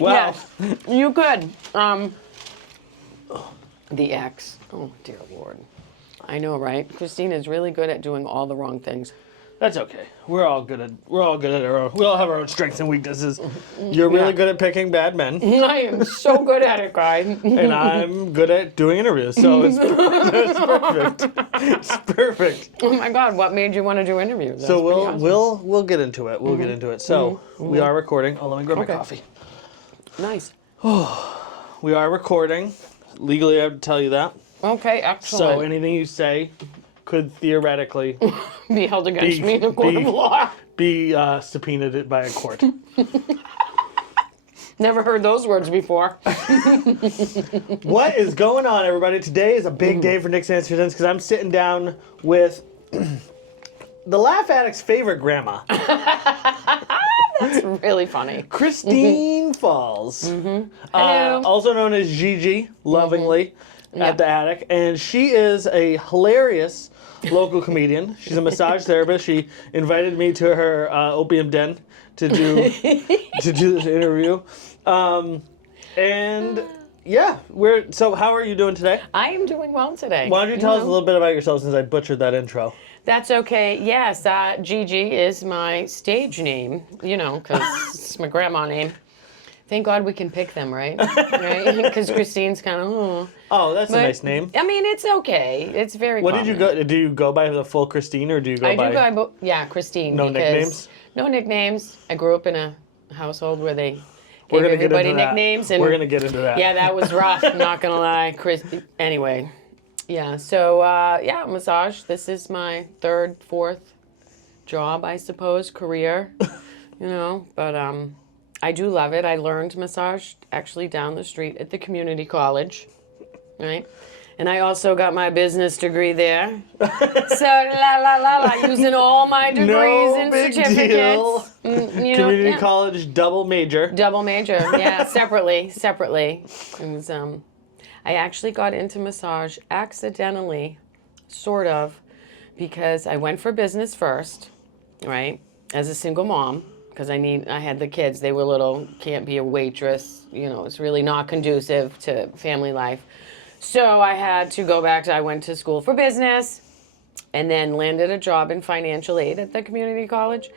Well, Yes, you could. The ex. Oh, dear Lord. I know, right? Christine is really good at doing all the wrong things. that's okay. We're all good at our own. We all have our own strengths and weaknesses. You're really good at picking bad men, I am so good at it, guys. and I'm good at doing interviews. So it's perfect. It's perfect. Oh my God, what made you want to do interviews? So That's pretty awesome. we'll get into it. We'll get into it. So we are recording. Oh, let me grab my coffee. Nice. We are recording. Legally, I have to tell you that. Okay, excellent. So anything you say could theoretically be held against me in a court of law. be subpoenaed by a court. Never heard those words before. What is going on, everybody? Today is a big day for Nick's Answers because I'm sitting down with the Laugh Addict's favorite grandma, That's really funny. Christine Falls, Hello. also known as Gigi, lovingly, at the Attic. And she is a hilarious local comedian. She's a massage therapist. She invited me to her opium den to do this interview. And yeah, so how are you doing today? I am doing well today. Why don't you tell us a little bit about yourself since I butchered that intro? That's okay. Yes, Gigi is my stage name, because it's my grandma name. Thank God we can pick them, right? Right? Because Christine's kind of, Oh, that's a nice name. I mean, it's okay. It's very What common. did you go? Do you go by the full Christine or do you go by? I do go by, Christine. No nicknames? No nicknames. I grew up in a household where they We're gave gonna get everybody into that. nicknames. And We're gonna get into that. yeah, that was rough. I'm not gonna lie. Anyway, yeah. So massage. This is my third, fourth job, I suppose, career. But I do love it. I learned massage actually down the street at the community college, right? And I also got my business degree there. So using all my degrees and big certificates. deal. Community college double major. Double major, yeah, separately. It was, I actually got into massage accidentally, sort of, because I went for business first, right, as a single mom, because I had the kids. They were little, can't be a waitress, it's really not conducive to family life. So I had to go back. I went to school for business and then landed a job in financial aid at the community college.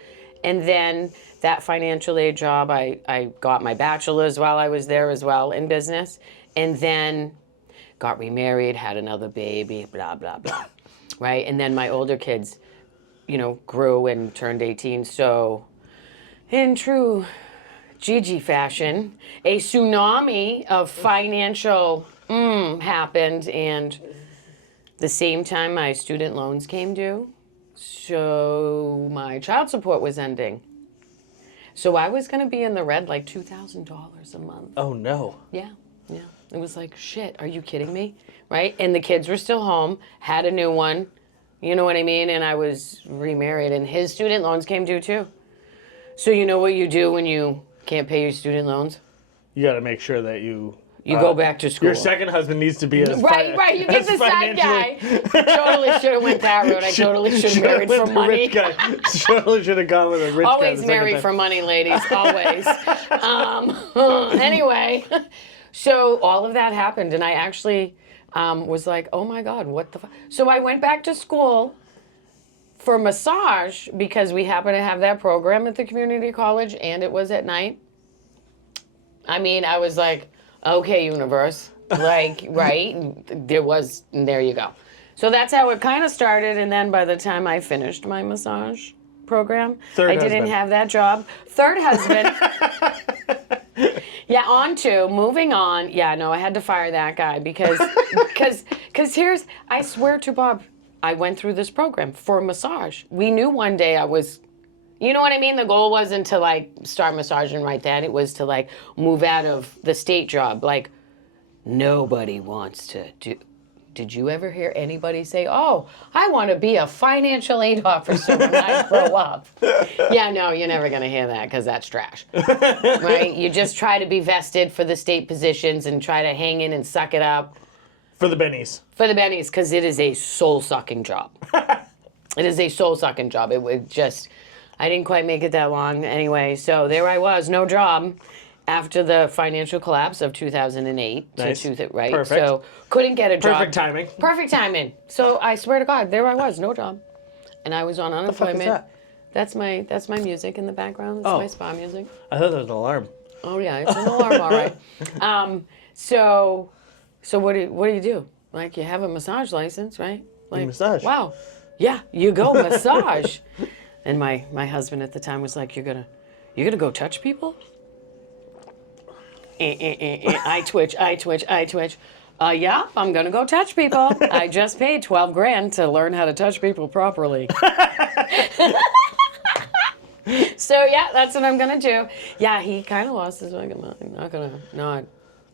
And then that financial aid job, I got my bachelor's while I was there as well in business. And then got remarried, had another baby, blah, blah, blah. Right? And then my older kids, grew and turned 18. So in true Gigi fashion, a tsunami of financial happened, and the same time my student loans came due, so my child support was ending. So I was going to be in the red like $2,000 a month. Oh no. Yeah. It was like, shit, are you kidding me? Right? And the kids were still home, had a new one, you know what I mean? And I was remarried, and his student loans came due too. So you know what you do when you can't pay your student loans? You got to make sure that you go back to school. Your second husband needs to be as right. You get the side guy. Totally should have went that route. I totally should have married for money. Totally should have gone with a rich guy. Always marry for money, ladies. Always. Anyway, so all of that happened, and I actually was like, oh my God, what the fuck? So I went back to school for massage because we happened to have that program at the community college, and it was at night. I mean, I was like, okay, universe, like, right? There you go. So that's how it kind of started, and then by the time I finished my massage program, I didn't have that job. Third husband. Yeah, moving on. Yeah, no, I had to fire that guy because I swear to Bob, I went through this program for massage. We knew one day I was, you know what I mean? The goal wasn't to like start massaging right then. It was to like move out of the state job. Like nobody wants to do. Did you ever hear anybody say, oh, I want to be a financial aid officer when I grow up? Yeah, no, you're never going to hear that because that's trash. Right? You just try to be vested for the state positions and try to hang in and suck it up. For the bennies. For the bennies, because it is a soul-sucking job. It is a soul-sucking job. It would just, I didn't quite make it that long anyway. So there I was, no job. after the financial collapse of 2008. Nice. Right? Perfect. So couldn't get a job. Perfect timing. Perfect timing. So I swear to God, there I was, no job. And I was on unemployment. The fuck is that? That's my music in the background. That's my spa music. I thought that was an alarm. Oh yeah, it's an alarm, all right. So what do you do? Like, you have a massage license, right? Like, massage. Wow. Yeah, you go massage. And my husband at the time was like, you're gonna go touch people? I twitch. Yeah, I'm gonna go touch people. I just paid $12,000 to learn how to touch people properly. So yeah, that's what I'm gonna do. Yeah, he kind of lost his fucking mind.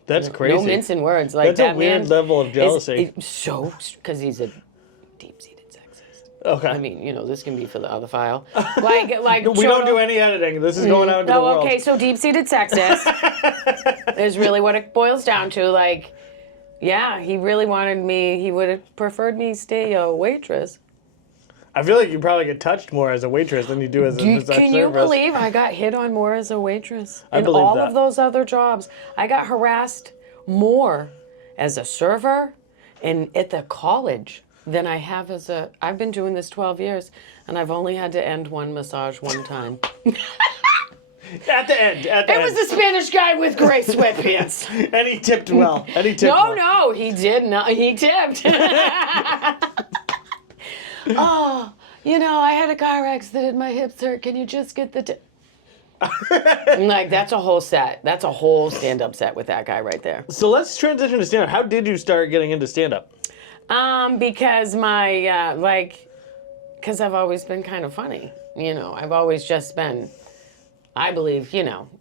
That's crazy. No mincing words. Like, That's that a weird man level of jealousy. Because he's a deep-seated sexist. Okay. I mean, this can be for the other file. Like we don't do any editing. This is going out into the world. Okay, so deep-seated sexist is really what it boils down to. Like, yeah, he really wanted me. He would have preferred me stay a waitress. I feel like you probably get touched more as a waitress than you do as a massage Can you therapist. believe I got hit on more as a waitress? I In believe all that. of those other jobs, I got harassed more as a server and at the college than I have as a... I've been doing this 12 years, and I've only had to end one massage one time. At the end. It was the Spanish guy with gray sweatpants. And he tipped well. No, he did not. He tipped. Oh, I had a car accident. My hips hurt. Can you just get the tip? Like, that's a whole set. That's a whole stand-up set with that guy right there. So let's transition to stand-up. How did you start getting into stand-up? Because because I've always been kind of funny. I've always just been, I believe,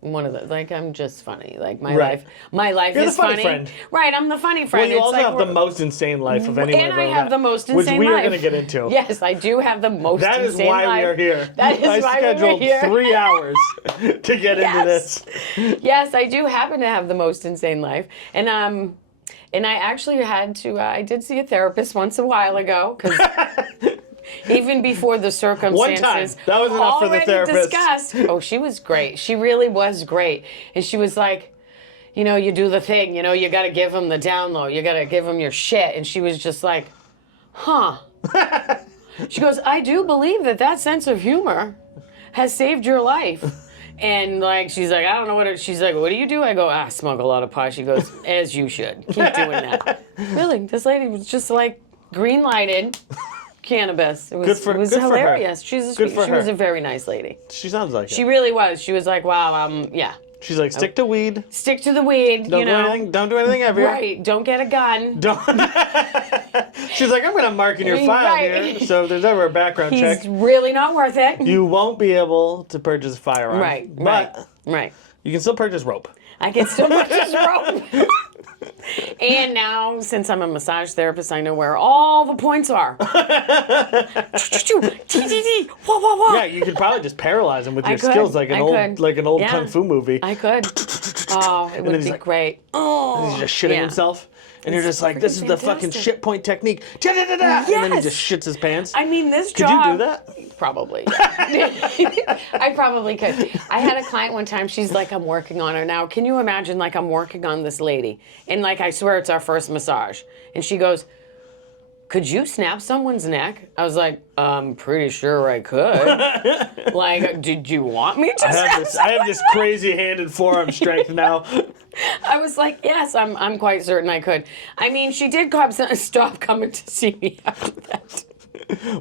one of the, I'm just funny. Like, my Right. life You're is the funny friend. Right, I'm the funny friend. Well, you It's also like have the most insane life of anyone and I've I ever have met, the most insane which we are life. going to get into. Yes, I do have the most That is insane why life. we are here. That is I why scheduled we're here. 3 hours to get into this. Yes, I do happen to have the most insane life. And I actually had to, I did see a therapist once a while ago, because even before the circumstances. One time. That was enough for the already therapist. Discussed. Oh, she was great. She really was great. And she was like, you do the thing, you got to give them the down low. You got to give them your shit. And she was just like, huh. She goes, I do believe that sense of humor has saved your life. And she's like, I don't know she's like, what do you do? I go, I smoke a lot of pot. She goes, as you should. Keep doing that. Really, this lady was just green lighted cannabis. It was good for hilarious. her. She her. was a very nice lady. She sounds like She it. really was. She was like, wow, yeah. She's like, stick to weed. Stick to the weed, Don't do anything heavier. Right, don't get a gun. Don't. She's like, I'm going to mark in your file Right. here, so if there's ever a background He's check, really not worth it. you won't be able to purchase a firearm. Right, But right. you can still purchase rope. I can still purchase rope. And now, since I'm a massage therapist, I know where all the points are. Yeah, you could probably just paralyze him with your could. skills like an old Yeah. kung fu movie. I could. Oh, it would then he's be like- great. Oh, He's just shitting himself. And you're just like, this is the fucking fantastic. shit point technique. Da-da-da-da. And then he Yes. just shits his pants. I mean, this Could job. you do that? Probably. I probably could. I had a client one time. She's like, I'm working on her now. Can you imagine, I'm working on this lady. And I swear it's our first massage. And she goes, could you snap someone's neck? I was like, I'm pretty sure I could. Did you want me to I have this crazy hand and forearm strength now. I was like, yes, I'm quite certain I could. I mean, she did stop coming to see me after that.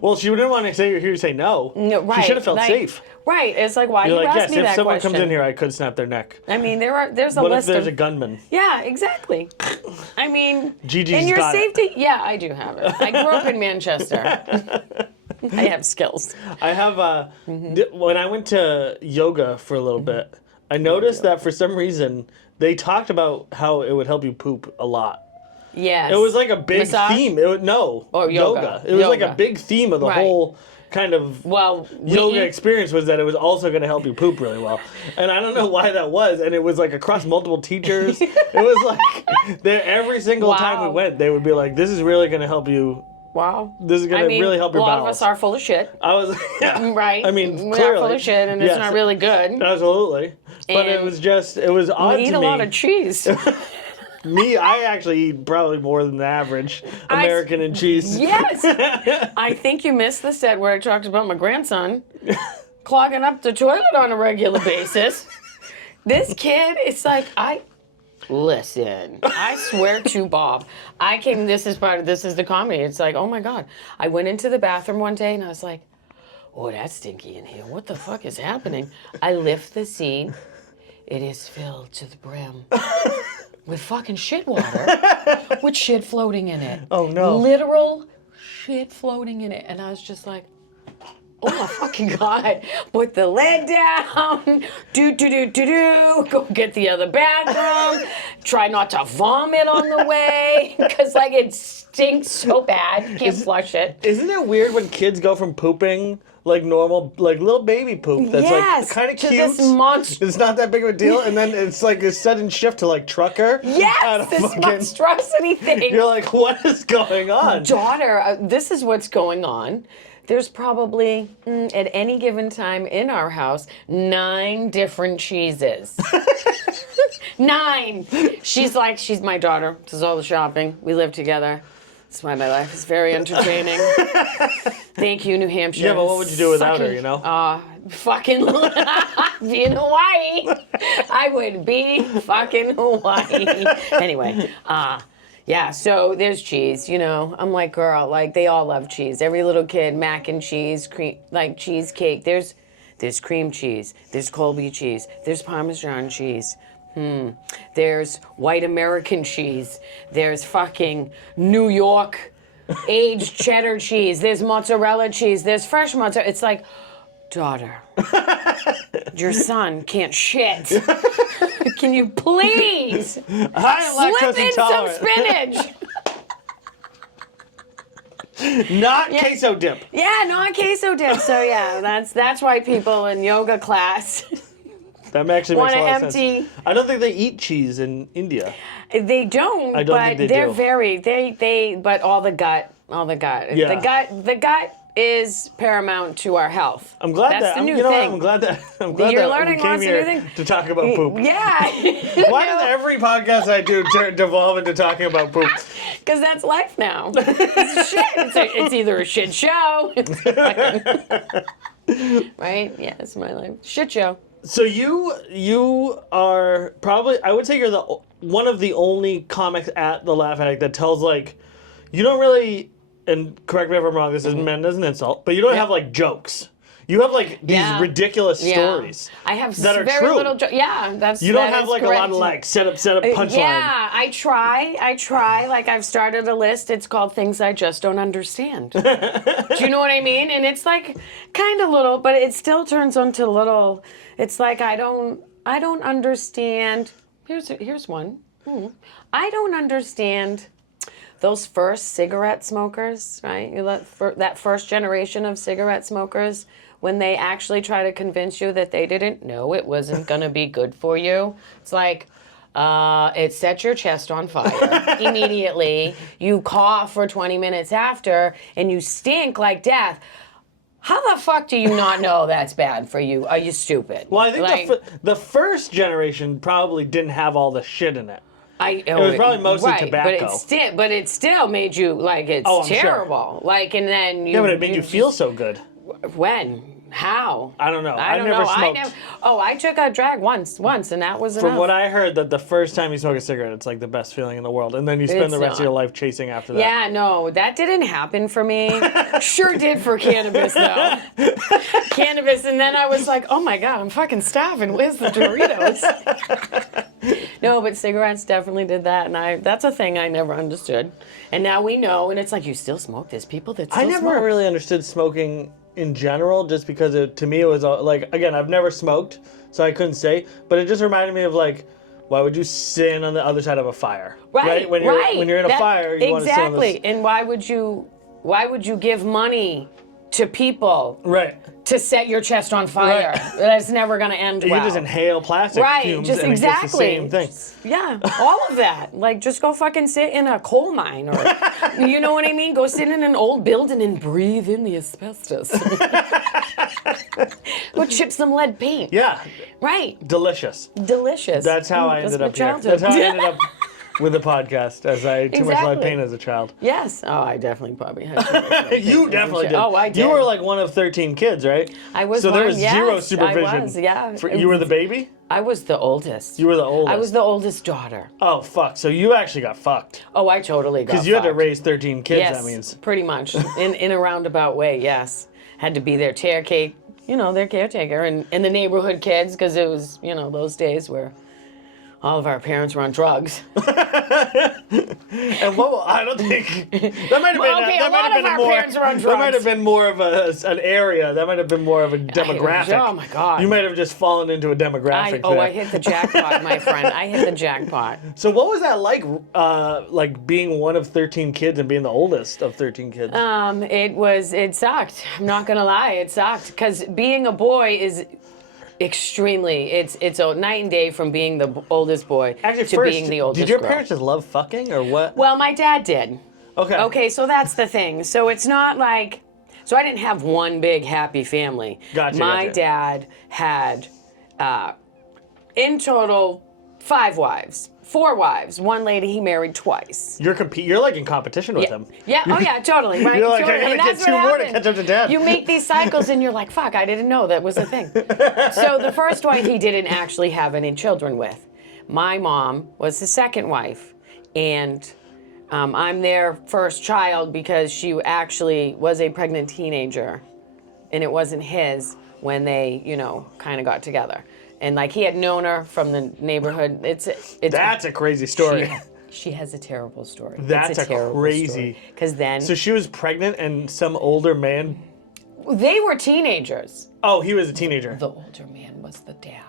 Well, she didn't want to hear you say no. No, right. She should have felt safe. Right. It's like, why You're do you like, ask yes, me if that someone question? comes in here, I could snap their neck. I mean, there's a What if list there's of... a gunman? Yeah, exactly. I mean, Gigi's and your got it. safety. Yeah, I do have it. I grew up in Manchester. I have skills. I have, when I went to yoga for a little bit, I noticed that for some reason, they talked about how it would help you poop a lot. Yes. It was like a big Massage? theme. Or yoga. It was like a Yoga. big theme of the Right. whole kind of yoga we- experience was that it was also going to help you poop really well. And I don't know why that was. And it was across multiple teachers. It was every single time we Wow. went, they would be like, this is really going to help you Wow. This is gonna really help your A lot bowels. of us are full of shit. I was, yeah. Right. I mean, we clearly. are full of shit, and Yes. it's not really good. Absolutely. But it And was odd We eat to a me. lot of cheese. Me, I actually eat probably more than the average American in cheese. Yes. I think you missed the set where I talked about my grandson clogging up the toilet on a regular basis. This kid, it's like, listen, I swear to Bob, this is the comedy. It's like, oh my God. I went into the bathroom one day and I was like, oh, that's stinky in here. What the fuck is happening? I lift the seat. It is filled to the brim with fucking shit water with shit floating in it. Oh no. Literal shit floating in it. And I was just like, oh my fucking God. Put the lid down. Go get the other bathroom. Try not to vomit on the way. Because, like, it stinks so bad. You can't flush it. Isn't it weird when kids go from pooping like normal, like little baby poop that's like kind of to cute? This monster. It's not that big of a deal, and then it's like a sudden shift to like trucker. Yes, this monstrosity thing. You're like, what is going on? Daughter, this is what's going on. There's probably, at any given time in our house, 9 different cheeses. 9. She's my daughter. Does all the shopping. We live together. That's why my life is very entertaining. Thank you, New Hampshire. Yeah, but what would you do without her, you know? Fucking be in Hawaii. I would be fucking Hawaii. Anyway, yeah, so there's cheese, you know. I'm like, girl, like they all love cheese. Every little kid, mac and cheese, cream, like cheesecake. There's cream cheese. There's Colby cheese. There's Parmesan cheese. There's white American cheese. There's fucking New York aged cheddar cheese. There's mozzarella cheese. There's fresh mozzarella. It's like, daughter, your son can't shit. Can you please slip in some spinach? Not queso dip. Yeah, not queso dip. So yeah, that's why people in yoga class That actually makes a lot of empty. sense. I don't think they eat cheese in India. They don't. I don't but think they they're do. very but all the gut. Yeah. The gut is paramount to our health. I'm glad That's that the I'm, new you know thing. what, I'm glad that You're that learning we came lots of here new things. to talk about poop. Yeah. Why does every podcast I do devolve into talking about poop? Because that's life now. It's shit. It's either a shit show. Right? Yeah, it's my life. Shit show. So you are probably, I would say you're one of the only comics at the Laugh Attic that tells like, you don't really, and correct me if I'm wrong, this isn't meant as an insult, but you don't have like jokes. You have like these ridiculous stories. I have that are very true. little. That's You don't that have is like correct. a lot of like set up punchline. Yeah, I try. Like I've started a list. It's called Things I Just Don't Understand. Do you know what I mean? And it's like kind of little, but it still turns into little. It's like I don't understand. Here's one. I don't understand those first cigarette smokers, right? That first generation of cigarette smokers, when they actually try to convince you that they didn't know it wasn't going to be good for you. It's like, it sets your chest on fire immediately. You cough for 20 minutes after, and you stink like death. How the fuck do you not know that's bad for you? Are you stupid? Well, I think the first generation probably didn't have all the shit in it. It was probably mostly tobacco. But it still made you like it's terrible. Sure. Like, and then but it made you feel so good. When? How? I don't know. I never smoked. I took a drag once, and that was enough. From what I heard, that the first time you smoke a cigarette, it's like the best feeling in the world, and then you spend the rest of your life chasing after that. Yeah, no, that didn't happen for me. Sure did for cannabis though. Cannabis, and then I was like, oh my God, I'm fucking starving. Where's the Doritos? No, but cigarettes definitely did that, and that's a thing I never understood. And now we know, and it's like, you still smoke? There's people that still smoke. I never really understood smoking in general, just because to me it was like, again, I've never smoked, so I couldn't say, but it just reminded me of like, why would you sit on the other side of a fire? Right. When you're in a fire, you want to sit on exactly. And why would you give money to people Right. to set your chest on fire. Right. That's never going to end well. You just inhale plastic fumes just and exactly. it's the same thing. Yeah, all of that. Like, just go fucking sit in a coal mine, or you know what I mean? Go sit in an old building and breathe in the asbestos. Go chip some lead paint. Yeah. Right. Delicious. Delicious. That's how I That's ended my up here. childhood. That's how I ended up with the podcast, as I had too much lead Exactly. paint as a child. Yes. Oh, I definitely probably had too much lead paint You as a definitely child. did. Oh, I did. You were like one of 13 kids, right? I was So there one, was zero yes, supervision. I was, yeah. You were the baby? I was the oldest. You were the oldest. I was the oldest daughter. Oh, fuck. So you actually got fucked. Oh, I totally got Because you had to fucked. raise 13 kids, Yes, that means. pretty much. In a roundabout way, yes. Had to be their caretaker, their caretaker, and the neighborhood kids, because it was, those days where all of our parents were on drugs. And I don't think that might have Well, been. okay, that a might lot have of been our more. parents were on That might drugs. have been more of an area. That might have been more of a demographic. Oh my God. You might have just fallen into a demographic. there. I hit the jackpot, my friend. I hit the jackpot. So what was that like being one of 13 kids and being the oldest of 13 kids? It sucked. I'm not gonna lie, it sucked. Because being a boy is extremely, it's a night and day from being the oldest boy Actually, to first, being the oldest did your girl. parents just love fucking or what? Well, my dad did. Okay. Okay, so that's the thing. So it's not like, so I didn't have one big happy family. Gotcha, My gotcha. dad had, in total, 5 wives. 4 wives. One lady he married twice. You're like in competition with them. Yeah, oh yeah, totally. Right? You're like, totally. I gotta And get that's 2 what more to happened. catch up to dad. You make these cycles and you're like, fuck, I didn't know that was a thing. So the first wife he didn't actually have any children with. My mom was the second wife. And I'm their first child because she actually was a pregnant teenager. And it wasn't his when they, kind of got together. And like he had known her from the neighborhood. That's a crazy story. She has a terrible story. That's a crazy. Because then So she was pregnant and some older man. they were teenagers. Oh, he was a teenager. The older man was the dad.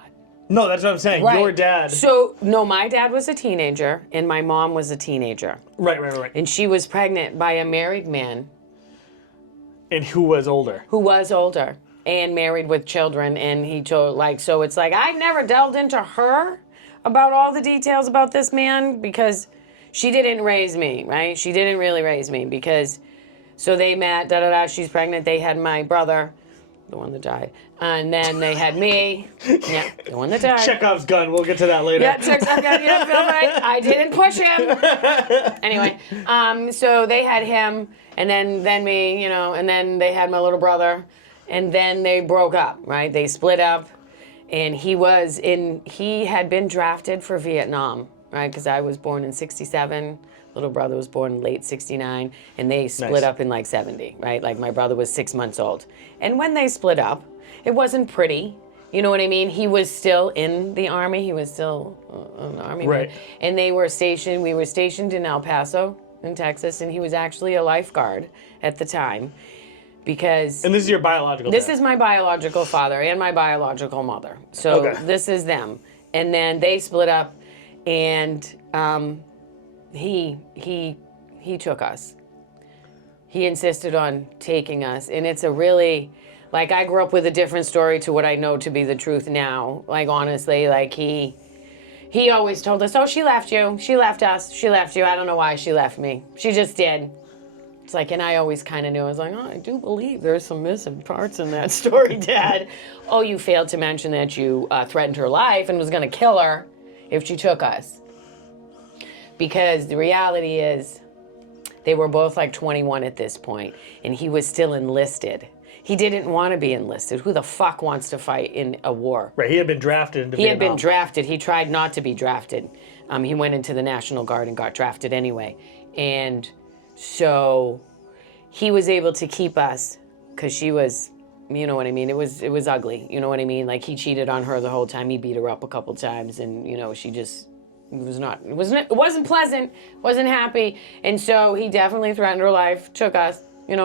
No, that's what I'm saying. Right. Your dad. So no, my dad was a teenager and my mom was a teenager, Right. and she was pregnant by a married man And who was older? who was older and married with children. And he told so it's like I never delved into her about all the details about this man because she didn't raise me, right? She didn't really raise me because so they met, she's pregnant. They had my brother, the one that died. And then they had me, yeah, the one that died. Chekhov's gun. We'll get to that later. Yeah, Chekhov's gun, yeah, feel right. I didn't push him. Anyway, so they had him, and then me, and then they had my little brother, and then they broke up, right? They split up, and he had been drafted for Vietnam, right? Because I was born in 67. Little brother was born in late 69, and they split Nice. up in like 70, right? Like my brother was 6 months old. And when they split up, it wasn't pretty. You know what I mean? He was still in the Army. He was still an Army Right. man. And we were stationed in El Paso, in Texas, and he was actually a lifeguard at the time. Because And this is your biological this dad. is my biological father and my biological mother. So Okay. this is them. And then they split up, and he took us. He insisted on taking us, and it's a really, like, I grew up with a different story to what I know to be the truth now. Like, honestly, like he always told us, oh, she left you, she left us, she left you. I don't know why she left me. She just did. It's like, and I always kind of knew. I was like, oh, I do believe there's some missing parts in that story, Dad. Oh, you failed to mention that you threatened her life and was going to kill her if she took us. Because the reality is, they were both like 21 at this point, and he was still enlisted. He didn't want to be enlisted. Who the fuck wants to fight in a war? Right, he had been drafted into He had Vietnam. been drafted. He tried not to be drafted. He went into the National Guard and got drafted anyway. And so he was able to keep us because she was, you know what I mean? It was ugly. You know what I mean? Like, he cheated on her the whole time. He beat her up a couple times, and she just, it wasn't pleasant, wasn't happy. And so he definitely threatened her life, took us.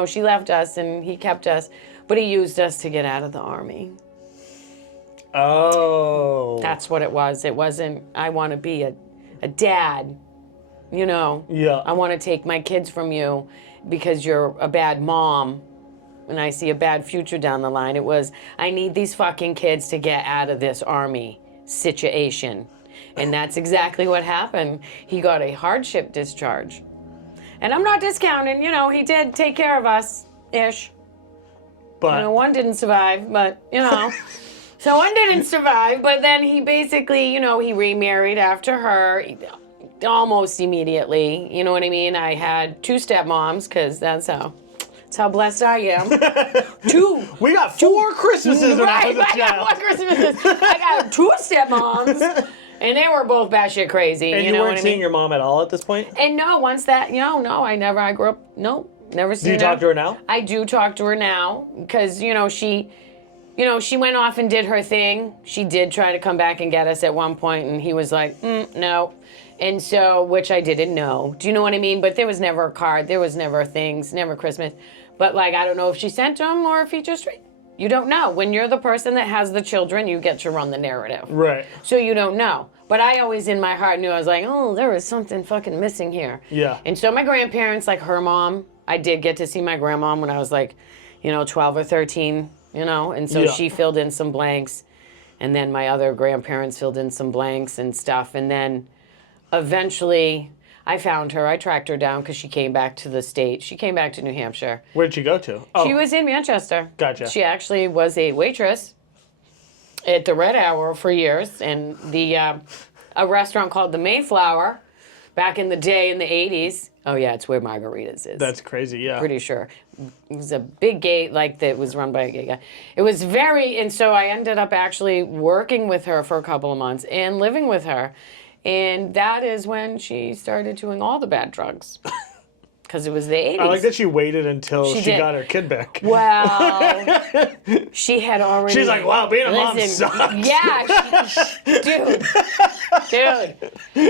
She left us and he kept us, but he used us to get out of the Army. Oh. That's what it was. It wasn't, I want to be a dad, Yeah. I want to take my kids from you because you're a bad mom. and I see a bad future down the line. It was, I need these fucking kids to get out of this army situation. And that's exactly what happened. He got a hardship discharge. And I'm not discounting, you know, he did take care of us, ish. But You know, one didn't survive, but, you know. So one didn't survive, but then he basically, you know, he remarried after her almost immediately. You know what I mean? I had 2 stepmoms, because that's how blessed I am. 2. we got 4 Christmases when I was a I got child. 4 Christmases. I got 2 stepmoms, and they were both batshit crazy. And you know weren't what I seeing mean? your mom at all at this point? And no, once that, you know, no, I grew up, no, never seen Do you talk to her now? I do talk to her now, because, you know, she went off and did her thing. She did try to come back and get us at one point, and he was like, no. And so, which I didn't know. Do you know what I mean? But there was never a card. There was never things, never Christmas. But, like, I don't know if she sent them or if he just, you don't know. When you're the person that has the children, you get to run the narrative. Right. So you don't know. But I always in my heart knew, I was like, oh, there was something fucking missing here. Yeah. And so my grandparents, like her mom, I did get to see my grandma when I was like, 12 or 13, you know? And so she filled in some blanks. And then my other grandparents filled in some blanks and stuff. And then eventually I found her. I tracked her down because she came back to the state. She came back to New Hampshire. Where'd she go to? Oh, She was in Manchester. Gotcha. She actually was a waitress at the Red Hour for years, and a restaurant called the Mayflower back in the day in the 80s. Oh yeah, it's where Margaritas is. That's crazy, yeah. Pretty sure. It was a big gate that was run by a gay guy. It was and so I ended up actually working with her for a couple of months and living with her. And that is when she started doing all the bad drugs. Because it was the 80s. I like that she waited until she did. got her kid back. Well, she had already... She's like, wow, being a mom sucks. Yeah, dude.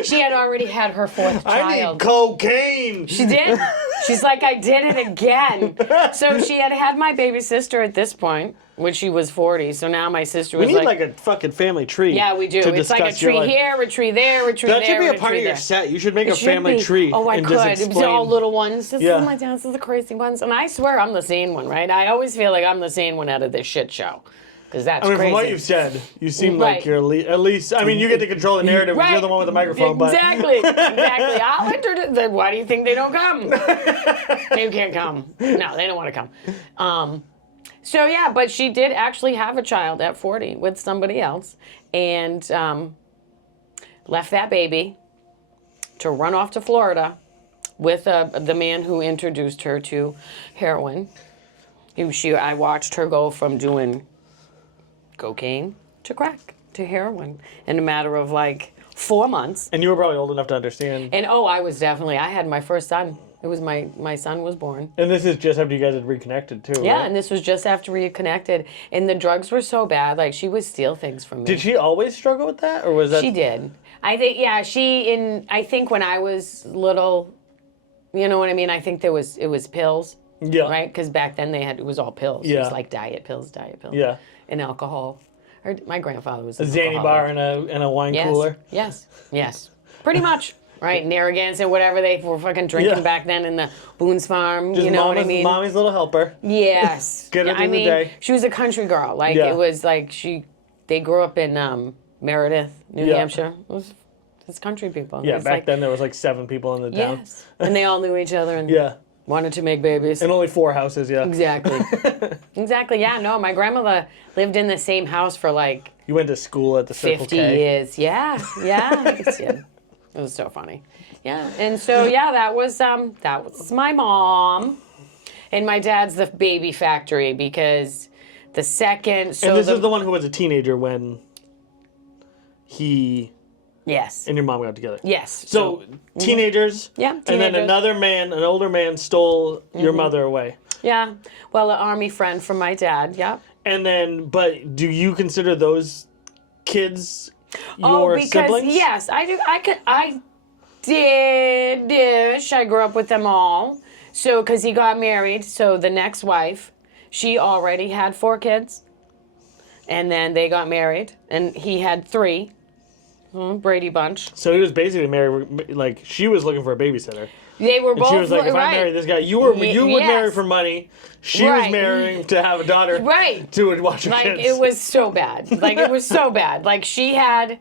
She had already had her 4th child. I need cocaine. She did. She's like, I did it again. So she had my baby sister at this point, when she was 40. So now my sister was We need like a fucking family tree. yeah, we do. to It's like a discuss your tree life. here, a tree there, a tree there. That should be a and part of tree your there. set. You should make It a should family be. tree. Oh, I and could. just It was explain. all little ones. This Yeah. is my dance, this is the crazy ones. And I swear I'm the sane one, right? I always feel like I'm the sane one out of this shit show. Because that's I mean, crazy. from what you've said, you seem Right. like you're at least. I mean, you get to control the narrative. Right. You're the one with the microphone, but Exactly. I'll enter why do you think they don't come? They can't come. No, they don't want to come. So yeah, but she did actually have a child at 40 with somebody else, and left that baby to run off to Florida with the man who introduced her to heroin. I watched her go from doing cocaine to crack to heroin in a matter of like 4 months. and you were probably old enough to understand. And I had my first son. It was my son was born. And this is just after you guys had reconnected too. Yeah, right? and this was just after we connected. And the drugs were so bad, like she would steal things from me. Did she always struggle with that, or was that? She did. I think I think when I was little, you know what I mean? I think it was pills. Yeah. Right? Because back then it was all pills. It Yeah. was like diet pills. Yeah. And alcohol. My grandfather was A an Zanny alcoholic. bar and a wine cooler. Yes. Pretty much. Right, Narragansett and whatever they were fucking drinking back then in the Boone's Farm. Just you know what I mean? Mommy's little helper. Yes. Get her I through the mean, day. she was a country girl. Like Yeah. it was like they grew up in Meredith, New Yeah. Hampshire. It's country people. Yeah, It's back like, then there was like 7 people in the town. yes, and they all knew each other and Yeah, wanted to make babies. and only 4 houses. Yeah. Exactly. Exactly. Yeah. No, my grandmother lived in the same house for like You went to school at the Circle 50 K. years. Yeah. It was so funny. Yeah. And so that was my mom. And my dad's the baby factory because the second And this is the one who was a teenager when he yes. and your mom got together. Yes. So teenagers. Yeah, And then teenagers. another man, an older man, stole your mother away. Yeah. Well, an army friend from my dad. Yeah. And then, but do you consider those kids your siblings? Yes, I do. I did. I grew up with them all. So, because he got married, so the next wife, she already had 4 kids. And then they got married, and he had 3. Brady Bunch. So he was basically married, like, she was looking for a babysitter. They were And both she was like, if I right. marry this guy, you would marry yes. for money. She was Right. marrying to have a daughter. Right. To watch her Like kids. it was so bad. Like it was so bad. Like she had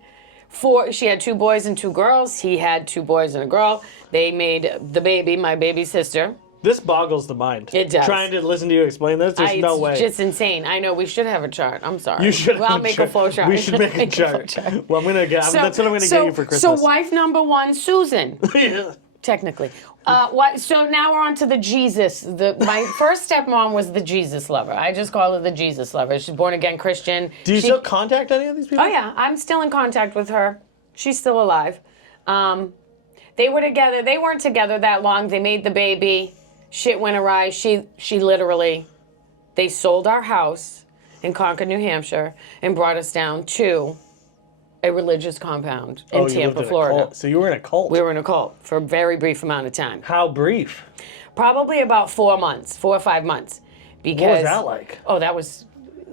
2 boys and 2 girls. He had 2 boys and a girl. They made the baby, my baby sister. This boggles the mind. It does. Trying to listen to you explain this, there's no way. It's just insane. I know we should have a chart. I'm sorry. You should. Well, I'll make a flow chart. We should make a chart. Well, I'm gonna get. That's what I'm gonna get you for Christmas. So wife number 1, Susan. Yeah. Technically. So now we're on to the Jesus. My first stepmom was the Jesus lover. I just call her the Jesus lover. She's born again Christian. Do you still contact any of these people? Oh yeah, I'm still in contact with her. She's still alive. They were together. They weren't together that long. They made the baby. Shit went awry. She literally, they sold our house in Concord, New Hampshire, and brought us down to a religious compound in Tampa, Florida. So you were in a cult. We were in a cult for a very brief amount of time. How brief? Probably about 4 months, 4 or 5 months. Because, What was that like? Oh, that was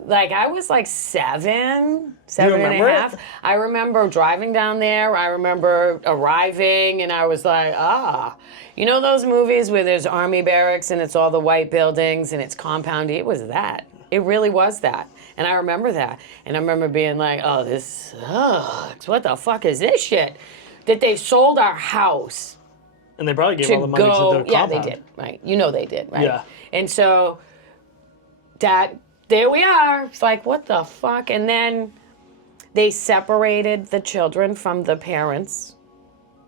like, I was like 7 and a remember half. it? I remember driving down there. I remember arriving and I was like, you know those movies where there's army barracks and it's all the white buildings and it's compound? It was that. It really was that. And I remember that. And I remember being like, oh, this sucks. What the fuck is this shit? That they sold our house. And they probably gave all the money to the compound. Yeah, they did, right? You know they did, right? Yeah. And so there we are. It's like, what the fuck? And then they separated the children from the parents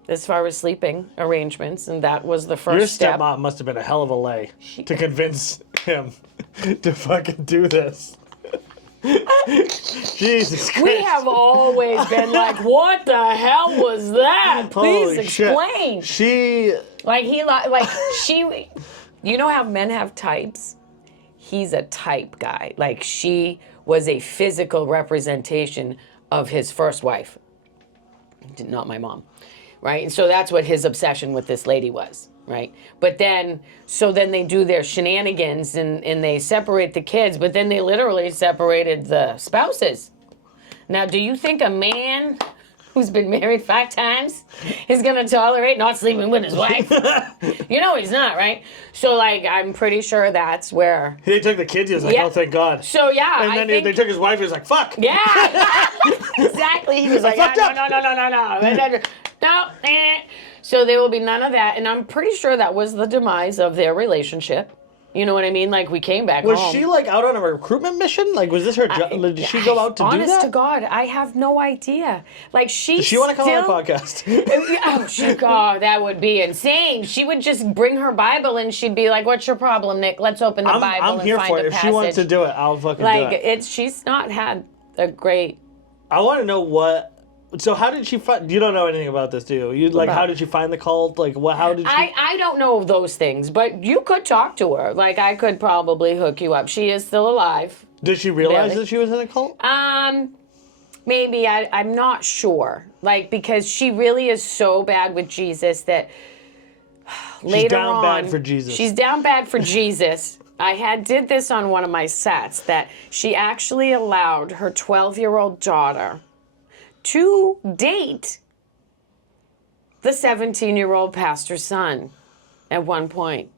as far as sleeping arrangements, and that was the first Your step. stepmom must have been a hell of a lay to convince him to fucking do this. Jesus Christ. We have always been like, what the hell was that? Please Holy explain. Shit. You know how men have types? He's a type guy. Like, she was a physical representation of his first wife. Not my mom, right? And so that's what his obsession with this lady was, right? But then they do their shenanigans and they separate the kids, but then they literally separated the spouses. Now, do you think a man who's been married 5 times is going to tolerate not sleeping with his wife? You know he's not, right? So, like, I'm pretty sure that's where... They took the kids, he was like, oh, thank God. So, yeah, And then they took his wife, he was like, fuck. Yeah, exactly. He was like, no. So there will be none of that. And I'm pretty sure that was the demise of their relationship. You know what I mean? Like, we came back home. Was she, like, out on a recruitment mission? Like, was this her job? Did she go out to do that? Honest to God, I have no idea. Like, Does she want to come on our podcast? Oh, that would be insane. She would just bring her Bible and she'd be like, what's your problem, Nick? Let's open the Bible and find a passage. I'm here for it. If she wants to do it, I'll fucking do it. She's not had a great... I want to know what... So how did she find... You don't know anything about this, do you? How did she find the cult? Like, how did she... I don't know those things, but you could talk to her. Like, I could probably hook you up. She is still alive. Did she realize that she was in a cult? Maybe. I'm not sure. Like, because she really is so bad with Jesus that later on... She's down bad for Jesus. She's down bad for Jesus. I did this on one of my sets, that she actually allowed her 12-year-old daughter to date the 17-year-old pastor's son at one point,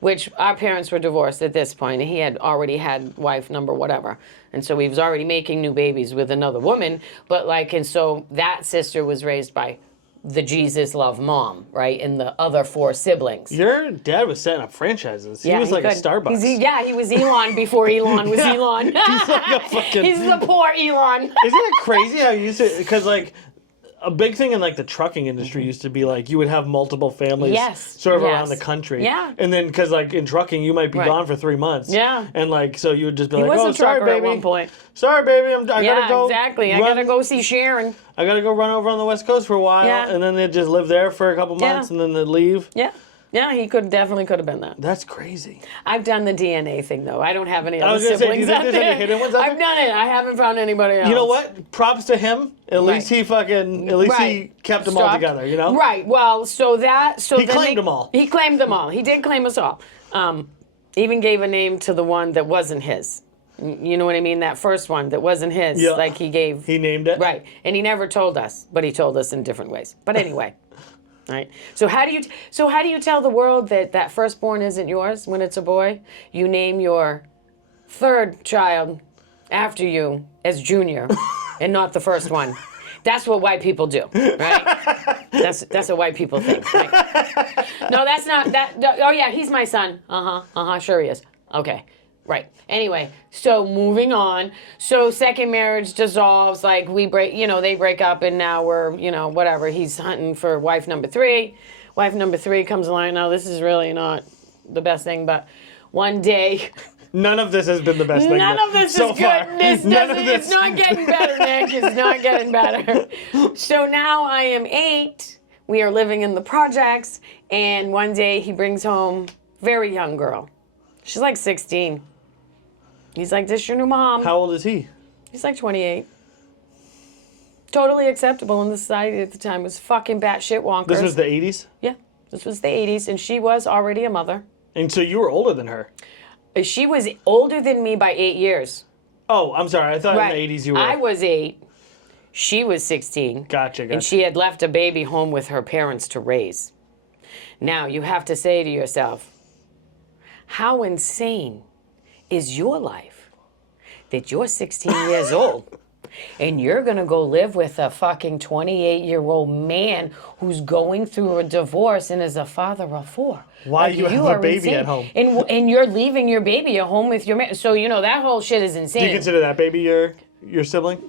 which our parents were divorced at this point, and he had already had wife number whatever. And so he was already making new babies with another woman. But and so that sister was raised by the Jesus love mom, right? And the other 4 siblings. Your dad was setting up franchises. He was like a Starbucks. He was Elon before Elon was Elon. He's like a fucking... He's the poor Elon. Isn't it crazy how you used to... Because, like, a big thing in, like, the trucking industry used to be, like, you would have multiple families sort of around the country. Yeah. And then, because, like, in trucking, you might be gone for 3 months. Yeah. And, like, so you would just be He like, was oh, a sorry, trucker baby. at one point. Sorry, baby. I gotta go. Exactly. I gotta go see Sharon. I gotta go run over on the West Coast for a while. Yeah. And then they'd just live there for a couple months and then they'd leave. Yeah. Yeah, he definitely could have been that. That's crazy. I've done the DNA thing, though. I don't have any other was gonna say, do you siblings think out there's any there. hidden ones out I've done it. I haven't found anybody else. You know what? Props to him. At least he he kept them all together, you know? Right. Well, he claimed them all. He claimed them all. He did claim us all. Even gave a name to the one that wasn't his. You know what I mean? That first one that wasn't his. Yeah. Like he named it? Right. And he never told us, but he told us in different ways. But anyway. Right. So how do you tell the world that firstborn isn't yours when it's a boy? You name your third child after you as Junior and not the first one. That's what white people do, right? That's what white people think. Right? No, that's not that. Oh yeah, he's my son. Sure he is. Okay. Right. Anyway, so moving on. So second marriage dissolves. Like we break, they break up, and now we're, whatever. He's hunting for wife number 3. Wife number 3 comes along. Now this is really not the best thing, but one day. None of this has been the best thing. None of this so is far. good. It's not getting better, Nick. It's not getting better. So now I am 8. We are living in the projects, and one day he brings home very young girl. She's like 16. He's like, this your new mom. How old is he? He's like 28. Totally acceptable in the society at the time. It was fucking batshit wonkers. This was the 80s? Yeah. This was the 80s, and she was already a mother. And so you were older than her? She was older than me by 8 years. Oh, I'm sorry. I thought in the 80s you were. I was 8. She was 16. Gotcha. And she had left a baby home with her parents to raise. Now, you have to say to yourself, how insane is your life that you're 16 years old and you're going to go live with a fucking 28-year-old man who's going through a divorce and is a father of 4? Why you have a baby insane. at home? And you're leaving your baby at home with your man. So, that whole shit is insane. Do you consider that baby your sibling?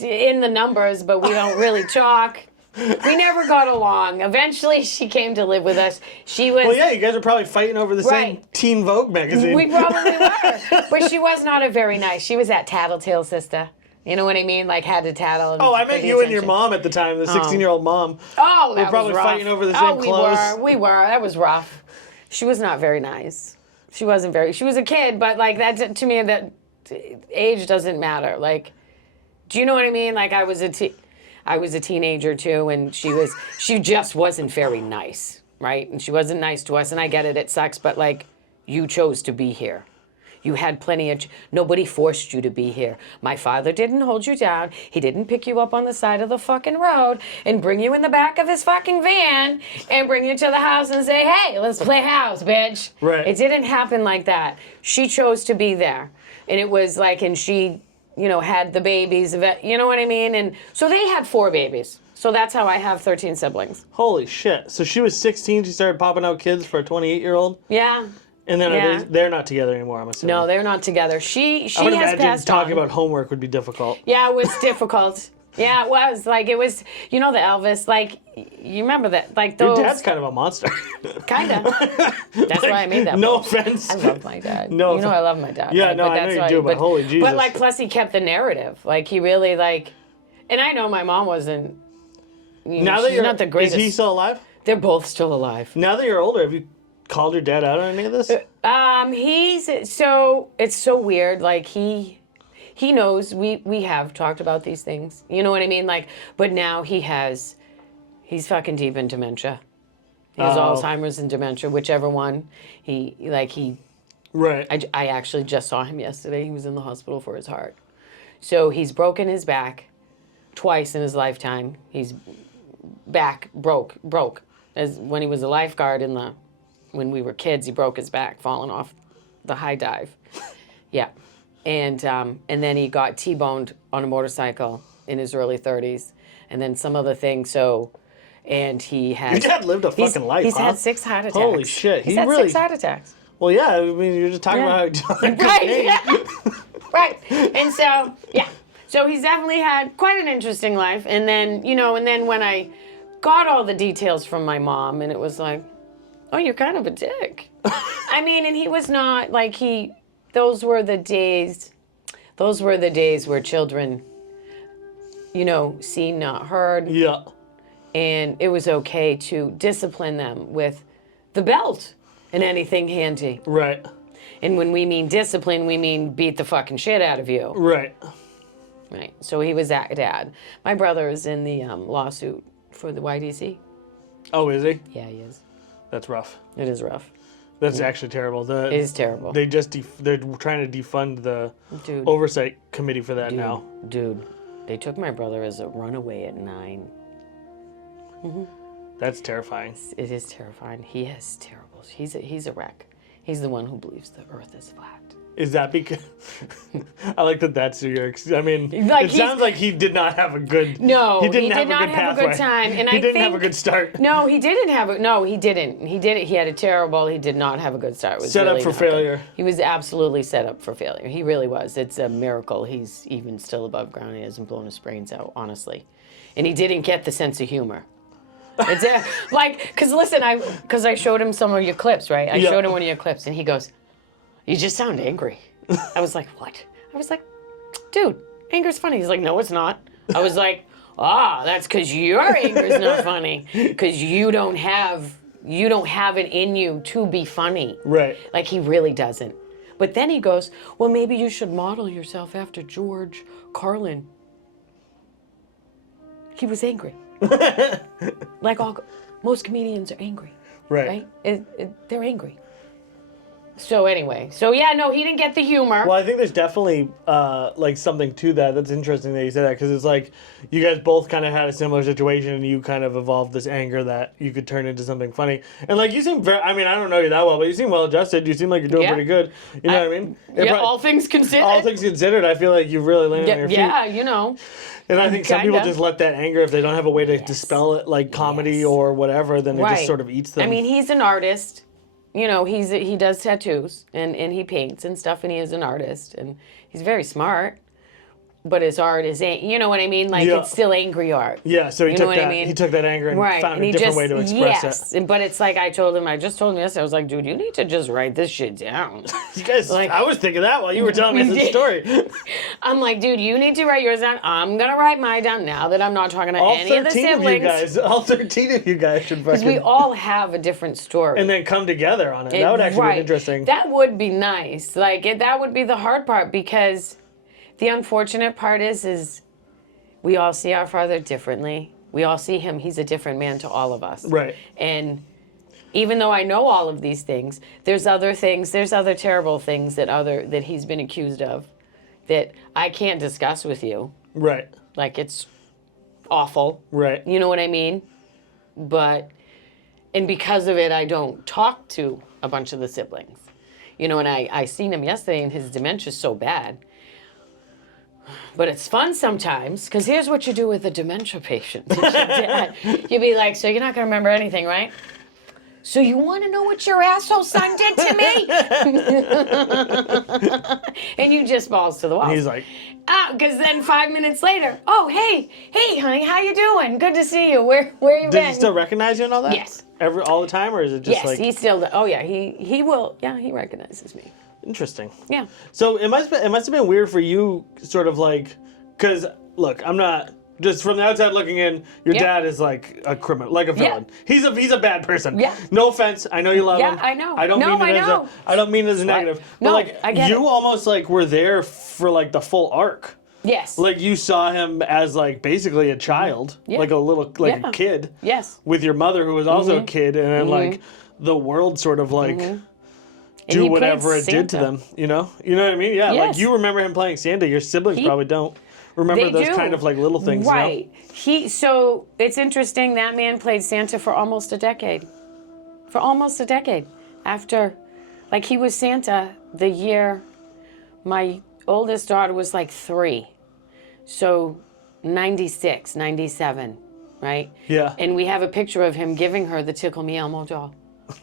In the numbers, but we don't really talk. We never got along. Eventually, she came to live with us. She was... Well, yeah, you guys are probably fighting over the same Teen Vogue magazine. We probably were. But she was not a very nice... She was that tattletale sister. You know what I mean? Like, had to tattle. And I meant you and your mom at the time, the 16-year-old mom. Oh, that We're probably was rough. fighting over the same clothes. We were. That was rough. She was not very nice. She wasn't very... She was a kid, but, like, that to me, that age doesn't matter. Like, do you know what I mean? Like, I was a teenager too, and she just wasn't very nice, right? And she wasn't nice to us, and I get it sucks, but like, you chose to be here. You had plenty of, nobody forced you to be here. My father didn't hold you down. He didn't pick you up on the side of the fucking road and bring you in the back of his fucking van and bring you to the house and say, hey, let's play house, bitch. Right. It didn't happen like that. She chose to be there. And it was like, and she, had the babies, you know what I mean? And so they had 4 babies. So that's how I have 13 siblings. Holy shit. So she was 16, she started popping out kids for a 28-year-old? Yeah. And then they're not together anymore, I'm assuming. No, they're not together. She I would has imagine passed talking on. about homework would be difficult. Yeah, it was difficult. Yeah, it was. Like, it was, the Elvis, like, you remember that? Like, those... Your dad's kind of a monster. Kinda. That's why I made that No book. offense. I love my dad. No, I love my dad. Yeah, like, no, but I know that's you why, do, but holy Jesus. But, like, plus he kept the narrative. Like, he really, like... And I know my mom wasn't... Now that she's not the greatest. Is he still alive? They're both still alive. Now that you're older, have you called your dad out on any of this? It's so weird. Like, he knows we have talked about these things. You know what I mean? Like, but now he's fucking deep in dementia. He has Alzheimer's and dementia, whichever one. Right. I actually just saw him yesterday. He was in the hospital for his heart. So he's broken his back twice in his lifetime. He's back broke. As when he was a lifeguard when we were kids, he broke his back falling off the high dive. Yeah. And then he got T-boned on a motorcycle in his early 30s. And then some other thing, and he had... Your dad lived a fucking life, He's had 6 heart attacks. Holy shit. He's had 6 heart attacks. Well, yeah, I mean, you're just talking about how... Right, yeah. Right. And so, yeah. So he's definitely had quite an interesting life. And then, when I got all the details from my mom, and it was like, oh, you're kind of a dick. I mean, and he was not, like, those were the days where children, seen, not heard. Yeah. And it was okay to discipline them with the belt and anything handy. Right. And when we mean discipline, we mean beat the fucking shit out of you. Right. Right. So he was that dad. My brother is in the lawsuit for the YDC. Oh, is he? Yeah, he is. That's rough. It is rough. That's actually terrible. It is terrible. They're trying to defund the oversight committee for that now. Dude, they took my brother as a runaway at 9. Mm-hmm. That's terrifying. It is terrifying. He is terrible. He's a wreck. He's the one who believes the Earth is flat. Is that because... I like that that's your... I mean, Like it sounds like he did not have a good... No, he did not have a good time. And he I didn't think, have a good start. No, he didn't have a... No, he didn't. He had a terrible... He did not have a good start. It was Set really up for not good. failure. He was absolutely set up for failure. He really was. It's a miracle he's even still above ground. He hasn't blown his brains out, honestly. And he didn't get the sense of humor. It's because listen, I showed him some of your clips, right? I showed him one of your clips, and he goes, "You just sound angry." I was like, "What?" I was like, "Dude, anger's funny." He's like, "No, it's not." I was like, that's because your anger's not funny, because you don't have it in you to be funny. Right. Like he really doesn't. But then he goes, "Well, maybe you should model yourself after George Carlin." He was angry. Like most comedians are angry. Right. They're angry. So anyway, he didn't get the humor. Well, I think there's definitely like something to that. That's interesting that you said that, because it's like you guys both kind of had a similar situation, and you kind of evolved this anger that you could turn into something funny. And like you seem very, I mean, I don't know you that well, but you seem well adjusted. You seem like you're doing pretty good. You know what I mean? All things considered. All things considered, I feel like you've really landed on your feet. Yeah, you know. And I think some people just let that anger, if they don't have a way to dispel it, like comedy or whatever, then it just sort of eats them. I mean, he's an artist. You know, he does tattoos and he paints and stuff, and he is an artist, and he's very smart. But his art is, you know what I mean? Like it's still angry art. Yeah, so he took that. I mean? He took that anger and found a different way to express it. But it's like I just told him yesterday. I was like, dude, you need to just write this shit down. You guys, like, I was thinking that while you were telling me this story. I'm like, dude, you need to write yours down. I'm gonna write mine down now that I'm not talking to any of the siblings. All 13 of you guys should fucking. Because we all have a different story. And then come together on it. That would actually be interesting. That would be nice. Like that would be the hard part, because the unfortunate part is we all see our father differently. We all see him. He's a different man to all of us. Right. And even though I know all of these things, there's other terrible things that he's been accused of that I can't discuss with you. Right. Like it's awful. Right. You know what I mean? And because of it, I don't talk to a bunch of the siblings. You know, and I seen him yesterday, and his dementia's so bad. But it's fun sometimes, because here's what you do with a dementia patient. You'd be like, so you're not going to remember anything, right? So you want to know what your asshole son did to me? And you just balls to the wall. He's like... Because then 5 minutes later, oh, hey, honey, how you doing? Good to see you. Where you been? Does he still recognize you and all that? Yes. All the time, or is it just like... Yes, he still... Oh, yeah, he will. Yeah, he recognizes me. Interesting. Yeah. So it must have been weird for you, sort of like, because look, I'm not just from the outside looking in. Your dad is like a criminal, like a villain. Yeah. He's a bad person. Yeah. No offense, I know you love him. Yeah, I know. I don't mean it as a negative. No, but like I get you it. almost like were there for like the full arc. Yes. Like you saw him as like basically a child, like a little a kid. Yes. With your mother who was also a kid, and then like the world sort of like. Do whatever it did to them, you know? You know what I mean? Yeah, Yes. like you remember him playing Santa. Your siblings probably don't remember those kind of like little things, right? You know? So it's interesting, that man played Santa for almost a decade. For almost a decade. After, like he was Santa the year my oldest daughter was like 3. So 96, 97, right? Yeah. And we have a picture of him giving her the Tickle Me Elmo doll.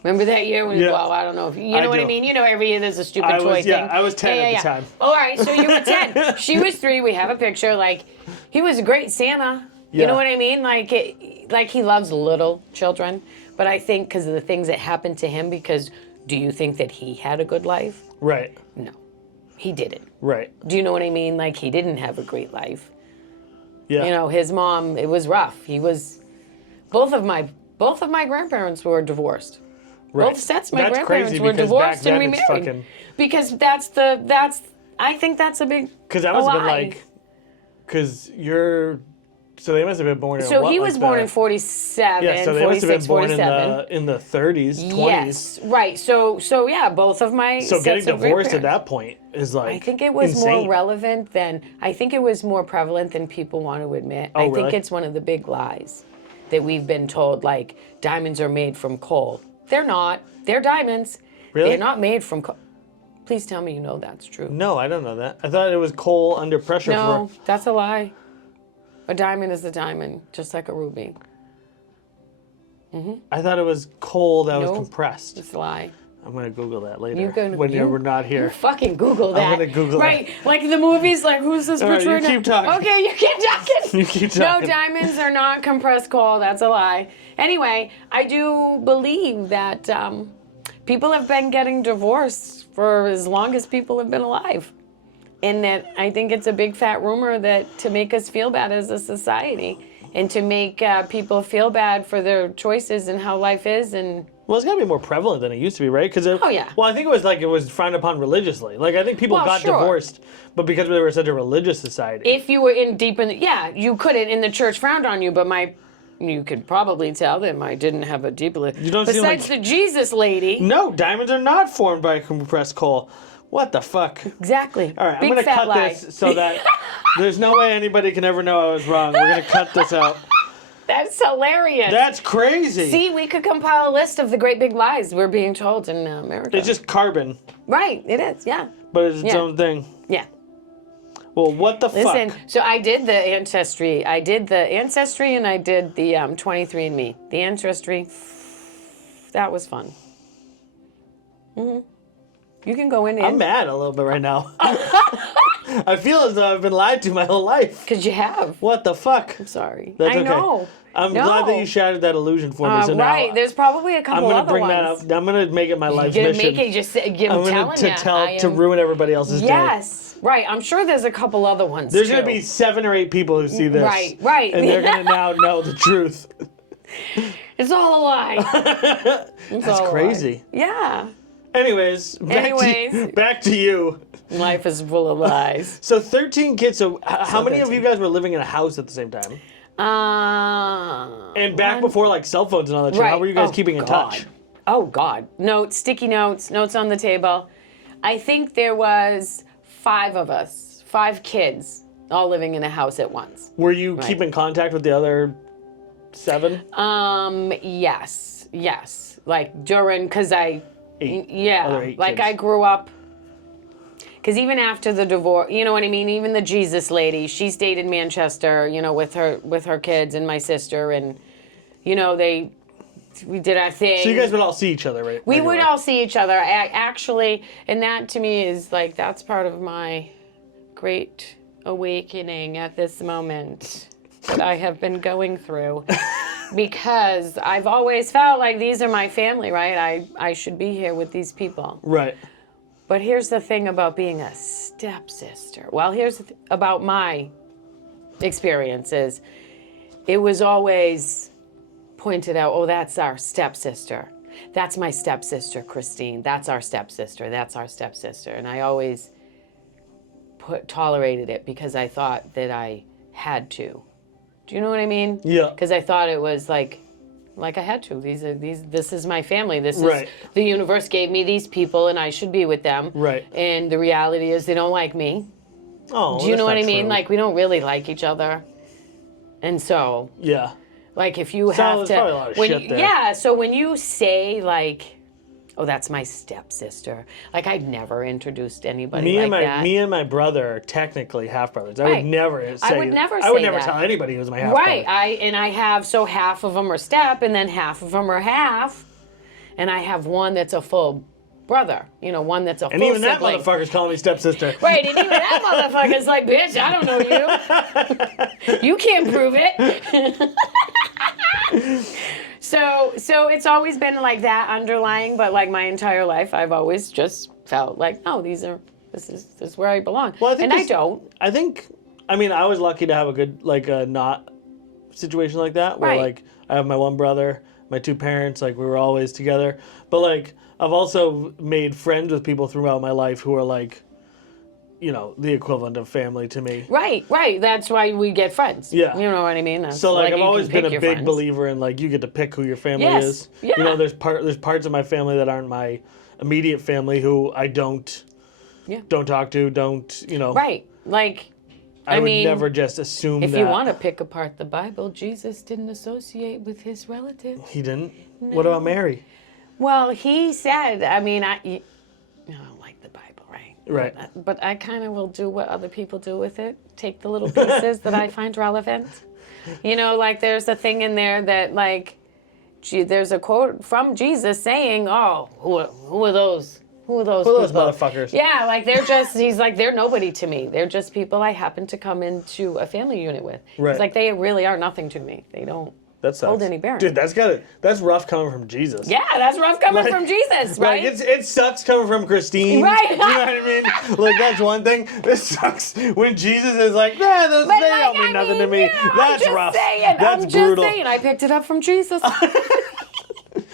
Remember that year? Well, I don't know if you know what I mean. You know, every year there's a stupid toy thing. Yeah, I was 10 at the time. All right, so you were 10. She was 3. We have a picture. Like, he was a great Santa. You know what I mean? Like he loves little children. But I think because of the things that happened to him, because do you think that he had a good life? Right. No, he didn't. Right. Do you know what I mean? Like, he didn't have a great life. Yeah. You know, his mom, it was rough. Both of my grandparents were divorced. Right. Both sets of my That's grandparents crazy were because divorced back and then it's remarried. fucking... Because I think that's a big Because that must have been like, because you're, so they must have been born in So he was born in 47, yeah, so they 46, must have been born 47. in the 30s, 20s. Yes, right. So yeah, both of my So sets getting of divorced at grandparents. that point is like I think it was insane. more relevant than, I think it was more prevalent than people want to admit. Oh, I think really? it's one of the big lies that we've been told, like, diamonds are made from coal. They're not. They're diamonds. Really? They're not made from coal. Please tell me you know that's true. No, I don't know that. I thought it was coal under pressure. No, that's a lie. A diamond is a diamond, just like a ruby. I thought it was coal that was No. compressed. It's a lie. I'm going to Google that later You we're not here. Fucking Google that. I'm gonna Google right, like the movies, like who's this All right, bitch you right keep now? talking. Okay, you keep talking. You keep No, talking. diamonds are not compressed coal. That's a lie. Anyway, I do believe that people have been getting divorced for as long as people have been alive. And that I think it's a big fat rumor that to make us feel bad as a society and to make people feel bad for their choices and how life is. And Well, it's got to be more prevalent than it used to be, right? Oh, yeah. Well, I think it was frowned upon religiously. Like, I think people Well, got sure. divorced, but because we were such a religious society. if you were you couldn't, and the church frowned on you, but you could probably tell them I didn't have a deep... You don't seem Besides like... the Jesus lady. No, diamonds are not formed by compressed coal. What the fuck? Exactly. All right, Big I'm going to fat cut lie. this so that there's no way anybody can ever know I was wrong. We're going to cut this out. That's hilarious. That's crazy. See, we could compile a list of the great big lies we're being told in America. It's just carbon, Right, it is, yeah. but it's its Yeah. own thing. Yeah. Well, what the Listen, fuck? so I did the ancestry. I did the ancestry and I did the 23andMe. The ancestry, that was fun. You can go in I'm mad a little bit right now. I feel as though I've been lied to my whole life. because you have. What the fuck? I'm sorry. That's I okay. know. I'm No. glad that you shattered that illusion for me. So Right, now there's probably a I'm couple gonna other bring ones. that up. I'm gonna make it my life's You're gonna mission. make it just I'm telling gonna you. to ruin everybody else's day. Yes, right. I'm sure there's a couple other ones. There's too. gonna be 7 or 8 people who see this. Right. And they're gonna now know the truth. It's all a lie. That's crazy. Yeah. Anyways, back to you. Life is full of lies. So 13 kids. So how many of 13. you guys were living in a house at the same time? And back before like cell phones and all that shit, how were you guys keeping in touch? Oh God. Notes, sticky notes, notes on the table. I think there was 5 of us, 5 kids, all living in a house at once. Were you keeping contact with the other 7? Yes. Like during, cause I, 8. yeah, Other 8 like kids. I grew up. Because even after the divorce, you know what I mean? Even the Jesus lady, she stayed in Manchester, with her kids and my sister. And, we did our thing. So you guys would all see each other, right? We would all see each other. Actually, and that to me is like, that's part of my great awakening at this moment that I have been going through. Because I've always felt like these are my family, right? I should be here with these people. Right. But here's the thing about being a stepsister. Well, here's about my experiences. It was always pointed out, oh, that's our stepsister. That's my stepsister, Christine. That's our stepsister. That's our stepsister. And I always tolerated it because I thought that I had to. Do you know what I mean? Yeah. Because I thought it was like I had to. This is my family. This is Right. the universe gave me these people, and I should be with them. Right. And the reality is, they don't like me. Oh, Do you know what I mean? True. Like, we don't really like each other, and so Yeah. like if you So have there's to, probably a lot of when shit there. yeah. So when you say like, oh, that's my stepsister. Like, I'd never introduced anybody that. Me and my brother are technically half brothers. I Right. would never say. I would never I would say never that. tell anybody who's my half Right. brother. I have, so half of them are step, and then half of them are half, and I have one that's a full brother. One that's a And full even that sibling. motherfucker's calling me stepsister. Right, and even that motherfucker's like, bitch, I don't know you. You can't prove it. So it's always been like that underlying, but like my entire life, I've always just felt like, oh, this is where I belong. Well, I don't. I was lucky to have a good, not situation like that, where, Right. I have my one brother, my 2 parents, we were always together. But, I've also made friends with people throughout my life who are, the equivalent of family to me. Right. That's why we get friends. Yeah. You know what I mean? That's So, like I've you always can been pick a your big friends. believer in, you get to pick who your family Yes. is. Yeah. There's parts of my family that aren't my immediate family who I don't talk to, Right. Like, I would mean, never just assume if that. you want to pick apart the Bible, Jesus didn't associate with his relatives. He didn't? No. What about Mary? Well, he said, I mean, I don't like the Bible, right? Right. But I kind of will do what other people do with it. Take the little pieces that I find relevant. You know, like there's a thing in there that like, there's a quote from Jesus saying, "Oh, who are those? Who are those? Who are those people? motherfuckers?" Yeah, like they're just. He's like they're nobody to me. They're just people I happen to come into a family unit with. Right. It's like they really are nothing to me. They don't hold any bearing. Dude, that's rough coming from Jesus. Yeah, that's rough coming from Jesus, right? Like it sucks coming from Christine. Right. You know what I mean? Like that's one thing. This sucks when Jesus is like, yeah, they don't mean nothing to me. You know, That's rough. That's I'm brutal. just saying, I picked it up from Jesus.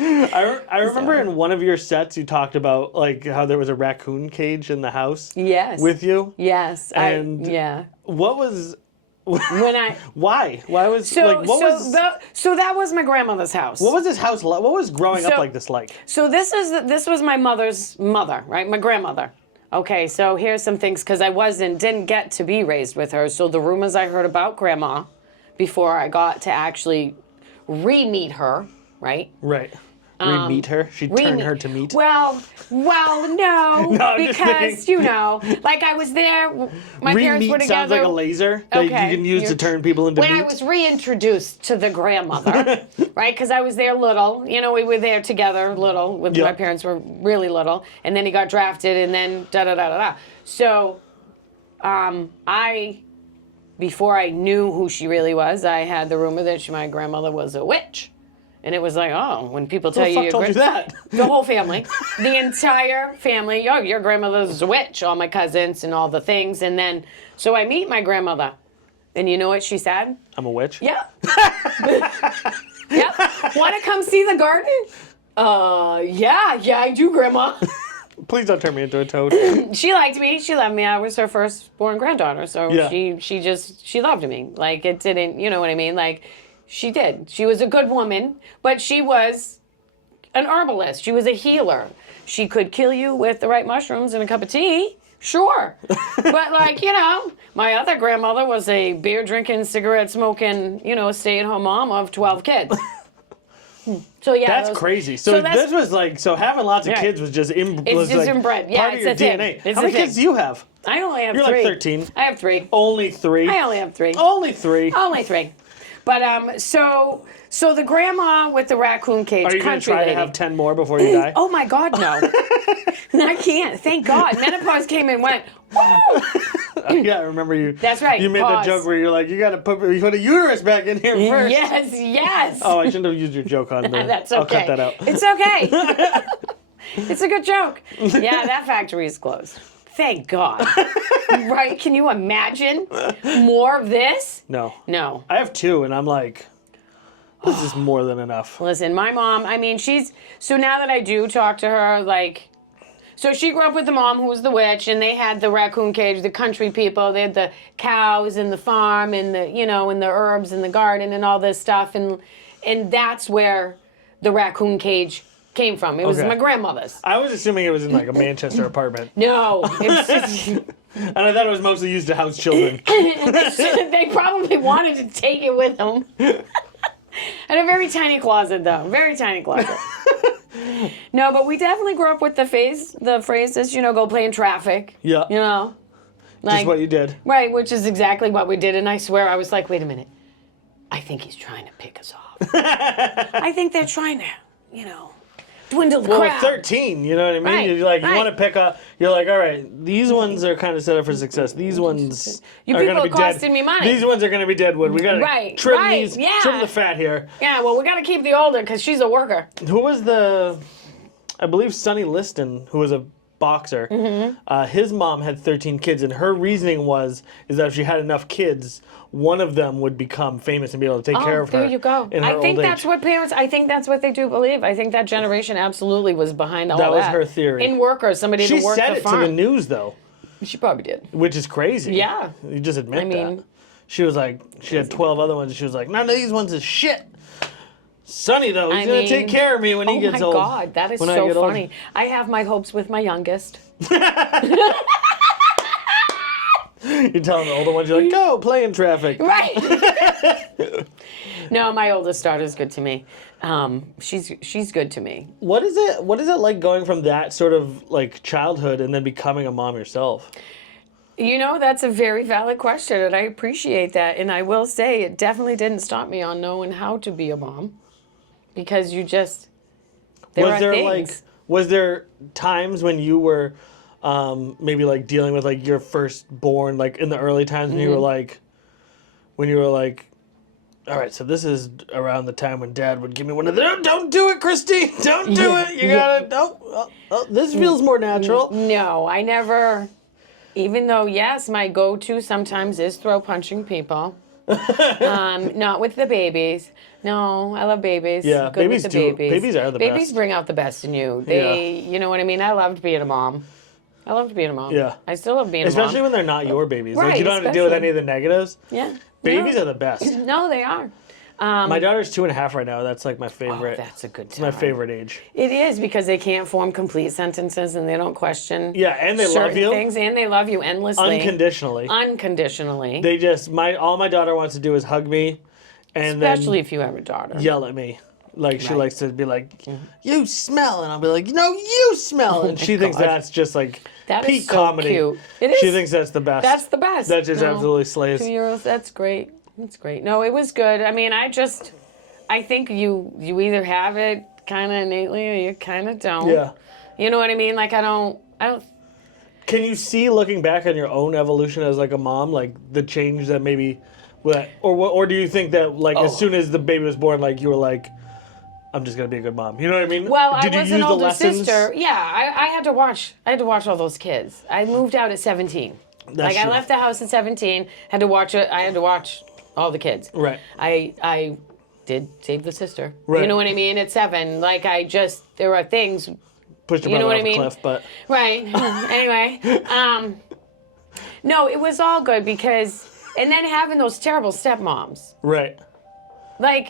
I remember in one of your sets you talked about like how there was a raccoon cage in the house. Yes. With you. Yes. And what was when I why was so like what so was so that was my grandmother's house. what was this house like? What was growing up like this like? So this was my mother's mother, right? My grandmother. Okay, so here's some things because I didn't get to be raised with her. So the rumors I heard about grandma before I got to actually re-meet her, right? Right. Re-meet her? She'd turn her to meat? Well, no, No, I'm because, you know, like I was there, my parents were Re-meat together. sounds like a laser that you can use to turn people into when meat. I was reintroduced to the grandmother, right, because I was there little, you know, we were there together little, with my parents were really little, and then he got drafted, and then da-da-da-da-da. So, before I knew who she really was, I had the rumor that my grandmother was a witch. And it was like, oh, when people tell you, told you that? The whole family, the entire family, oh, your grandmother's a witch, all my cousins and all the things. And then, so I meet my grandmother. And you know what she said? I'm a witch? Yep. Yep. Want to come see the garden? Yeah, I do, Grandma. Please don't turn me into a toad. She liked me. She loved me. I was her firstborn granddaughter. So she loved me. Like, it didn't, you know what I mean? Like, she did. She was a good woman, but she was an herbalist. She was a healer. She could kill you with the right mushrooms and a cup of tea. Sure. But like, you know, my other grandmother was a beer drinking, cigarette smoking, you know, stay-at-home mom of 12 kids. So yeah, that's crazy. So this was like, so having lots of kids was just inbred. Yeah, part of your DNA. How many kids do you have? I only have 3. You're like 13. I have 3. Only 3. I only have 3. Only 3. Only 3. But so the grandma with the raccoon cage, are you going to country try lady. to have 10 more before you die? Oh my God, no. I can't. Thank God. Menopause came and went. Woo! Yeah, I remember you. That's right. You made that joke where you're like, you got to put a uterus back in here first. Yes. Oh, I shouldn't have used your joke on that. That's okay. I'll cut that out. It's okay. It's a good joke. Yeah, that factory is closed. Thank God. Right? Can you imagine more of this? No. No. I have 2, and I'm like, this is more than enough. Listen, my mom, I mean, so now that I do talk to her, like, so she grew up with the mom who was the witch, and they had the raccoon cage, the country people, they had the cows and the farm and the, you know, and the herbs and the garden and all this stuff, and that's where the raccoon cage came from. It was my grandmother's. I was assuming it was in like a Manchester apartment. No. And I thought it was mostly used to house children. they probably wanted to take it with them. And a very tiny closet, though. Very tiny closet. No, but we definitely grew up with the phrases, you know, go play in traffic. Yeah. You know? Like, just what you did. Right, which is exactly what we did. And I swear, I was like, wait a minute. I think he's trying to pick us off. I think they're trying to, you know, dwindle the crowd. Well, at 13, you know what I mean? Right, You're like, you want to pick up, you're like, all right, these ones are kind of set up for success. These ones you are going to be dead. costing me money. These ones are going to be deadwood. We got to trim trim the fat here. Yeah, well, we got to keep the older because she's a worker. Who was I believe Sonny Liston, who was a boxer, his mom had 13 kids, and her reasoning is that if she had enough kids, one of them would become famous and be able to take care of her. There you go. I think that's what they do believe. I think that generation absolutely was behind all that. That was her theory. In workers, somebody to work the farm. She said it to the news, though. She probably did. Which is crazy. Yeah. You just admit that. She was like, she had 12 other ones, and she was like, none of these ones is shit. Sonny, though, he's going to take care of me when he gets old. Oh, my God. That is so funny. I have my hopes with my youngest. You're telling the older ones, you're like, go play in traffic. Right. No, my oldest daughter's good to me. She's good to me. What is it like going from that sort of like childhood and then becoming a mom yourself? That's a very valid question, and I appreciate that. And I will say it definitely didn't stop me on knowing how to be a mom, because was there times when you were maybe like dealing with like your firstborn, like in the early times when you were like, all right, so this is around the time when Dad would give me one of the, don't do it, Christine, don't do it. You gotta, this feels more natural. No, I never, even though, yes, my go-to sometimes is throw punching people. Not with the babies. No, I love babies. Yeah, good babies with the do. babies. Babies are the best. Babies bring out the best in you. You know what I mean? I loved being a mom. Yeah. I still love being a mom. Especially when they're not your babies. Right, like you don't have to deal with any of the negatives. Yeah. Babies are the best. No, they are. My daughter's 2.5 right now. That's like my favorite. Oh, that's a good It's time. my favorite age. It is, because they can't form complete sentences and they don't question. Yeah, and they love certain you. things, and they love you endlessly. Unconditionally. Unconditionally. They just all my daughter wants to do is hug me, and Especially then if you have a daughter. yell at me. Like she Right. likes to be like, you smell, and I'll be like, no, you smell, and she thinks God. that's just like That peak is so comedy. cute. It is. She thinks that's the best. That's the best. That just absolutely slays. 2-year-olds, that's great. That's great. No, it was good. I mean, I think you either have it kind of innately or you kind of don't. Yeah. You know what I mean? Like, I don't. Can you see, looking back on your own evolution as like a mom, like the change that maybe, or do you think that like as soon as the baby was born, like you were like, I'm just gonna be a good mom. You know what I mean? Well, Did I you was use an the older lessons? sister. Yeah, I had to watch. I had to watch all those kids. I moved out at 17. That's I true. left the house at 17. Had to watch it. I had to watch all the kids. Right. I did save the sister. Right. You know what I mean? At 7, like there are things. Pushed your You know brother what I off a mean? cliff, but Right. Anyway, no, it was all good because, and then having those terrible stepmoms. right. Like,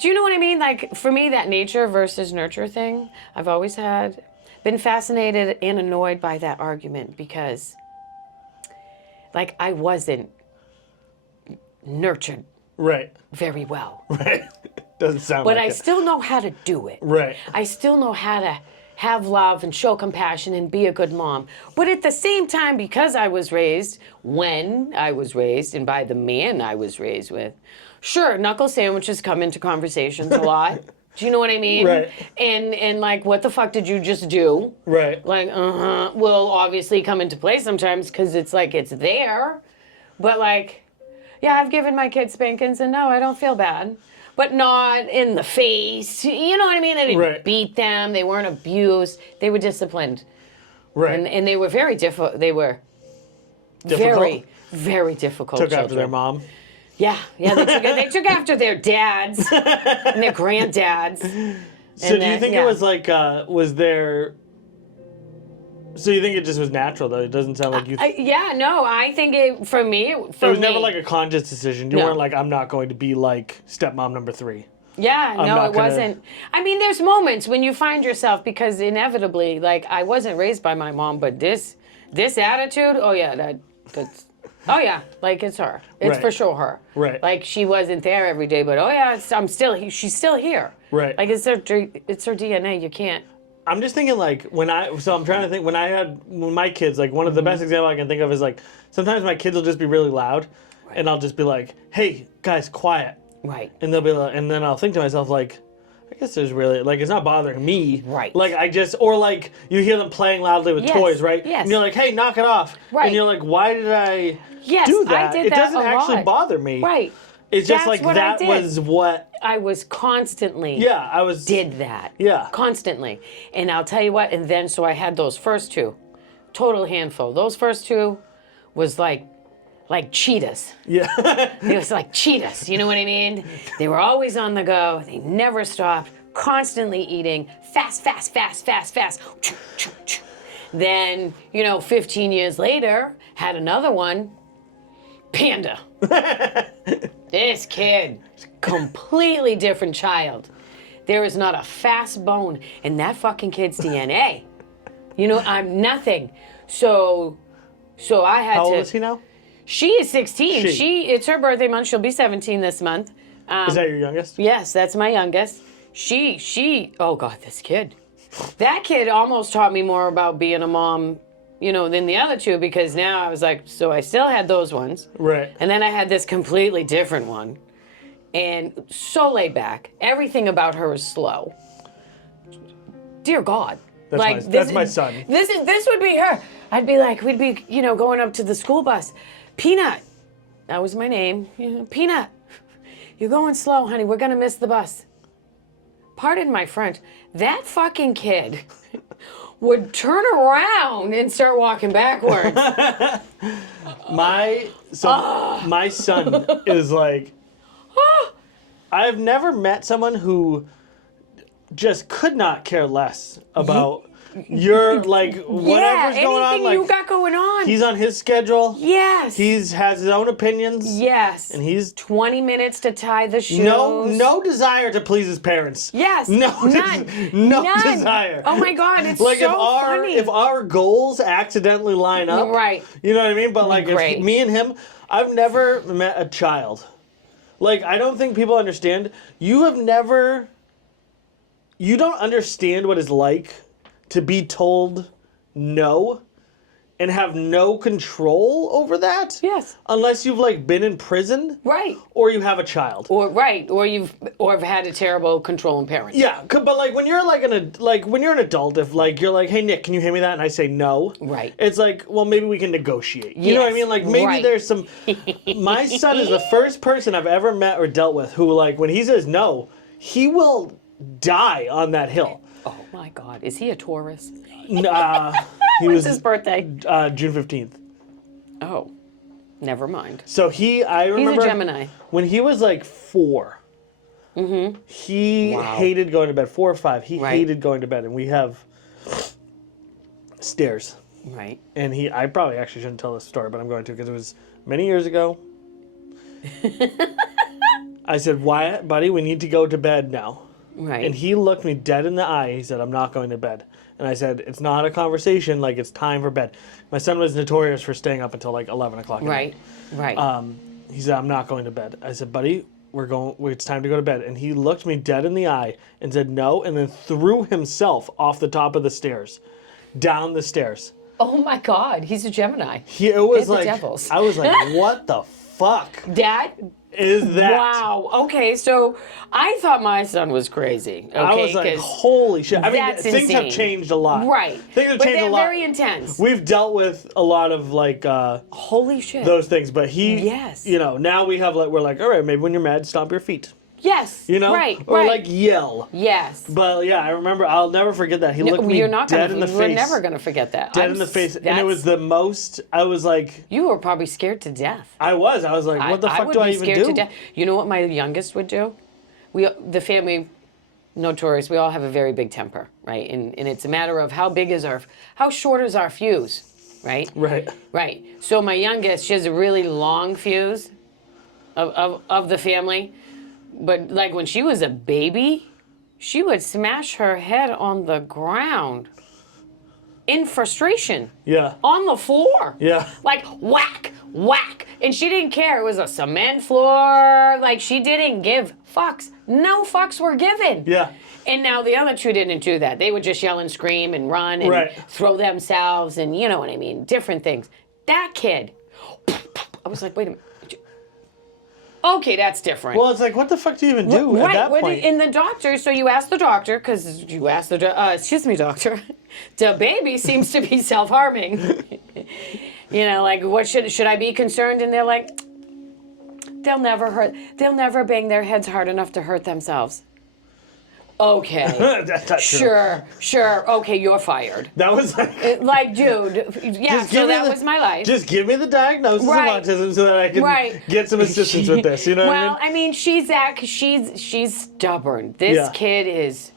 do you know what I mean? Like, for me, that nature versus nurture thing, I've always been fascinated and annoyed by that argument because, like, I wasn't nurtured Right. very well. Right. Doesn't sound But like I it. still know how to do it. Right. I still know how to have love and show compassion and be a good mom. But at the same time, because I was raised when I was raised and by the man I was raised with, sure, knuckle sandwiches come into conversations a lot. Do you know what I mean? Right. And like, what the fuck did you just do? Right. Like, will obviously come into play sometimes because it's like it's there. But like, yeah, I've given my kids spankings and no, I don't feel bad. But not in the face. You know what I mean? I didn't Right. beat them. They weren't abused. They were disciplined. Right. And they were very difficult. They were Difficult? very, very difficult Took children. after their mom. Yeah, they took after their dads and their granddads. So do you think it was like, so you think it just was natural though? It doesn't sound like you... Yeah, no, I think it was never like a conscious decision. You weren't like, I'm not going to be like stepmom number 3. Yeah, no, not it gonna- wasn't. I mean, there's moments when you find yourself, because inevitably, like, I wasn't raised by my mom, but this attitude, oh yeah, that's, oh yeah, like it's her. It's Right. for sure her. Right. Like she wasn't there every day, but oh yeah, she's still here. Right. Like it's her DNA. You can't. I'm just thinking like I'm trying to think when my kids, like one of the best example I can think of is like sometimes my kids will just be really loud and I'll just be like, hey guys, quiet. Right. And they'll be like, and then I'll think to myself like, I guess there's really like it's not bothering me. Right. Like or like you hear them playing loudly with Yes, toys, right? yes. And you're like, hey, knock it off. Right. And you're like, why did I Yes, do that? I did It that doesn't a actually lot. bother me. Right. It's just That's like what I that did. was what I was constantly. Yeah, I was Did that. Yeah. Constantly. And I'll tell you what, and then so I had those first 2. Total handful. Those first 2 was like cheetahs. Yeah. It was like cheetahs, you know what I mean? They were always on the go. They never stopped, constantly eating, fast. Then, 15 years later, had another one, Panda. This kid, completely different child. There is not a fast bone in that fucking kid's DNA. I'm nothing. So So I had How to. old is he now? She is 16. It's her birthday month. She'll be 17 this month. Is that your youngest? Yes, that's my youngest. Oh God, this kid. That kid almost taught me more about being a mom, than the other two, because now I was like, so I still had those ones. Right. And then I had this completely different one. And so laid back. Everything about her is slow. Dear God. That's my son. This would be her. I'd be like, we'd be, going up to the school bus. Peanut. That was my name. Peanut. You're going slow, honey. We're going to miss the bus. Pardon my French. That fucking kid would turn around and start walking backwards. My son is like, I've never met someone who just could not care less about your, whatever's going on. Anything you got going on. He's on his schedule. Yes. He has his own opinions. Yes. And he's 20 minutes to tie the shoes. no desire to please his parents. Yes. None. Desire. Oh my God, it's so funny. If our goals accidentally line up. Right. You know what I mean? But if me and him, I've never met a child. I don't think people understand. You don't understand what it's like to be told no and have no control over that. Yes. Unless you've been in prison. Right. Or you have a child. Or have had a terrible controlling parent. Yeah, but when you're when you're an adult, if you're like, hey Nick, can you hand me that? And I say no. Right. It's like, well, maybe we can negotiate. You know what I mean? Maybe there's some. My son is the first person I've ever met or dealt with who when he says no, he will die on that hill. Oh my God, is he a Taurus? When's his birthday? June 15th. Oh, never mind. So I remember. He's a Gemini. When he was 4. Mm-hmm. He hated going to bed. 4 or 5. He hated going to bed, and we have stairs. Right. And I probably actually shouldn't tell this story, but I'm going to because it was many years ago. I said, Wyatt, buddy, we need to go to bed now. Right. And he looked me dead in the eye. He said, I'm not going to bed. And I said, it's not a conversation. It's time for bed. My son was notorious for staying up until 11 o'clock at night. Right. He said, I'm not going to bed. I said, buddy, it's time to go to bed. And he looked me dead in the eye and said no, and then threw himself off the top of the stairs, down the stairs. Oh my God, he's a Gemini. It was the devils. I was like, what the fuck? That is that? Wow. Okay, so I thought my son was crazy. Okay, I was like, holy shit. I mean, that's things have insane. changed a lot. Right. Things have changed a lot. They're very intense. We've dealt with a lot of holy shit. those things, but Yes. Now we have we're like, all right, maybe when you're mad, stomp your feet. Yes. Right. Or yell. Yes. But yeah, I remember. I'll never forget that. He looked me dead in the face. We're never gonna forget that. Dead in the face, and it was the most. I was like, you were probably scared to death. I was like, what the fuck do I even do? I would be scared to death. You know what my youngest would do? The family, notorious. We all have a very big temper, right? And it's a matter of how short is our fuse, right? Right. Right. So my youngest, she has a really long fuse of the family. But when she was a baby, she would smash her head on the ground in frustration. Yeah. On the floor. Yeah. Whack, whack. And she didn't care. It was a cement floor. She didn't give fucks. No fucks were given. Yeah. And now the other two didn't do that. They would just yell and scream and run and throw themselves and you know what I mean, different things. That kid, I was like, wait a minute. Okay, that's different. Well, it's what the fuck do you even do at that point? In the doctor, so you ask the doctor, because you ask excuse me, doctor, the baby seems to be self-harming. What should I be concerned? And they're like, they'll never bang their heads hard enough to hurt themselves. Okay. That's not true. Sure. Okay, you're fired. That was dude, yeah, so that was my life. Just give me the diagnosis of autism so that I can get some assistance with this, you know what I mean? Well, I mean, she's stubborn. This kid is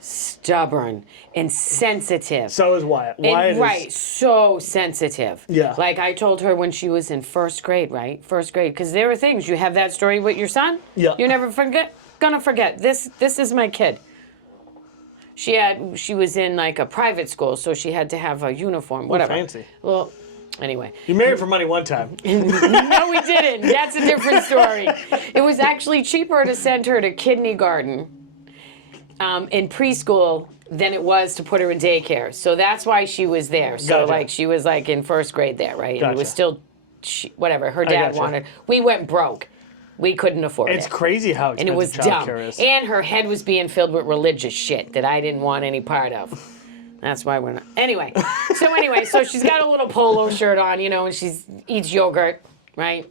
stubborn and sensitive. So is Wyatt. Wyatt so sensitive. Yeah. I told her when she was in first grade, right? First grade, because there were things. You have that story with your son? Yeah. You're never gonna forget. This is my kid. She was in a private school, so she had to have a uniform, whatever. Fancy. Well, Anyway. You married for money one time. No, we didn't. That's a different story. It was actually cheaper to send her to kindergarten in preschool than it was to put her in daycare. So that's why she was there. So Gotcha. like she was like in first grade there, right? And it was Gotcha. still, whatever, her dad gotcha. wanted. We went broke. We couldn't afford It's it. crazy how And it was expensive dumb. childcare is. And her head was being filled with religious shit that I didn't want any part of. That's why we're not. Anyway, so she's got a little polo shirt on, you know, and she eats yogurt, right?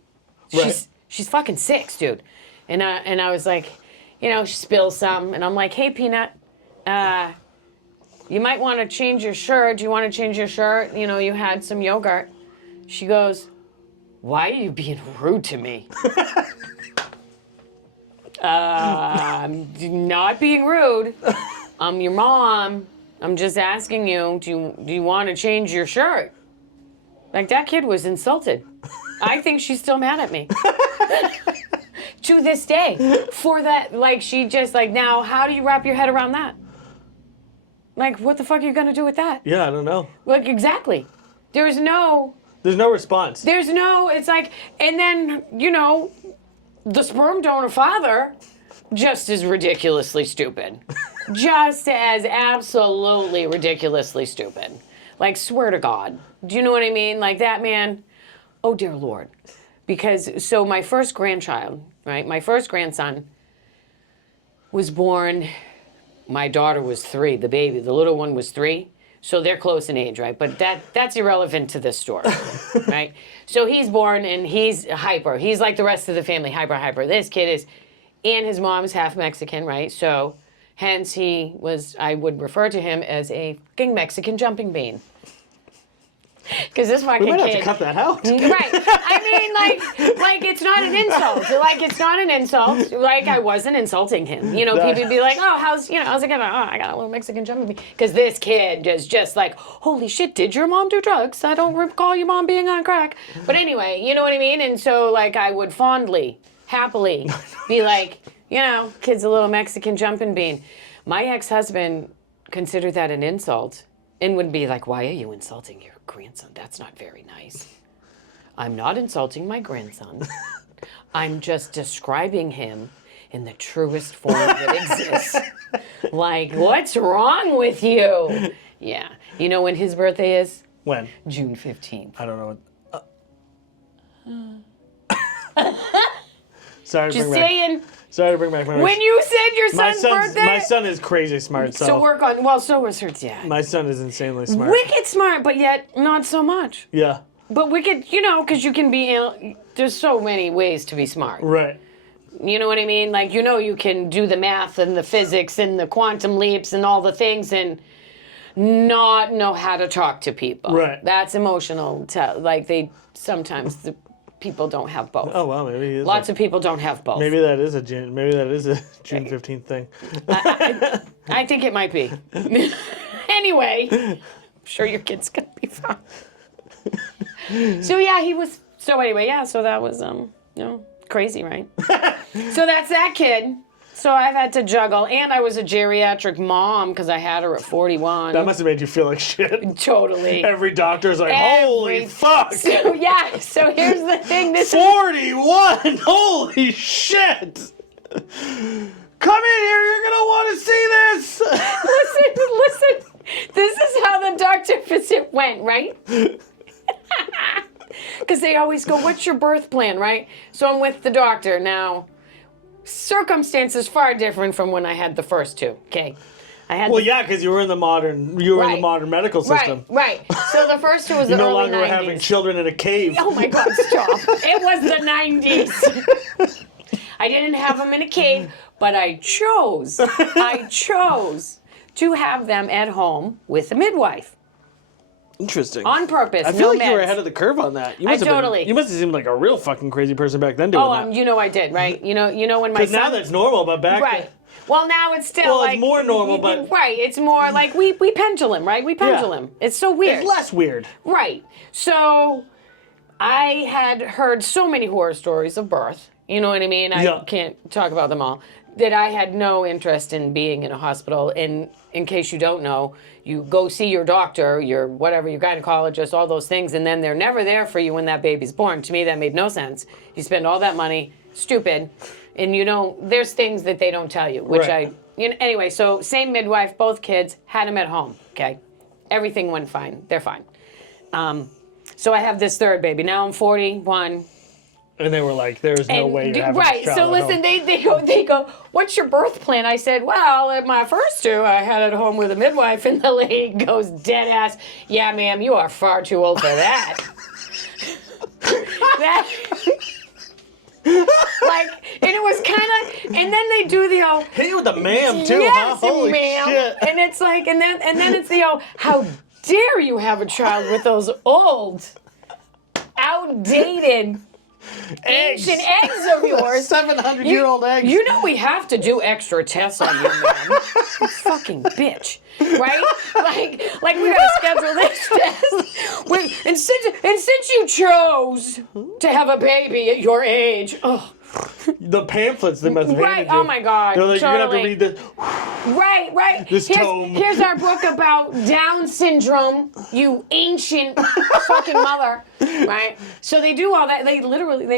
Right. She's fucking 6, dude. And I was like, you know, she spills some, and I'm like, hey, Peanut, you might want to change your shirt. Do you want to change your shirt? You know, you had some yogurt. She goes, why are you being rude to me? I'm not being rude. I'm your mom. I'm just asking you, do you want to change your shirt? Like, that kid was insulted. I think she's still mad at me. To this day. For that, like, she just, like, now, how do you wrap your head around that? Like, what the fuck are you going to do with that? Yeah, I don't know. Like, exactly. There's no, response. it's like, and then, you know, the sperm donor father, just as ridiculously stupid. Just as absolutely ridiculously stupid. Like, swear to God. Do you know what I mean? Like, that man, oh dear Lord. Because, so my first grandchild, right, my first grandson was born, my daughter was 3, the baby, the little one was 3. So they're close in age, right? But that's irrelevant to this story, right? So he's born and he's hyper. He's like the rest of the family, hyper. This kid is, and his mom's half Mexican, right? So hence I would refer to him as a fucking Mexican jumping bean. Because this fucking We might kid. have to cut that out. Right. I mean, like it's not an insult. Like, it's not an insult. Like, I wasn't insulting him. You know, people would be like, oh, how's it going? Oh, I got a little Mexican jumping bean. Because this kid is just like, holy shit, did your mom do drugs? I don't recall your mom being on crack. But anyway, you know what I mean? And so, like, I would fondly, happily be like, you know, kid's a little Mexican jumping bean. My ex-husband considered that an insult and would be like, why are you insulting your grandson? That's not very nice. I'm not insulting my grandson. I'm just describing him in the truest form that exists. Like, what's wrong with you? Yeah. You know when his birthday is? When? June 15th. I don't know. Sorry to Just bring back. saying, Sorry to bring back my. when you said your son's birthday. My son is crazy smart. So work on, well, so was her dad. my son is insanely smart. Wicked smart, but yet not so much. Yeah. But wicked, you know, because you can be, there's so many ways to be smart. Right. You know what I mean? Like, you know, you can do the math and the physics and the quantum leaps and all the things and not know how to talk to people. Right. That's emotional. Sometimes the people don't have both. Oh well, maybe he is. Lots of people don't have both. Maybe that is a June 15th thing. I think it might be. Anyway, I'm sure your kid's gonna be fine. So yeah, so that was you know, crazy, right? So that's that kid. So I've had to juggle, and I was a geriatric mom because I had her at 41. That must have made you feel like shit. Totally. Every doctor's like, holy fuck! So yeah, so here's the thing. This 41! Holy shit! Come in here, you're gonna want to see this! listen. This is how the doctor visit went, right? Because they always go, what's your birth plan, right? So I'm with the doctor now. Circumstances far different from when I had the first two, okay? Well, yeah, because you were in the modern medical system. Right. So the first two was the You no early longer 90s. were having children in a cave. Oh my God, stop. It was the 90s. I didn't have them in a cave, but I chose to have them at home with a midwife. Interesting. On purpose, I feel like you were meds. ahead of the curve on that. You I must have totally. You must have seemed like a real fucking crazy person back then doing that. You know I did, right? You know when my Because son... now that's normal, but back Right. Well, now it's still Well, it's like... more normal, but- Right, it's more like we pendulum, right? We pendulum. It's so weird. it's less weird. Right. So I had heard so many horror stories of birth. You know what I mean? I Yeah. can't talk about them all. that I had no interest in being in a hospital. And in case you don't know, you go see your doctor, your whatever, your gynecologist, all those things, and then they're never there for you when that baby's born. To me, that made no sense. You spend all that money, stupid, and you don't, there's things that they don't tell you, which Right. Anyway, so same midwife, both kids, had them at home, okay? Everything went fine. They're fine. So I have this third baby. Now I'm 41. And they were like, "There's no way you're having right. a child So at listen, home. they go, "What's your birth plan?" I said, "Well, at my first two, I had at home with a midwife," and the lady goes dead ass, "Yeah, ma'am, you are far too old for that." That. Like, and it was kind of, and then they do the old, Hit you with the ma'am too, yes, huh? Holy ma'am. shit! And it's like, and then it's the old, how dare you have a child with those old, outdated, ancient eggs of yours. 700-year-old eggs. You know we have to do extra tests on you, man. You fucking bitch. Right? Like we gotta schedule this test. And since you chose to have a baby at your age, The pamphlets they must have right? handed you. Oh my God! They're like, totally. you're gonna have to read this. Right. This tome. Here's our book about Down syndrome, you ancient fucking mother. Right? So they do all that. They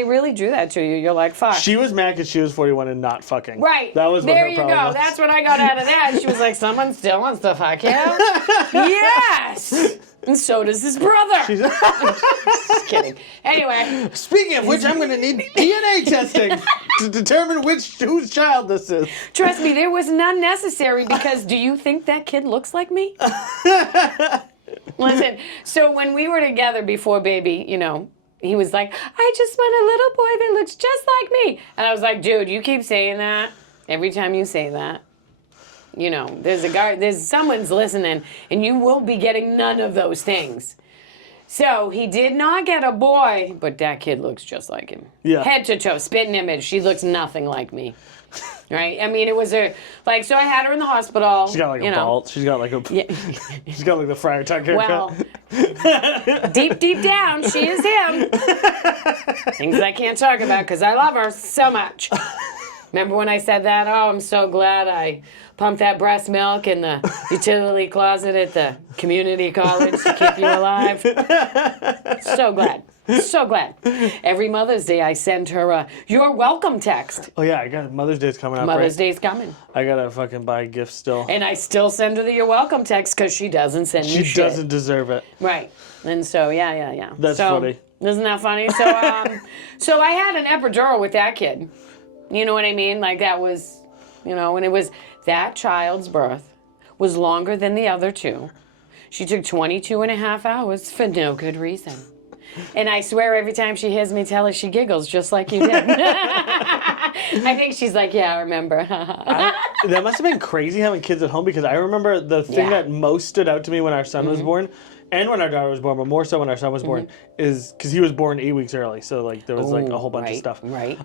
really do that to you. You're like, fuck. She was mad because she was 41 and not fucking. Right. That was what there her you problem go. was. That's what I got out of that. She was like, someone still wants to fuck you? Yes. And so does his brother. Just kidding. Anyway. Speaking of which, I'm going to need DNA testing to determine whose child this is. Trust me, there was none necessary because do you think that kid looks like me? Listen, so when we were together before baby, he was like, I just want a little boy that looks just like me. And I was like, dude, you keep saying that. Every time you say that, someone's listening, and you will be getting none of those things. So he did not get a boy, but that kid looks just like him. Yeah. Head to toe, spitting image. She looks nothing like me. Right? I mean, it was so I had her in the hospital. She's got like a bald. She's got like a. Yeah. She's got like the Friar Tuck haircut. Well, deep down, she is him. Things I can't talk about because I love her so much. Remember when I said that? Oh, I'm so glad I pumped that breast milk in the utility closet at the community college to keep you alive. So glad. So glad. Every Mother's Day, I send her a "You're welcome" text. Oh yeah, I got Mother's Day's coming up. Mother's right? Day's coming. I gotta fucking buy gifts still. And I still send her the "You're welcome" text because she doesn't send me shit. She doesn't deserve it. Right. And so, yeah. That's funny. Isn't that funny? So, so I had an epidural with that kid. You know what I mean? Like that was, and it was that child's birth was longer than the other two. She took 22 and a half hours for no good reason. And I swear every time she hears me tell her, she giggles just like you did. I think she's like, yeah, I remember. That must have been crazy having kids at home because I remember the thing that most stood out to me when our son was born and when our daughter was born, but more so when our son was born, is because he was born 8 weeks early. So like there was like a whole bunch of stuff. Right.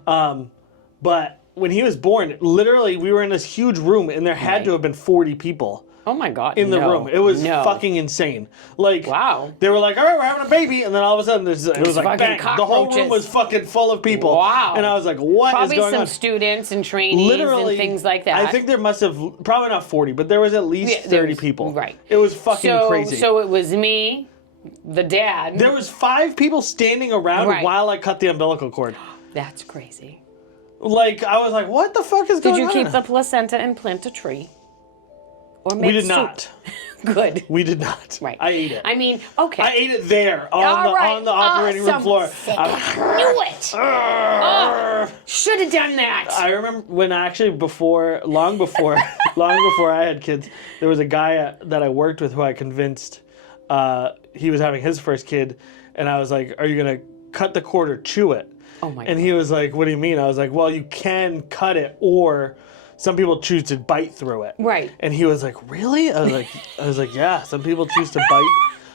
But when he was born, literally we were in this huge room and there had to have been 40 people. Oh my God. In the room. It was fucking insane. Like, wow. They were like, all right, we're having a baby. And then all of a sudden, it was like, bang. The whole room was fucking full of people. Wow. And I was like, what Probably is going on? some students and trainees and things like that. I think there must have, probably not 40, but there was at least 30 people. Right. It was fucking crazy. So it was me, the dad. There was 5 people standing around while I cut the umbilical cord. That's crazy. Like, I was like, what the fuck is going on? Did you keep the placenta and plant a tree? Or make We did soup? not. Good. We did not. Right. I ate it. I mean, okay. I ate it there on the operating room floor. I knew it. Oh, should have done that. I remember when actually long before I had kids, there was a guy that I worked with who I convinced he was having his first kid, and I was like, "Are you gonna cut the cord or chew it?" Oh my God. And he was like, "What do you mean?" I was like, "Well, you can cut it, or some people choose to bite through it." Right. And he was like, "Really?" I was like, "Yeah, some people choose to bite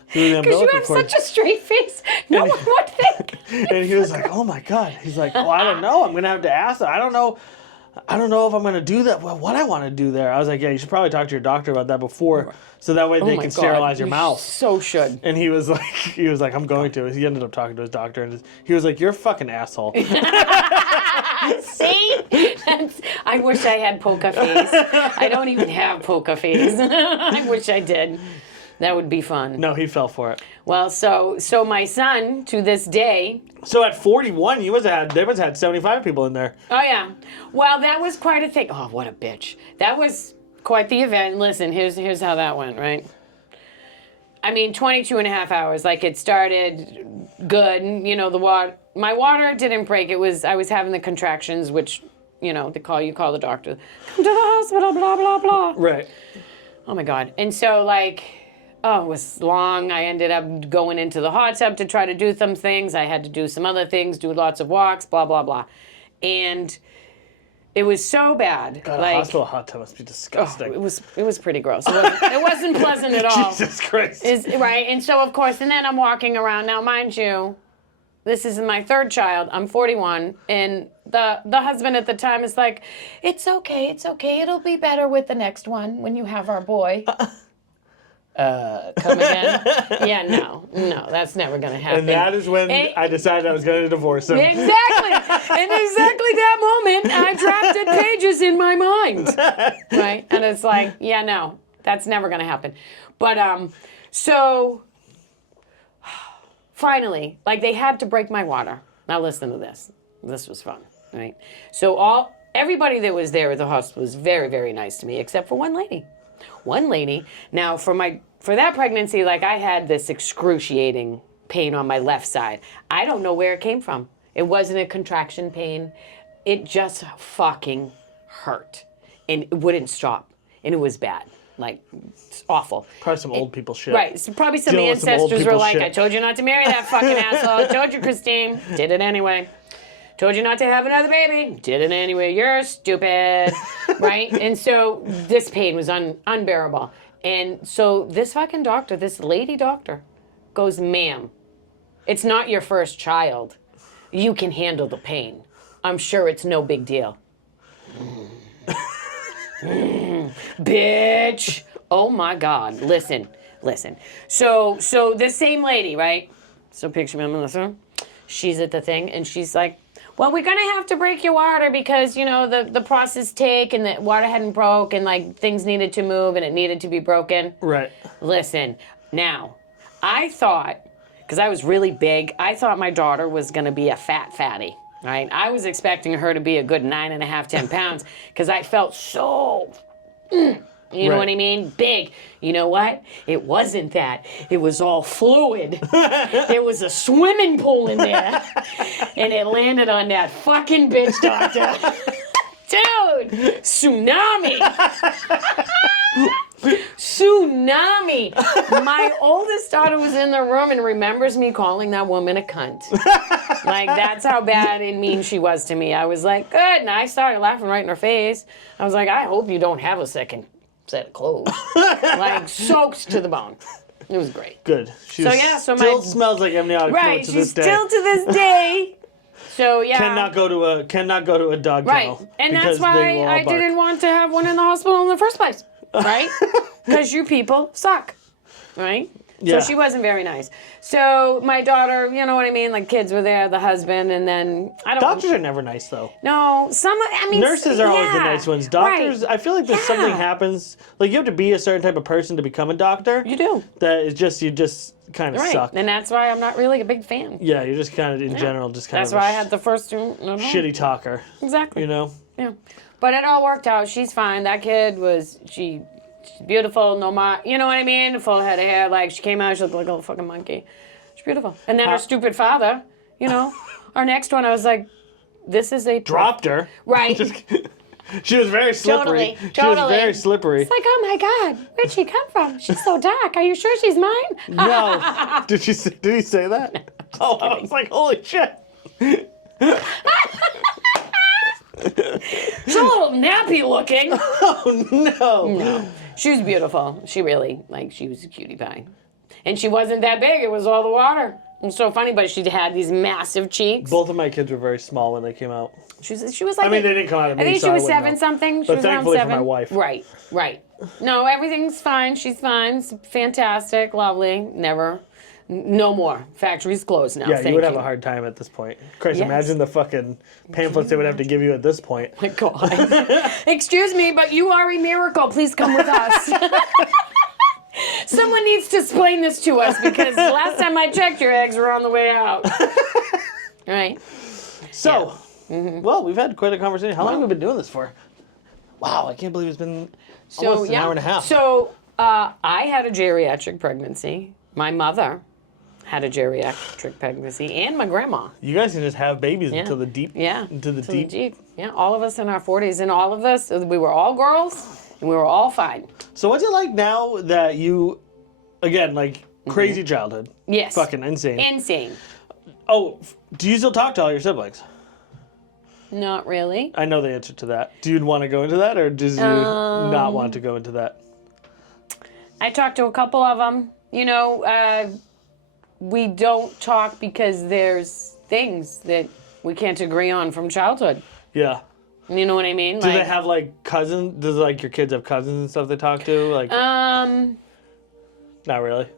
through the umbilical cord." Because you have such a straight face, no one would think. And he was like, "Oh my God." He's like, "Well, I don't know. I'm gonna have to ask them. I don't know if I'm gonna do that. Well, what I want to do there." I was like, "Yeah, you should probably talk to your doctor about that before, so that way they can sterilize your mouth." So should. And he was like, "I'm going to." He ended up talking to his doctor, and he was like, "You're a fucking asshole." See? I wish I had poker face. I don't even have poker face. I wish I did. That would be fun. No, he fell for it. Well, so my son, to this day... So at 41, they must have had 75 people in there. Oh, yeah. Well, that was quite a thing. Oh, what a bitch. That was quite the event. Listen, here's how that went, right? I mean, 22 and a half hours. Like, it started good. And, you know, my water didn't break. I was having the contractions, which, you know, you call the doctor. Come to the hospital, blah, blah, blah. Right. Oh, my God. And so, like... Oh, it was long. I ended up going into the hot tub to try to do some things. I had to do some other things, do lots of walks, blah, blah, blah. And it was so bad. God, a hospital hot tub must be disgusting. Oh, it was pretty gross. It wasn't pleasant at all. Jesus Christ. Right. And so, of course, and then I'm walking around. Now, mind you, this is my third child. I'm 41. And the husband at the time is like, it's okay. It'll be better with the next one when you have our boy. Come again? Yeah, no, that's never going to happen. And that is when I decided I was going to divorce him. Exactly. And exactly that moment, I drafted pages in my mind. Right? And it's like, yeah, no, that's never going to happen. But, so, finally, like, they had to break my water. Now listen to this. This was fun, right? So everybody that was there at the hospital was very, very nice to me, except for one lady. Now for that pregnancy, like, I had this excruciating pain on my left side. I don't know where it came from. It wasn't a contraction pain. It just fucking hurt. And it wouldn't stop. And it was bad. Like, it's awful. Probably some old people shit. Right. So probably some Dealing with some old ancestors were people like, shit. I told you not to marry that fucking asshole. I told you, Christine. Did it anyway. Told you not to have another baby. Did it anyway. You're stupid. Right? And so this pain was unbearable. And so this fucking doctor, this lady doctor, goes, ma'am, it's not your first child. You can handle the pain. I'm sure it's no big deal. Bitch. Oh my God. Listen. So this same lady, right? So picture me in this room. She's at the thing and she's like, well, we're going to have to break your water because, you know, the process take and the water hadn't broke and, like, things needed to move and it needed to be broken. Right. Listen, now, I thought, because I was really big, I thought my daughter was going to be a fatty, right? I was expecting her to be a good 9.5, 10 pounds because I felt so... You know what I mean? Big. You know what? It wasn't that. It was all fluid. There was a swimming pool in there. And it landed on that fucking bitch doctor. Dude! Tsunami! Tsunami! My oldest daughter was in the room and remembers me calling that woman a cunt. Like, that's how bad and mean she was to me. I was like, good. And I started laughing right in her face. I was like, I hope you don't have a second set of clothes. Like, soaked to the bone. It was great. Good. She still smells like amniotic fluid to this day. Right, still to this day. So yeah. Cannot go to a dog right. kennel. And that's why I didn't want to have one in the hospital in the first place. Right? Because you people suck. Right? Yeah. So she wasn't very nice. So my daughter, you know what I mean? Like, kids were there, the husband, and then Doctors are never nice, though. No, nurses are always the nice ones. Doctors, right. I feel like there's something happens. Like, you have to be a certain type of person to become a doctor. You do. That is just, you just kind of suck. And that's why I'm not really a big fan. Yeah, you're just kind of, in general, just kind that's of why I had the first two. Shitty talker. Exactly. You know? Yeah. But it all worked out. She's fine. That kid she's beautiful, you know what I mean? Full head of hair. Like, she came out, she looked like a little fucking monkey. She's beautiful. And then her stupid father, you know. Our next one, I was like, this is a... Dropped her. Right. She was very slippery. Totally. She was very slippery. It's like, oh my God, where'd she come from? She's so dark. Are you sure she's mine? No. Did he say that? No, I was like, holy shit. She's a little nappy looking. Oh, no. No. She was beautiful. She really, she was a cutie pie. And she wasn't that big. It was all the water. It was so funny, but she had these massive cheeks. Both of my kids were very small when they came out. She was like... I mean, they didn't come out of me, I think so she was I wouldn't 7-something. She but was around thankfully 7. for my wife. Right. No, everything's fine. She's fine. It's fantastic. Lovely. Never No more. Factory's closed now. Yeah, Thank you would have a hard time at this point. Christ, Yes. imagine the fucking pamphlets they would have to give you at this point. My God. Excuse me, but you are a miracle. Please come with us. Someone needs to explain this to us because last time I checked, your eggs were on the way out. Right. So, well, we've had quite a conversation. How long have we been doing this for? Wow, I can't believe it's been almost an hour and a half. So I had a geriatric pregnancy. My mother had a geriatric pregnancy, and my grandma. You guys can just have babies until the deep. Yeah. Into the deep. Yeah, all of us in our 40s, and all of us, we were all girls, and we were all fine. So what's it like now that you, again, like crazy childhood? Yes. Fucking insane. Insane. Oh, do you still talk to all your siblings? Not really. I know the answer to that. Do you want to go into that, or does you not want to go into that? I talked to a couple of them. You know, we don't talk because there's things that we can't agree on from childhood. Yeah. You know what I mean? Do they have like cousins? Does like your kids have cousins and stuff they talk to? Like, not really.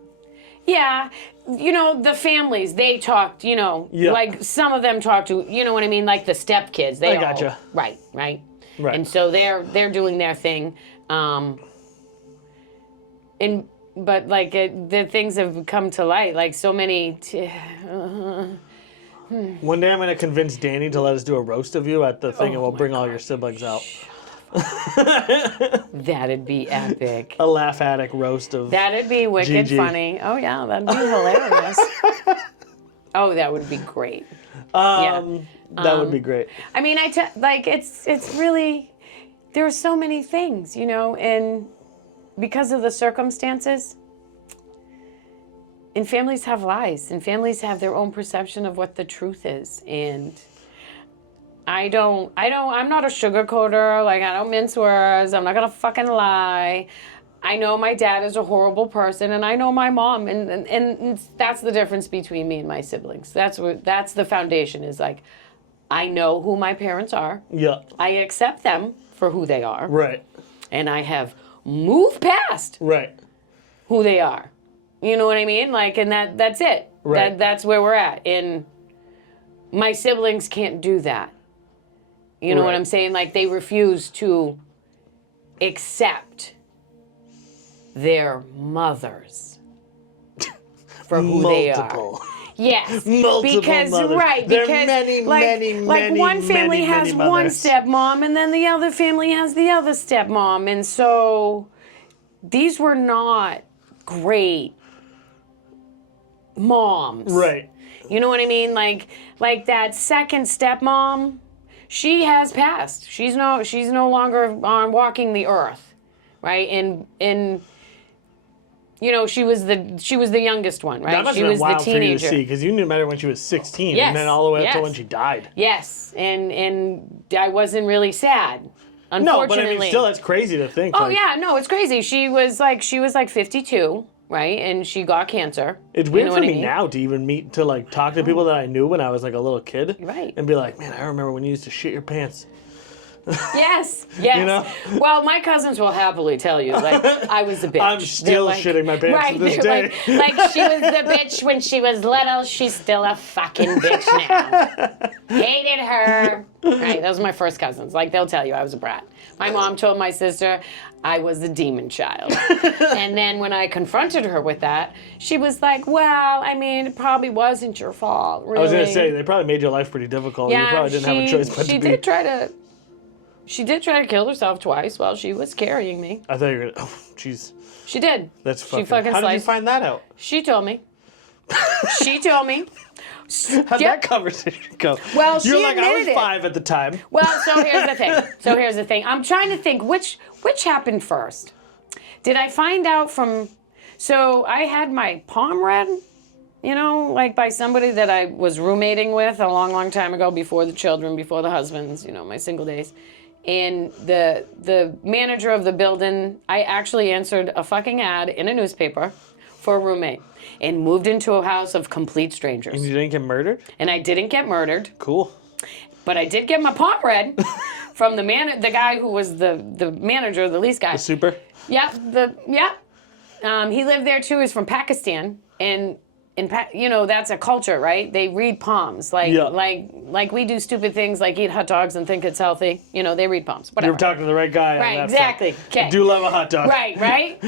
Yeah, you know, the families, they talked, you know, like some of them talk to, you know what I mean, like the stepkids. They I gotcha. Right. Right. And so they're doing their thing. But like the things have come to light, like so many. One day I'm going to convince Danny to let us do a roast of you at the thing, and we'll bring all your siblings out. That'd be epic. A laugh attic roast of That'd be wicked Gigi. funny. Oh yeah, that'd be hilarious. Oh, that would be great. That would be great. I mean, like it's really, there are so many things, you know, and because of the circumstances, and families have lies, and families have their own perception of what the truth is, and I'm not a sugarcoater, like I don't mince words, I'm not gonna fucking lie. I know my dad is a horrible person, and I know my mom, and that's the difference between me and my siblings. That's the foundation, is like, I know who my parents are. Yeah. I accept them for who they are. Right. And I have moved past Right. who they are. You know what I mean? Like, and that's it. Right. That's where we're at. And my siblings can't do that. You know what I'm saying? Like, they refuse to accept their mothers for who they are. Yes, Multiple because mothers. Right, There are because many, like, many, like many, one family many, has many one mothers. stepmom, and then the other family has the other stepmom, and so these were not great moms. Right. You know what I mean? Like that second stepmom, she has passed. She's no longer on walking the earth, right? And you know, she was the youngest one, right? That must she have been was wild the for you to teenager. see, because you knew about her when she was 16, Yes, and then all the way up to yes. when she died. Yes, and I wasn't really sad. No, Unfortunately. but I mean, still, that's crazy to think. Oh like, yeah, no, it's crazy. She was like 52, right? And she got cancer. It's weird You know for what I me mean? now to even to like talk to people that I knew when I was like a little kid, Right. And be like, man, I remember when you used to shit your pants. Yes. You know? Well, my cousins will happily tell you, like, I was a bitch. I'm They're still like, shitting my pants right, to this they're day. like she was the bitch when she was little. She's still a fucking bitch now. Hated her. Right, those are my first cousins. Like, they'll tell you I was a brat. My mom told my sister I was a demon child. And then when I confronted her with that, she was like, well, I mean, it probably wasn't your fault, really. I was gonna say they probably made your life pretty difficult. You probably didn't have a choice but to she be. She did try to kill herself twice while she was carrying me. I thought you were gonna. Oh, jeez. She did. That's fucking. She fucking How did you sliced. find that out? She told me. She told me. How'd that conversation go? Well, you're she like, I was admitted it. 5 at the time. Well, so here's the thing. I'm trying to think which happened first. Did I find out from? So I had my palm read, you know, like by somebody that I was roommating with a long, long time ago, before the children, before the husbands, you know, my single days. And the manager of the building, I actually answered a fucking ad in a newspaper for a roommate and moved into a house of complete strangers. And you didn't get murdered? And I didn't get murdered. Cool. But I did get my palm read from the guy who was the manager, the lease guy. The super? Yeah, he lived there too. He's from Pakistan, and that's a culture, right? They read palms, like we do stupid things like eat hot dogs and think it's healthy. They read palms. Whatever. You're talking to the right guy. Right, on that exactly. front. I do love a hot dog. Right.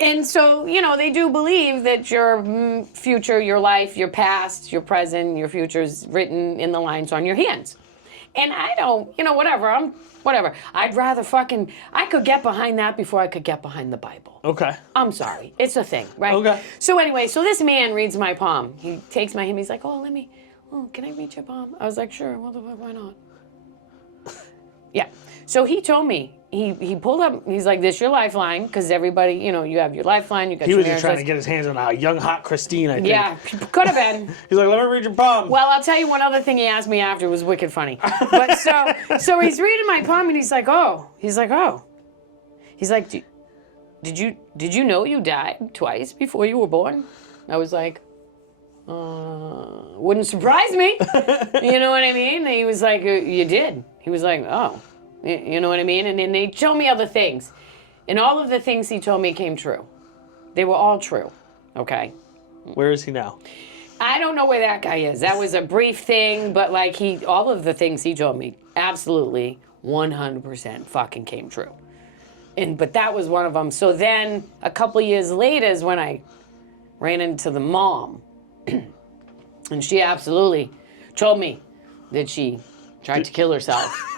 And so, they do believe that your future, your life, your past, your present, your future is written in the lines on your hands. And I don't, whatever. I'd rather I could get behind that before I could get behind the Bible. Okay. I'm sorry. It's a thing, right? Okay. So anyway, this man reads my palm. He takes my hand. He's like, can I read your palm? I was like, sure. What the fuck, why not? Yeah. So he told me, he pulled up, he's like, this your lifeline, because everybody, you have your lifeline, you got He your was just trying to get his hands on a young, hot Christine, I think. Yeah, could have been. He's like, let me read your palm. Well, I'll tell you one other thing he asked me after was wicked funny. But so he's reading my palm and he's like, oh. He's like, did you know you died twice before you were born? I was like, wouldn't surprise me. You know what I mean? And he was like, you did. He was like, oh, you know what I mean? And then they told me other things. And all of the things he told me came true. They were all true. Okay. Where is he now? I don't know where that guy is. That was a brief thing, but all of the things he told me absolutely 100% fucking came true. But that was one of them. So then a couple years later is when I ran into the mom. And she absolutely told me that she tried to kill herself.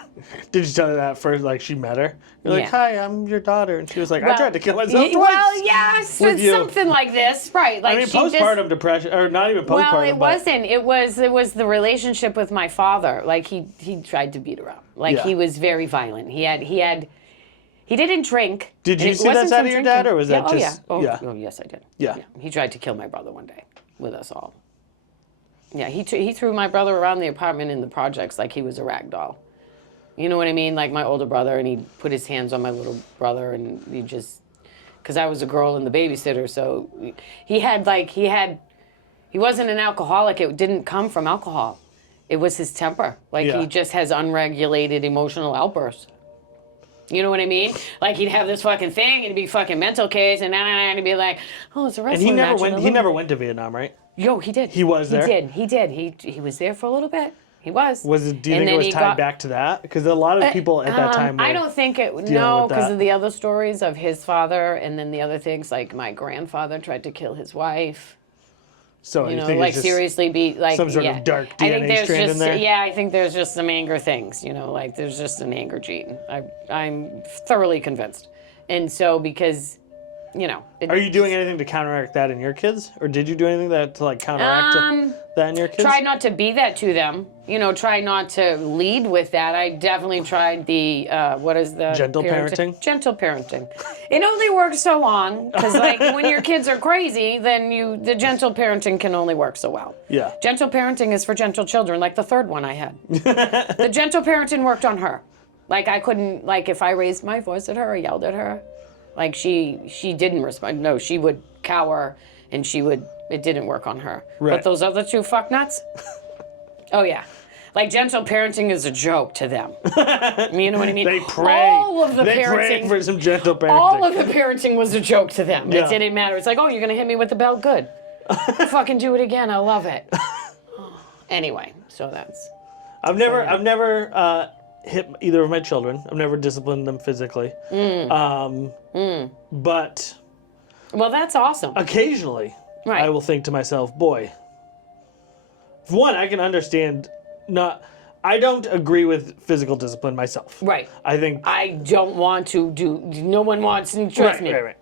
Did you tell her that first, she met her? You're like, hi, I'm your daughter. And she was like, I Well, tried to kill myself twice. Well, yes, with you. something like this, right? Postpartum depression, or not even postpartum. Well, it wasn't. It was the relationship with my father. He tried to beat her up. He was very violent. He didn't drink. Did you see that side of your dad, or was that just? Yeah. Yeah. Oh, yes, I did. Yeah. He tried to kill my brother one day with us all. Yeah, he threw my brother around the apartment in the projects like he was a rag doll. You know what I mean? Like my older brother, and he put his hands on my little brother, and he just, because I was a girl and the babysitter, so he wasn't an alcoholic. It didn't come from alcohol. It was his temper. He just has unregulated emotional outbursts. You know what I mean? He'd have this fucking thing, and it'd be fucking mental case, and then he'd be like, oh, it's a wrestling match. And he never went to Vietnam, right? Yo, he did. He was there? He did. He was there for a little bit. He was. Do you think it was tied back to that? Because a lot of people at that time were I don't think it, no, because of the other stories of his father, and then the other things, like my grandfather tried to kill his wife. So you think it's just seriously be some sort of dark DNA strand in there? Yeah, I think there's just some anger things, there's just an anger gene. I'm thoroughly convinced. And so because, Are you doing anything to counteract that in your kids? Or did you do anything to counteract that in your kids? Try not to be that to them. Try not to lead with that. I definitely tried the, what is the... Gentle parenting? Gentle parenting. It only works so long, because when your kids are crazy, then the gentle parenting can only work so well. Yeah. Gentle parenting is for gentle children, like the third one I had. The gentle parenting worked on her. I couldn't, if I raised my voice at her or yelled at her, she didn't respond. No, she would cower, and it didn't work on her. Right. But those other two fucknuts, oh yeah. Gentle parenting is a joke to them. You know what I mean? They pray. All of the they parenting. pray for some gentle parenting. All of the parenting was a joke to them. Yeah. It didn't matter. It's like, oh, you're going to hit me with the belt? Good. Fucking do it again. I love it. Anyway, so that's... I've never hit either of my children. I've never disciplined them physically. But... Well, that's awesome. Occasionally, right. I will think to myself, boy, one, I can understand I don't agree with physical discipline myself. Right. I don't want to do, no one wants to, trust me. Right.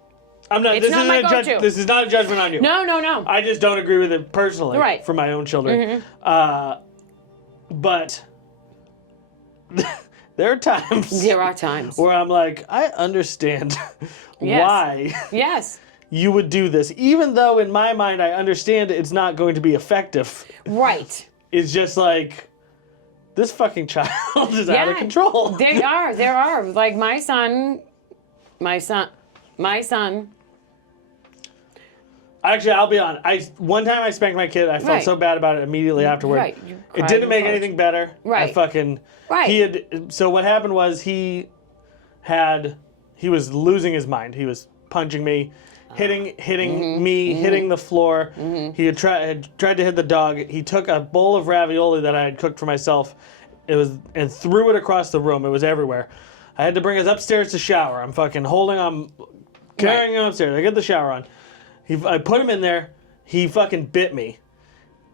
I'm not, it's this, not my isn't this is not a judgment on you. No. I just don't agree with it personally right. for my own children. Mm-hmm. But there are times where I'm like, I understand why yes. you would do this. Even though in my mind I understand it's not going to be effective. Right. It's just this fucking child is out of control. There are. Like my son. Actually, I'll be honest. One time I spanked my kid, I felt so bad about it immediately afterward. Right. It didn't make anything better. Right. So what happened was he was losing his mind. He was punching me, hitting me, hitting the floor. He had tried to hit the dog. He took a bowl of ravioli that I had cooked for myself, and threw it across the room. It was everywhere. I had to bring us upstairs to shower. I'm fucking carrying him upstairs. I get the shower on. I put him in there. He fucking bit me.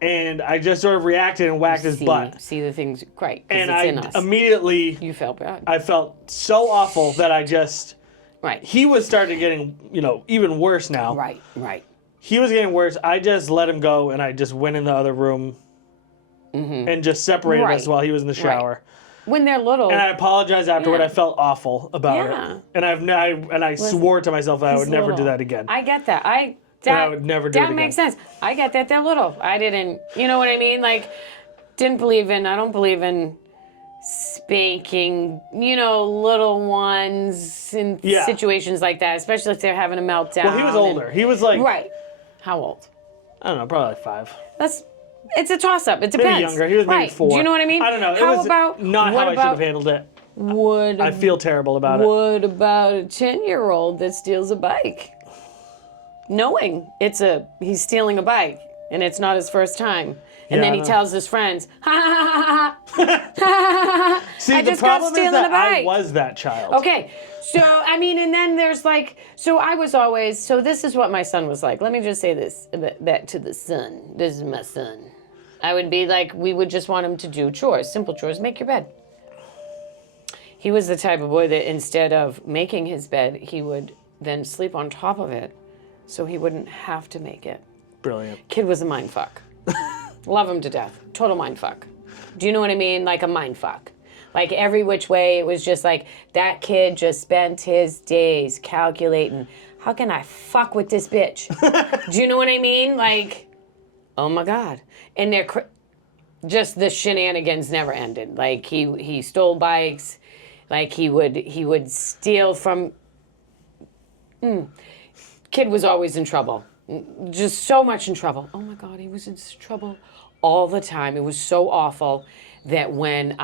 And I just sort of reacted and whacked his butt. See the things, right? And it's in us. Immediately... You felt bad. I felt so awful that I just... Right. He was starting getting, even worse now. Right. He was getting worse. I just let him go, and I just went in the other room and just separated us while he was in the shower. Right. When they're little. And I apologized afterward. I felt awful about it. And I swore to myself that I would never do that again. I get that. I would never do it again. That makes sense. I get that they're little. I didn't, you know what I mean? Like, I don't believe in spanking, little ones in situations like that, especially if they're having a meltdown. Well, he was older. He was like... Right. How old? I don't know, probably like 5. It's a toss-up. It depends. Maybe younger. He was maybe 4. Do you know what I mean? I don't know. It was not how I should have handled it. I feel terrible about it. What about a 10-year-old that steals a bike? Knowing he's stealing a bike and it's not his first time. And then he tells his friends, ha ha ha ha ha. See, the problem is that I was that child. Okay. So, and then there's so this is what my son was like. Let me just say this back to the son. This is my son. I would be like, we would just want him to do chores, simple chores, make your bed. He was the type of boy that instead of making his bed, he would then sleep on top of it so he wouldn't have to make it. Brilliant. Kid was a mindfuck. Love him to death. Total mindfuck. Do you know what I mean? Like a mindfuck. Like every which way, it was just like that kid just spent his days calculating, how can I fuck with this bitch? Do you know what I mean? Like, oh my God. And just the shenanigans never ended. Like he stole bikes. Like he would steal from... Kid was always in trouble. Just so much in trouble. Oh my God, he was in trouble all the time. It was so awful that when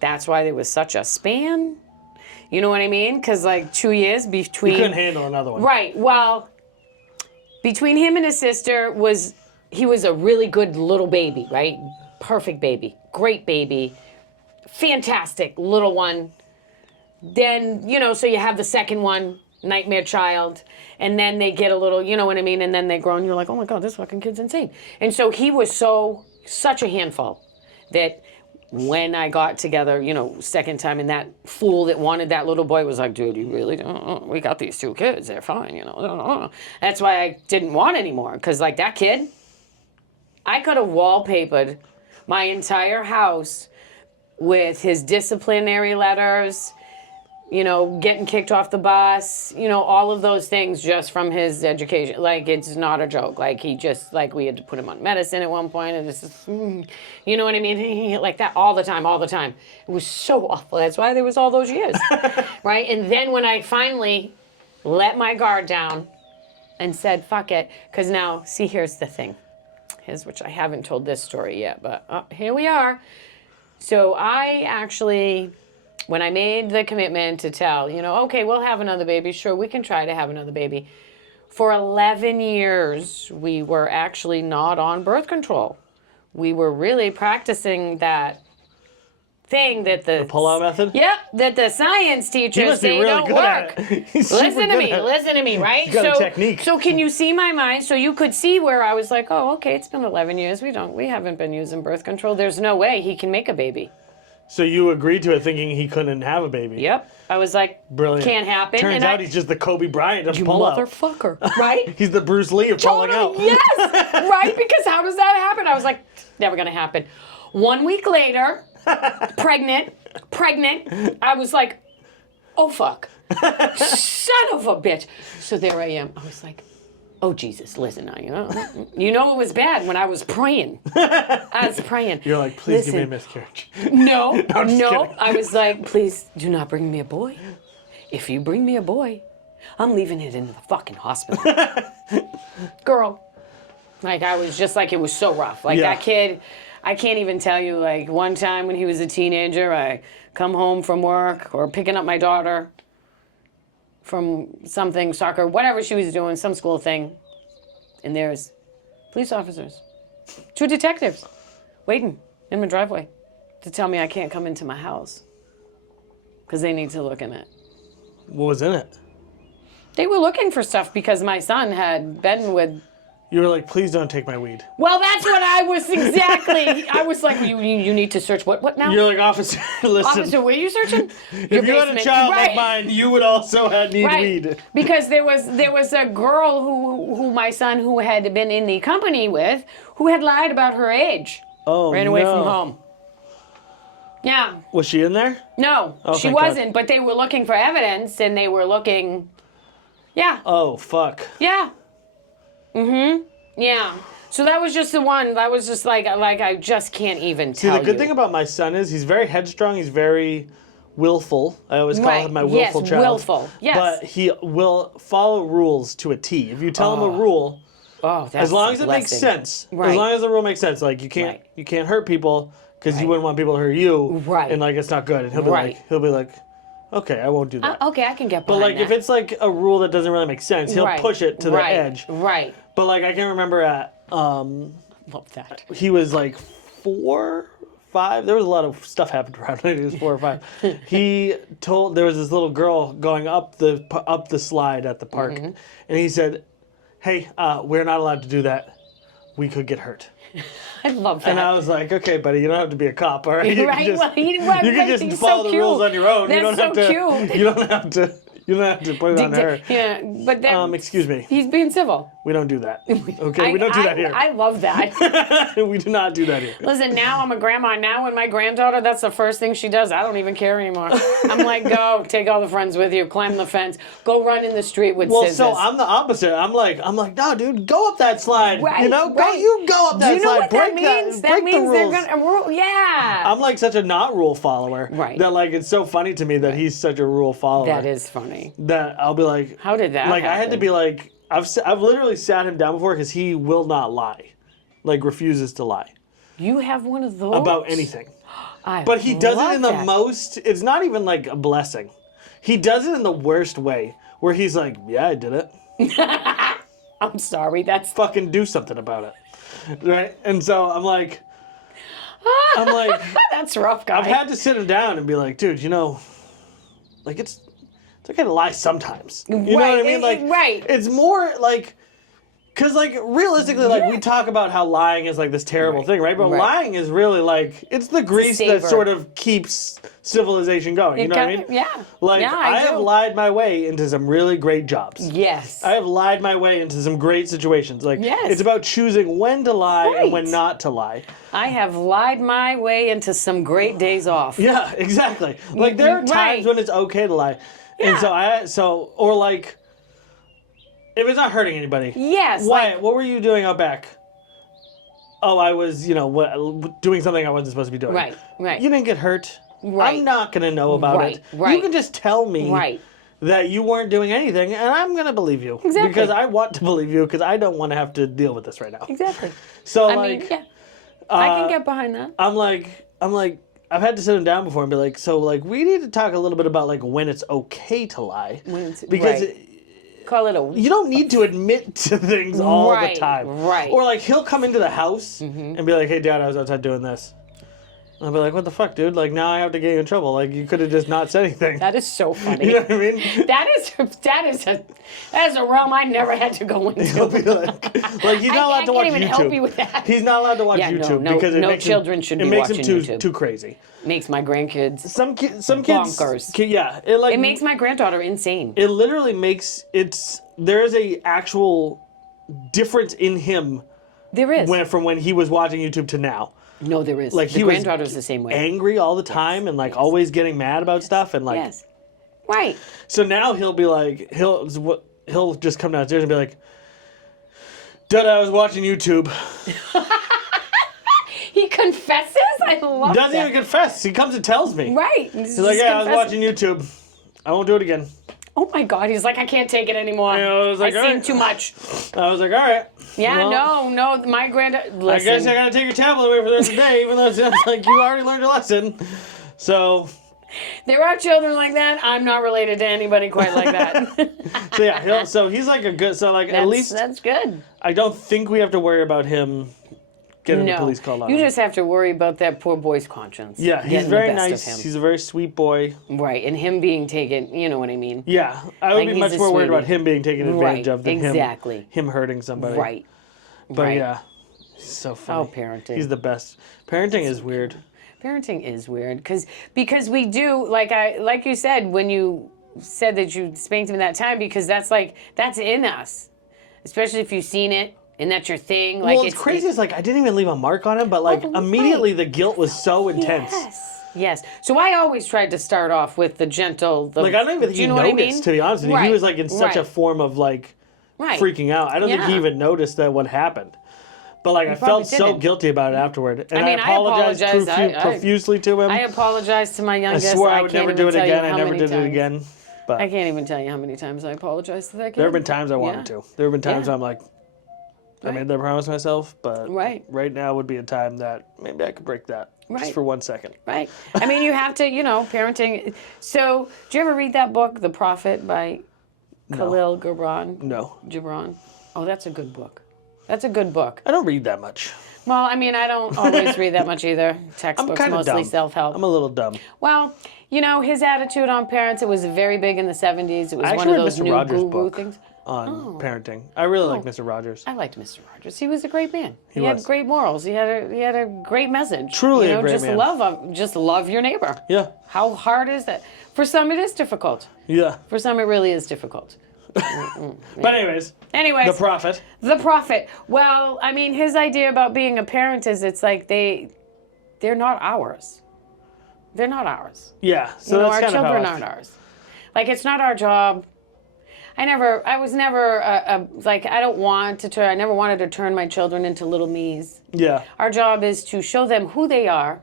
that's why there was such a span. You know what I mean? Because 2 years between... You couldn't handle another one. Right. Well, between him and his sister he was a really good little baby, right? Perfect baby. Great baby. Fantastic little one. Then, so you have the second one, nightmare child, and then they get a little, you know what I mean, and then they grow and you're like, oh my God, this fucking kid's insane. And so he was such a handful that when I got together, second time, and that fool that wanted that little boy was like, dude, you really don't, we got these 2 kids, they're fine, That's why I didn't want anymore, because that kid, I could have wallpapered my entire house with his disciplinary letters, getting kicked off the bus, all of those things just from his education. It's not a joke. He just, we had to put him on medicine at one point, and this is, you know what I mean? Like that all the time. It was so awful. That's why there was all those years, right? And then when I finally let my guard down and said, fuck it, because now, see, here's the thing. Which I haven't told this story yet, but here we are. So I actually... When I made the commitment to tell, okay, we'll have another baby. Sure, we can try to have another baby. For 11 years, we were actually not on birth control. We were really practicing that thing that the pull-out method? Yep, that the science teachers say really don't work. Listen to me, right? He's got a technique. So can you see my mind? So you could see where I was like, oh, okay, it's been 11 years. We haven't been using birth control. There's no way he can make a baby. So you agreed to it thinking he couldn't have a baby. Yep. I was like, brilliant. Can't happen. Turns out he's just the Kobe Bryant of pull-out. Motherfucker, right? He's the Bruce Lee of pulling out. Yes, right? Because how does that happen? I was like, never going to happen. 1 week later, pregnant, I was like, oh, fuck. Son of a bitch. So there I am. I was like, oh, Jesus, listen now, it was bad when I was praying. You're like, please give me a miscarriage. No, I was like, please do not bring me a boy. If you bring me a boy, I'm leaving it in the fucking hospital. Girl. I was just like, it was so rough. That kid, I can't even tell you, one time when he was a teenager, I come home from work or picking up my daughter from something, soccer, whatever she was doing, some school thing. And there's police officers, 2 detectives waiting in my driveway to tell me I can't come into my house because they need to look in it. What was in it? They were looking for stuff because my son had been with... You were like, please don't take my weed. Well, that's what I was exactly. I was like, you need to search what now? You're like, officer, listen. Officer, what are you searching? If you had a child like mine, you would also need weed. Because there was a girl who my son who had been in the company with who had lied about her age. Oh, ran away from home. Yeah. Was she in there? No, Oh, she thank wasn't. God. But they were looking for evidence, and they were looking. Yeah. Oh, fuck. Yeah. Mm-hmm. Yeah. So that was just the one. That was just like I just can't even tell you. See, the good thing about my son is he's very headstrong. He's very willful. I always call him my willful child. Willful. Yes. But he will follow rules to a T. If you tell him a rule, as long as it makes sense. Right. As long as the rule makes sense. Like you can't hurt people because you wouldn't want people to hurt you. Right. And like it's not good. And he'll be like, okay, I won't do that. Okay, I can get But behind like that. if it's like a rule that doesn't really make sense, he'll push it to the edge. Right. But like I can remember at Love that. he was like 4, 5. There was a lot of stuff happened around when he was 4 or 5. He told there was this little girl going up the slide at the park, and he said, "Hey, we're not allowed to do that. We could get hurt." I love that. And I was like, "Okay, buddy, you don't have to be a cop, all right? You Right. can just follow the rules on your own. That's you don't have so to. cute. You don't have to. You don't have to put it on her." Yeah, but then Excuse me. he's being civil. We don't do that. Okay, we don't do that here. I love that. We do not do that here. Listen, now I'm a grandma. Now when my granddaughter, that's the first thing she does. I don't even care anymore. I'm like, go, take all the friends with you, climb the fence, go run in the street with scissors. So I'm the opposite. I'm like, no, dude, go up that slide. Right, you know, right. you go up that Do you know slide. what Break that means? break That means the they're rules. gonna rule. Yeah. I'm like such a not rule follower. Right. That like it's so funny to me that he's such a rule follower. That is funny. That I'll be like, How did that like happen? I had to be like, I've literally sat him down before because he will not lie, like refuses to lie You have one of those? about anything. I But he does love it in the that. most. It's not even like a blessing. He does it in the worst way, where he's like, "Yeah, I did it. I'm sorry. That's Fucking do something about it." Right? And so I'm like, that's rough, guy. I've had to sit him down and be like, dude, you know, like it's okay to lie sometimes. You know what I mean? Like, right. It's more like, because like realistically, like we talk about how lying is like this terrible thing, right? But lying is really like it's the grease that savor. sort of keeps civilization going. You know what I mean? Yeah. Like yeah, I have do. lied my way into some really great jobs. Yes. I have lied my way into some great situations. Like Yes. it's about choosing when to lie and when Right. not to lie. I have lied my way into some great days off. Yeah, exactly. Like there are times Right. when it's okay to lie. And or like if it's not hurting anybody. Yes. Why? Like, What were you doing out back? Oh, I was, doing something I wasn't supposed to be doing. Right, right. You didn't get hurt. Right. I'm not going to know about Right, it. right. You can just tell me Right. that you weren't doing anything, and I'm going to believe you. Exactly. Because I want to believe you, because I don't want to have to deal with this right now. Exactly. So, I mean, yeah. I can get behind that. I'm like, I've had to sit him down before and be like, so, like, we need to talk a little bit about, like, when it's okay to lie. Because right. Call it a... you don't need to admit to things all Right, the time. right. Or, like, he'll come into the house and be like, hey, Dad, I was outside doing this. And I'll be like, what the fuck, dude? Like, now I have to get you in trouble. Like, you could have just not said anything. That is so funny. You know what I mean? That is a realm I never had to go into. He'll be like he's not allowed to watch I can't even YouTube. help you with that. He's not allowed to watch Yeah, no, YouTube no, because it no makes children should it be makes him watching too YouTube. crazy. Makes my grandkids. Some kids Bonkers. Yeah, It makes my granddaughter insane. It literally makes there is a actual difference in him There is. from when he was watching YouTube to now. No, there is. Like the he was granddaughter's the same way. angry all the time and like always getting mad about stuff and like Yes. Right. so now he'll be like he'll just come downstairs and be like, Dad, I was watching YouTube. He confesses? I love Doesn't that. even confess. He comes and tells me. Right. He's like, yeah, I was watching YouTube. I won't do it again. Oh my God. He's like, I can't take it anymore. Yeah, I was like, I've seen alright. too much. I was like, all right. Yeah, Well, no. My granddaughter. I guess I gotta take your tablet away for the rest of the day, even though it sounds like you already learned your lesson. So, There are children like that. I'm not related to anybody quite like that. So yeah, so he's like a good. So like at least that's good. I don't think we have to worry about him getting the police called on You him. just have to worry about that poor boy's conscience. Yeah, he's getting the very best nice. of him. He's a very sweet boy. Right, and him being taken, you know what I mean? Yeah, I would Like, be he's much a more worried about sweetie. him being taken advantage of than him hurting somebody. Right. But right. yeah, he's so funny. Oh, parenting. He's the best. Parenting is weird. Parenting is weird because we do like you said when you said that you spanked him that time, because that's in us, especially if you've seen it and that's your thing. Like, well, it's crazy. It's like I didn't even leave a mark on him, but like immediately the guilt was so intense. Yes. So I always tried to start off with the gentle. Like I don't even think he noticed, to be honest with you. He was like in such a form of like freaking out. I don't think he even noticed that what happened. But like I felt so guilty about it afterward, and I apologized profusely to him. I apologized to my youngest. I swore I would never do it again. I never did it again. But I can't even tell you how many times I apologized to that kid. There have been times I wanted to. There have been times I'm like, I made that promise to myself, but right now would be a time that maybe I could break that just for 1 second. Right. I mean, you have to, parenting. So, do you ever read that book, The Prophet, by Khalil Gibran? No. Gibran? Oh, that's a good book. That's a good book. I don't read that much. Well, I mean, I don't always read that much either. Textbooks, mostly self-help. I'm a little dumb. Well, his attitude on parents, it was very big in the 70s. It was one of those Mr. new Rogers' guru book things. On parenting. I really like Mr. Rogers. I liked Mr. Rogers. He was a great man. He was. had great morals. He had a great message. Truly a great man. Just love your neighbor. Yeah. How hard is that? For some, it is difficult. Yeah. For some, it really is difficult. But anyways. The Prophet. The Prophet. Well, I mean, his idea about being a parent is it's like they're not ours. They're not ours. Yeah. So that's our kind of children aren't ours. Like, it's not our job. I was never I never wanted to turn my children into little me's. Yeah. Our job is to show them who they are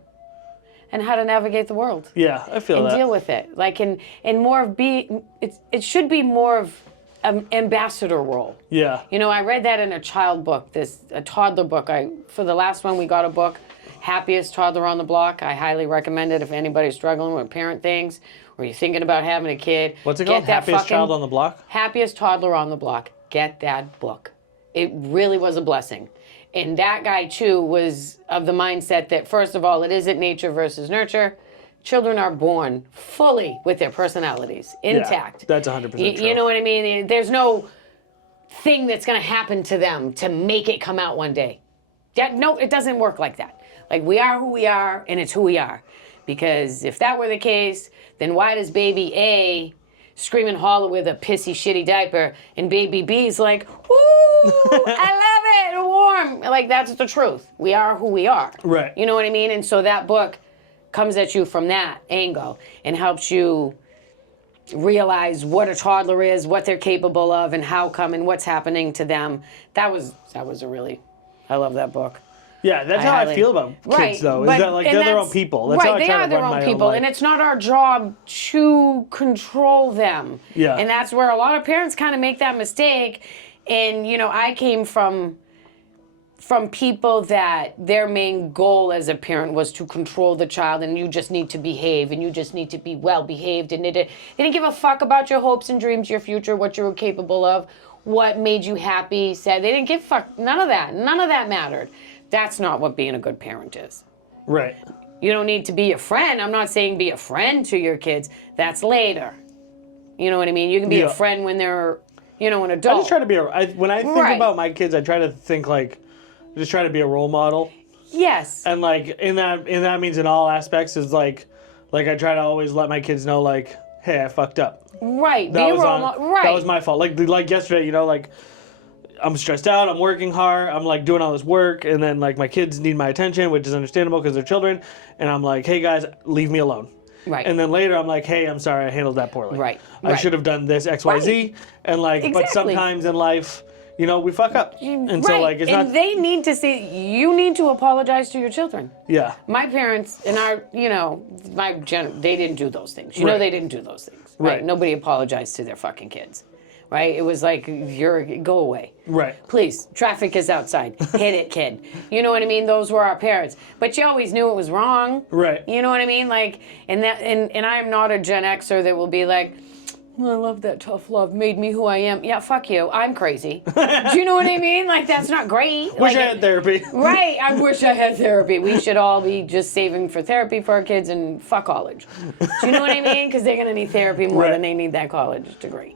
and how to navigate the world. Yeah, I feel that. And deal with it. Like, and more of it should be more of an ambassador role. Yeah. I read that in a child book, a toddler book. For the last one, we got a book, Happiest Toddler on the Block. I highly recommend it if anybody's struggling with parent things, or you're thinking about having a kid. What's it called? Happiest Child on the Block? Happiest Toddler on the Block. Get that book. It really was a blessing. And that guy, too, was of the mindset that, first of all, it isn't nature versus nurture. Children are born fully with their personalities intact. Yeah, that's 100% true. You know what I mean? There's no thing that's going to happen to them to make it come out one day. No, it doesn't work like that. Like, we are who we are, and it's who we are. Because if that were the case, then why does baby A scream and holler with a pissy, shitty diaper, and baby B's like, woo, I love it, warm. Like, that's the truth. We are who we are. Right. You know what I mean? And so that book comes at you from that angle and helps you realize what a toddler is, what they're capable of, and how come, and what's happening to them. That was I love that book. Yeah, that's how I feel about kids, though. Is that like they're their own people? That's how I try to run my own life. And it's not our job to control them. Yeah. And that's where a lot of parents kind of make that mistake. And I came from people that their main goal as a parent was to control the child, and you just need to behave, and you just need to be well behaved, and they didn't give a fuck about your hopes and dreams, your future, what you were capable of, what made you happy, sad. They didn't give a fuck. None of that mattered. That's not what being a good parent is. Right. You don't need to be a friend. I'm not saying be a friend to your kids. That's later. You know what I mean? You can be a friend when they're, an adult. I just try to be when I think about my kids, I try to think like, just try to be a role model. Yes. And like, in that means in all aspects is like I try to always let my kids know like, hey, I fucked up. Right. Be a role model. Right. That was my fault. Like yesterday, like, I'm stressed out, I'm working hard, I'm like doing all this work, and then like my kids need my attention, which is understandable because they're children, and I'm like, hey guys, leave me alone. Right. And then later I'm like, hey, I'm sorry, I handled that poorly. Right. I should have done this, X, Y, Z, and like, but sometimes in life, we fuck up. And so like, it's not. They need to see, you need to apologize to your children. Yeah. My parents and they didn't do those things. They didn't do those things. Right? Nobody apologized to their fucking kids. right? It was like, go away. Right. Please, traffic is outside. Hit it, kid. You know what I mean? Those were our parents. But you always knew it was wrong. Right. You know what I mean? Like, and I am not a Gen Xer that will be like, well, I love that tough love made me who I am. Yeah, fuck you. I'm crazy. Do you know what I mean? Like, that's not great. Wish I had therapy. Right. I wish I had therapy. We should all be just saving for therapy for our kids and fuck college. Do you know what I mean? Because they're going to need therapy more than they need that college degree.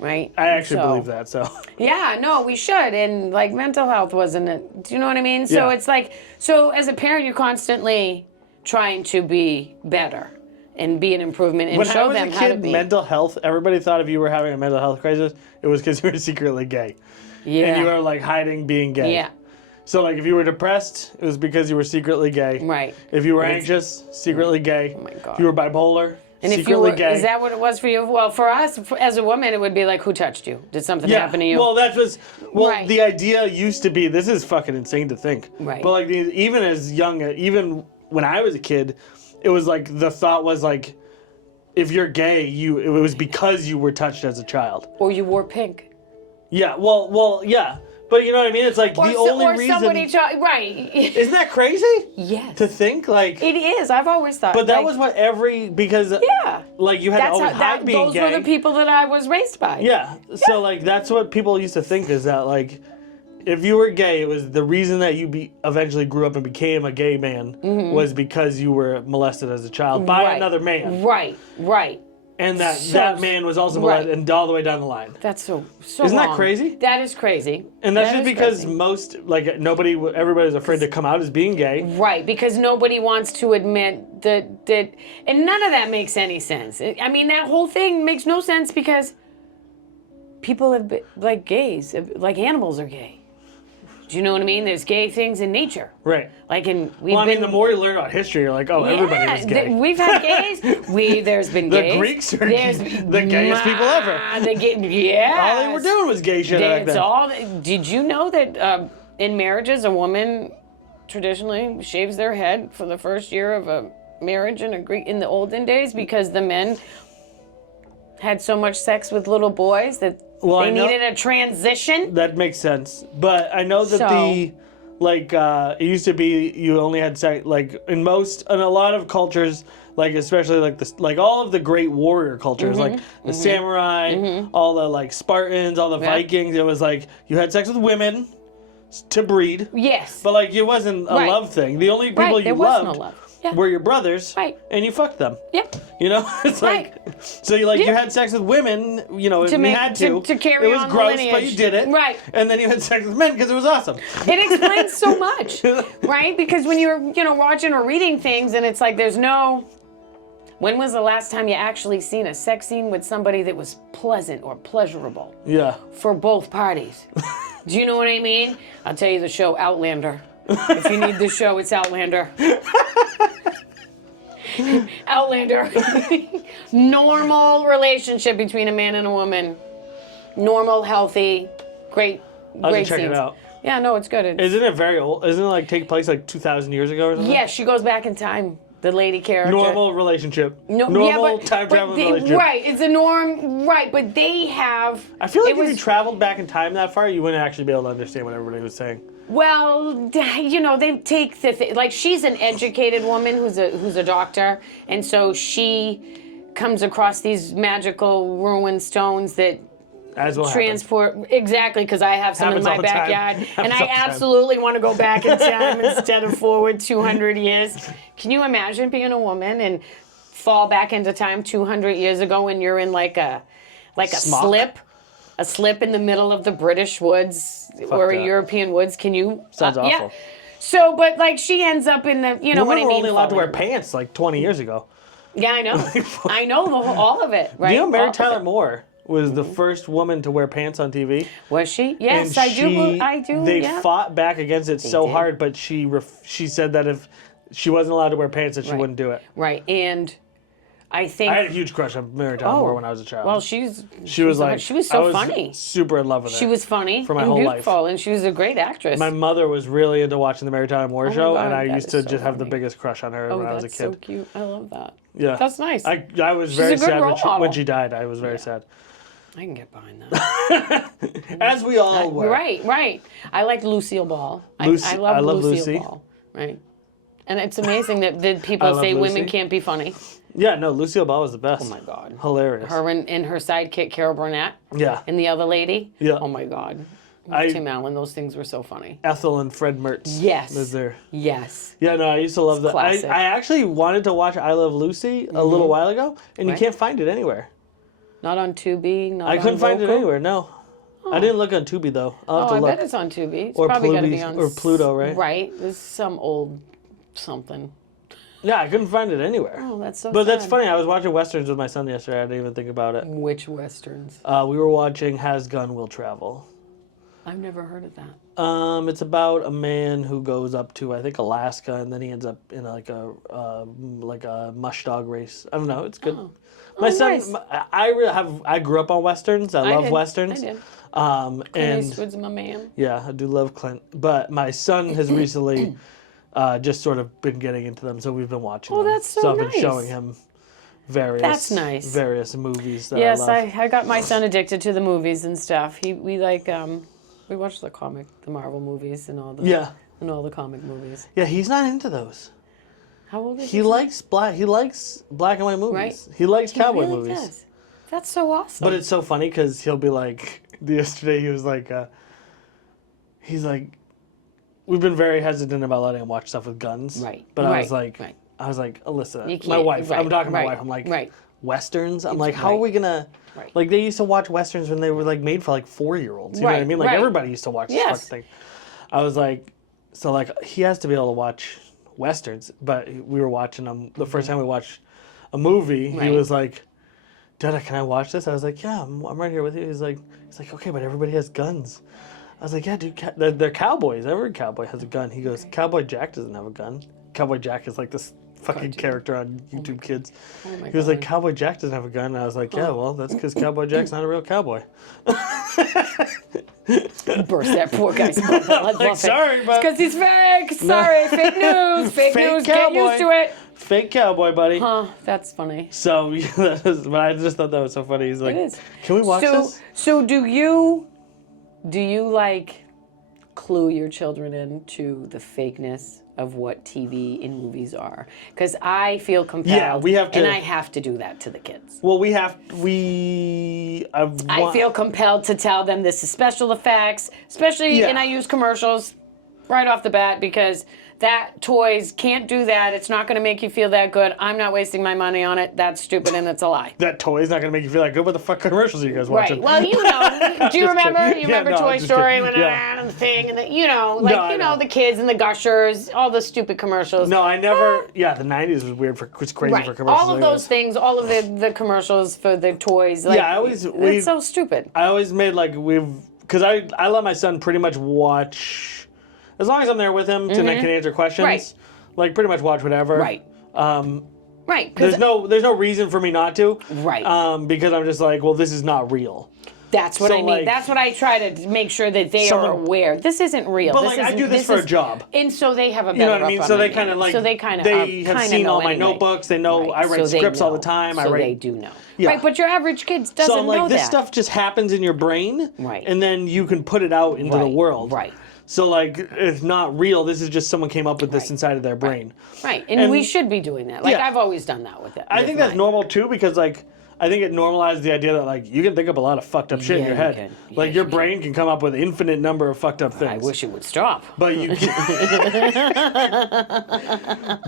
Right? I actually believe that, so. Yeah, no, we should. And, like, mental health wasn't it. Do you know what I mean? So it's like, so as a parent, you're constantly trying to be better and be an improvement and show them how to be. When I was a kid, mental health, everybody thought if you were having a mental health crisis, it was because you were secretly gay. Yeah. And you were, like, hiding being gay. Yeah. So, like, if you were depressed, it was because you were secretly gay. Right. If you were anxious, secretly gay. Oh, my God. If you were bipolar, and secretly if you were, gay. Is that what it was for you? Well, for us, as a woman, it would be like, who touched you? Did something happen to you? Well, that was, the idea used to be, this is fucking insane to think. Right. But, like, even as young, even when I was a kid, it was like, the thought was like, if you're gay, it was because you were touched as a child. Or you wore pink. Yeah, well, yeah. But you know what I mean? It's like the only reason... Right. Isn't that crazy? Yes. To think, like... It is. I've always thought. But that was what because... Yeah. Like, you had to always hide being gay. Those were the people that I was raised by. Yeah. So, like, that's what people used to think is that, like... If you were gay, it was the reason that you eventually grew up and became a gay man was because you were molested as a child by another man. Right. And that man was also molested and all the way down the line. That's so Isn't wrong. that crazy? That is crazy. And that's just because everybody's afraid to come out as being gay. Right, because nobody wants to admit that, and none of that makes any sense. I mean, that whole thing makes no sense because people have been, like gays, like animals are gay. Do you know what I mean? There's gay things in nature. Right. Like the more you learn about history, you're like, everybody was gay. We've had gays. There's been gays. The Greeks are the gayest people ever. All they were doing was gay shit back then. Did you know that in marriages, a woman traditionally shaves their head for the first year of a marriage in the olden days because the men had so much sex with little boys that they needed a transition? That makes sense. But I know that it used to be you only had sex, like, in a lot of cultures, like, especially, like, all of the great warrior cultures, like, the samurai, all the, like, Spartans, all the Vikings, it was, like, you had sex with women to breed. Yes. But, like, it wasn't a love thing. The only people you loved were your brothers, and you fucked them. Yep. You know, it's like, so you had sex with women, you know, you had to carry on the lineage. It was gross, but you did it. Right. And then you had sex with men because it was awesome. It explains so much, right? Because when you're, watching or reading things, and it's like when was the last time you actually seen a sex scene with somebody that was pleasant or pleasurable? Yeah. For both parties. Do you know what I mean? I'll tell you the show Outlander. If you need the show, it's Outlander. Outlander. Normal relationship between a man and a woman. Normal, healthy, great I'll scenes. check it out. Yeah, no, it's good. Isn't it very old? Isn't it like take place like 2,000 years ago or something? Yes, she goes back in time. The lady character. Normal relationship. Normal time travel relationship. Right, it's a norm. Right, but they have. I feel like if you traveled back in time that far, you wouldn't actually be able to understand what everybody was saying. Well, they take like she's an educated woman who's a doctor, and so she comes across these magical ruined stones that transport exactly because I have some in my backyard, and I absolutely want to go back in time instead of forward 200 years. Can you imagine being a woman and fall back into time 200 years ago when you're in like a slip? A slip in the middle of the British woods or European woods. Can you? Sounds awful. Yeah. So, but like she ends up in the, Women were only allowed to wear pants like 20 years ago. Yeah, I know. I know all of it. Right. Do you know Mary Tyler Moore was the first woman to wear pants on TV? Was she? Yes, and I do. They fought back against it so hard, but she said that if she wasn't allowed to wear pants, that she wouldn't do it. Right, and I think I had a huge crush on Mary Tyler Moore when I was a child. Well, she was so funny. Super in love with her. She was funny for my and whole beautiful, life. And she was a great actress. My mother was really into watching the Mary Tyler Moore show, God, and I used to just have the funny. biggest crush on her when I was a kid. So cute. I love that. Yeah, that's nice. I was very sad when she died. I was very sad. I can get behind that. As we all were. Right. I like Lucille Ball. I love Lucille Ball. Right. And it's amazing that people say women can't be funny. Yeah, no, Lucille Ball was the best. Oh my God. Hilarious. Her and her sidekick, Carol Burnett. Yeah. And the other lady. Yeah. Oh my God. Tim Allen, those things were so funny. Ethel and Fred Mertz. Yes. Was there. Yes. Yeah, no, I used to love that. I actually wanted to watch I Love Lucy a little while ago, and you can't find it anywhere. Not on Tubi, I couldn't find it anywhere, no. I didn't look on Tubi, though. I'll have to look. I bet it's on Tubi. It's or probably got to be on... Or Pluto, right? Right. There's some old something. Yeah, I couldn't find it anywhere. Oh, that's so But sad. that's funny. I was watching Westerns with my son yesterday. I didn't even think about it. Which Westerns? We were watching Has Gun Will Travel. I've never heard of that. It's about a man who goes up to, I think, Alaska, and then he ends up in like a mush dog race. I don't know. It's good. My son, nice. I grew up on Westerns. I love Westerns. I did. And Eastwood's my man. Yeah, I do love Clint. But my son has recently just sort of been getting into them, so we've been watching them. That's so I've been nice. showing him various movies that I love. I got my son addicted to the movies and stuff. We watched the Marvel movies and all the comic movies. Yeah, he's not into those. How old is he? Likes black and white movies. Right? He likes cowboy really movies. Does. That's so awesome. But it's so funny because he'll be like, yesterday he was like, we've been very hesitant about letting him watch stuff with guns. Right. But I was like, Alyssa, my wife. Right. I'm talking to my wife. I'm like, Westerns. I'm like, how are we gonna? Right. Like they used to watch Westerns when they were like made for like 4-year-olds. You know what I mean? Like everybody used to watch this fucking thing. I was like, so like he has to be able to watch Westerns. But we were watching them the first time we watched a movie. He was like, Dada, can I watch this? I was like, yeah, I'm right here with you. He's like, okay, but everybody has guns. I was like, yeah, dude, they're cowboys. Every cowboy has a gun. He goes, Cowboy Jack doesn't have a gun. Cowboy Jack is like this fucking character on YouTube Kids. Oh my he was like, Cowboy Jack doesn't have a gun. And I was like, yeah, well, that's because Cowboy Jack's not a real cowboy. Burst that poor guy's bubble. Like, sorry, but... because he's fake. Sorry, fake news. Fake news. Cowboy. Get used to it. Fake cowboy, buddy. Huh, that's funny. So, but I just thought that was so funny. He's like, can we watch this? So do you like clue your children into the fakeness of what TV and movies are? Because I feel compelled. Yeah, we have to. And I have to do that to the kids. Well, I feel compelled to tell them this is special effects, especially, and I use commercials right off the bat because that toys can't do that. It's not going to make you feel that good. I'm not wasting my money on it. That's stupid and it's a lie. That toy's not going to make you feel that good. What the fuck commercials are you guys watching? Right. Well, you know. Do you remember? You remember Toy Story when and the thing and the, the kids and the Gushers, all the stupid commercials. No, I never. Yeah, the 90s was weird was crazy for commercials. All of those things, all of the commercials for the toys. Like, it's so stupid. I always made because I let my son pretty much watch. As long as I'm there with him and I can answer questions, like pretty much watch whatever. Right. There's no reason for me not to. Right. Because I'm just like, well, this is not real. That's what I mean. Like, that's what I try to make sure that they are aware. This isn't real. But I do this for a job. And so they have a better. You know what I mean? So they kind of they have seen all my notebooks. They know I write scripts all the time. So they do know. Yeah. Right, but your average kid doesn't know that. So like this stuff just happens in your brain. Right. And then you can put it out into the world. Right. So, like, it's not real. This is just someone came up with this inside of their brain. Right. And we should be doing that. Like, I've always done that with it. I think that's normal, too, because, like, I think it normalized the idea that, like, you can think up a lot of fucked up shit in your head. Like, your brain can come up with an infinite number of fucked up things. I wish it would stop. But you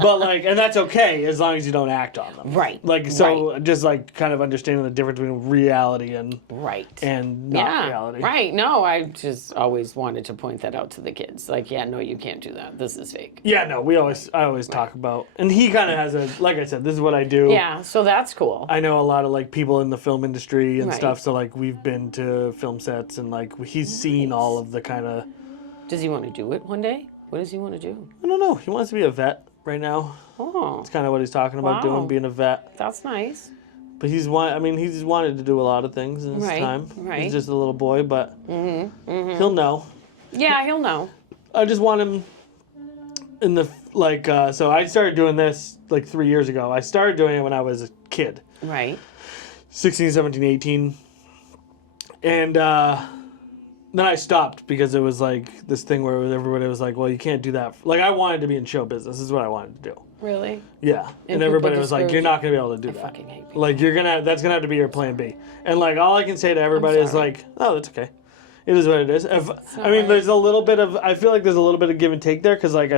But, like, and that's okay as long as you don't act on them. Right. Like, so just, like, kind of understanding the difference between reality and and not reality. Right. No, I just always wanted to point that out to the kids. Like, no, you can't do that. This is fake. Yeah, no, I always talk about, and he kind of has like I said, this is what I do. Yeah, so that's cool. I know a lot of like people in the film industry and stuff, so like we've been to film sets and like he's seen all of the kind of. Does he want to do it one day? What does he want to do? I don't know. He wants to be a vet right now. Oh, it's kind of what he's talking about doing, being a vet. That's nice. But he's wanted to do a lot of things in his time. Right. He's just a little boy, but he'll know. Yeah, he'll know. I just want him in the so I started doing this like 3 years ago. I started doing it when I was a kid. Right. 16, 17, 18. And then I stopped because it was like this thing where everybody was like, well, you can't do that. Like, I wanted to be in show business. This is what I wanted to do. Really? Yeah. And people everybody was like, discourage you're you? not going to be able to do I that. fucking hate people. Like, that's going to have to be your plan B. And, like, all I can say to everybody is, sorry. like, oh, that's okay. It is what it is. I mean, right. there's a little bit of, I feel like there's a little bit of give and take there because, like,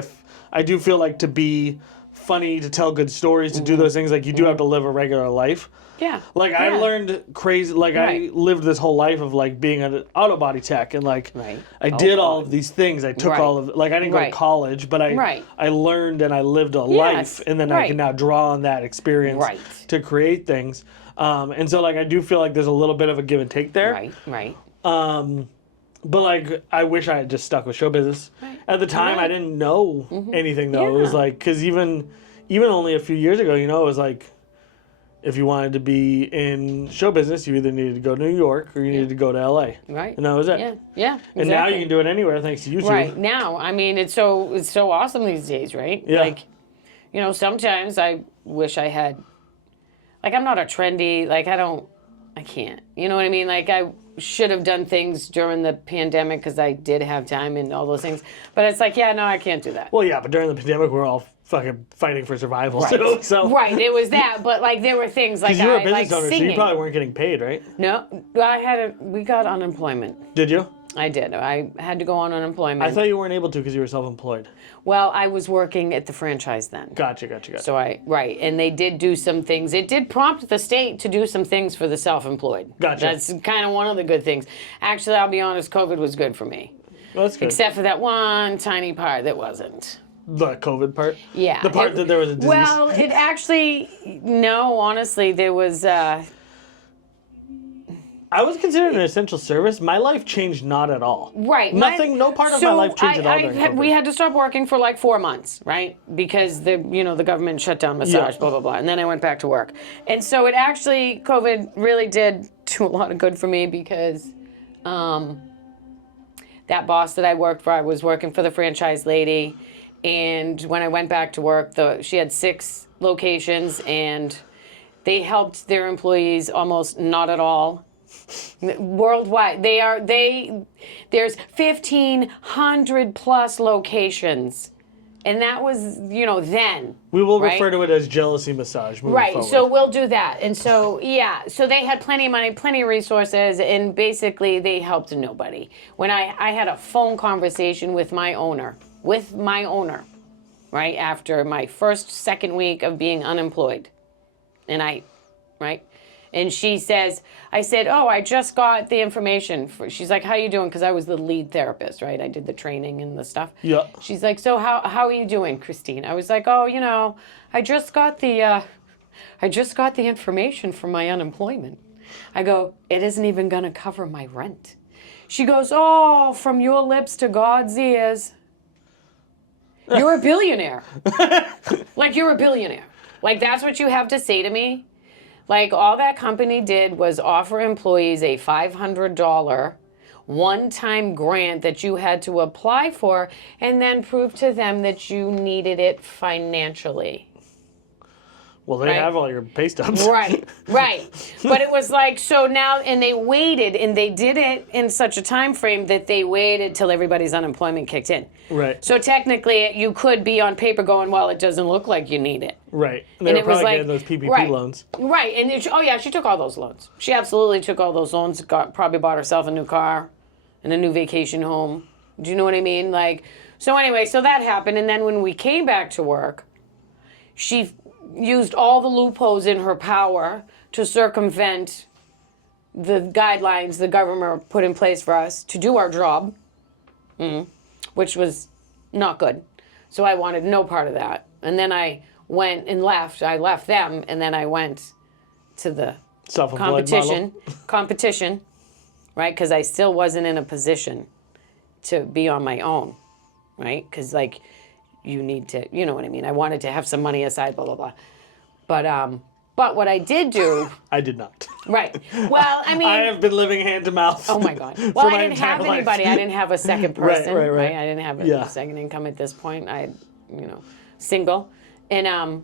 I do feel like to be funny, to tell good stories, to do those things, like, you do have to live a regular life. Yeah. Like, I learned crazy, like, I lived this whole life of, like, being an auto body tech, and, like, I did all of these things. I took all of, like, I didn't go to college, but I learned and I lived a life, and then I can now draw on that experience to create things. And so, like, I do feel like there's a little bit of a give and take there. Right. But, like, I wish I had just stuck with show business. At the time, I didn't know anything, though. It was, like, because even only a few years ago, you know, it was, like, if you wanted to be in show business, you either needed to go to New York or you needed to go to LA. Right. And that was it. Yeah. Exactly. And now you can do it anywhere thanks to YouTube. Right. Now, I mean, it's so awesome these days, right? Yeah. Like, you know, sometimes I wish I had, like, I'm not a trendy, like, I can't. You know what I mean? Like, I should have done things during the pandemic because I did have time and all those things. But it's like, yeah, no, I can't do that. Well, yeah, but during the pandemic, we're all fucking fighting for survival too. So. Right, it was that. But, like, there were things like Because you were a I business like owner, singing. so you probably weren't getting paid, right? No, we got unemployment. Did you? I did. I had to go on unemployment. I thought you weren't able to because you were self-employed. Well, I was working at the franchise then. Gotcha. So and they did do some things. It did prompt the state to do some things for the self-employed. Gotcha. That's kind of one of the good things. Actually, I'll be honest, COVID was good for me. Well, that's good. Except for that one tiny part that wasn't. The COVID part? Yeah. The part that there was a disease? Well, it actually, no, honestly, there was... I was considered an essential service. My life changed not at all. Right. No part of my life changed at all during COVID. We had to stop working for like 4 months, right? Because the government shut down massage, blah, blah, blah. And then I went back to work. And so it actually, COVID really did do a lot of good for me because that boss that I worked for, I was working for the franchise lady. And when I went back to work, she had 6 locations and they helped their employees almost not at all. Worldwide, there's 1,500 plus locations, and that was then. We will refer to it as jealousy massage moving forward. So we'll do that, and so so they had plenty of money, plenty of resources, and basically they helped nobody. When I had a phone conversation with my owner, right after my second week of being unemployed, and And she says, I said, oh, I just got the information. She's like, how you doing? Because I was the lead therapist, right? I did the training and the stuff. Yeah. She's like, so how are you doing, Christine? I was like, oh, I just got the information from my unemployment. I go, it isn't even going to cover my rent. She goes, oh, from your lips to God's ears. You're a billionaire. Like, you're a billionaire. Like, that's what you have to say to me? Like, all that company did was offer employees a $500 one-time grant that you had to apply for and then prove to them that you needed it financially. Well, they have all your pay stubs. Right. But it was like, so now, and they waited, and they did it in such a time frame that they waited till everybody's unemployment kicked in. Right. So technically, you could be on paper going, well, it doesn't look like you need it. Right. And they were probably getting those PPP loans. Right. And she took all those loans. She absolutely took all those loans, probably bought herself a new car and a new vacation home. Do you know what I mean? Like, so anyway, so that happened. And then when we came back to work, she used all the loopholes in her power to circumvent the guidelines the government put in place for us to do our job, which was not good. So I wanted no part of that. And then I went and left. I left them, and then I went to the competition, right? Because I still wasn't in a position to be on my own, right? Because, like, you need to, you know what I mean? I wanted to have some money aside, blah, blah, blah. But what I did do... I did not. Right. Well, I mean... I have been living hand to mouth. Oh, my God. Well, I didn't have anybody. I didn't have a second person. Right. I didn't have a second income at this point. I, single. And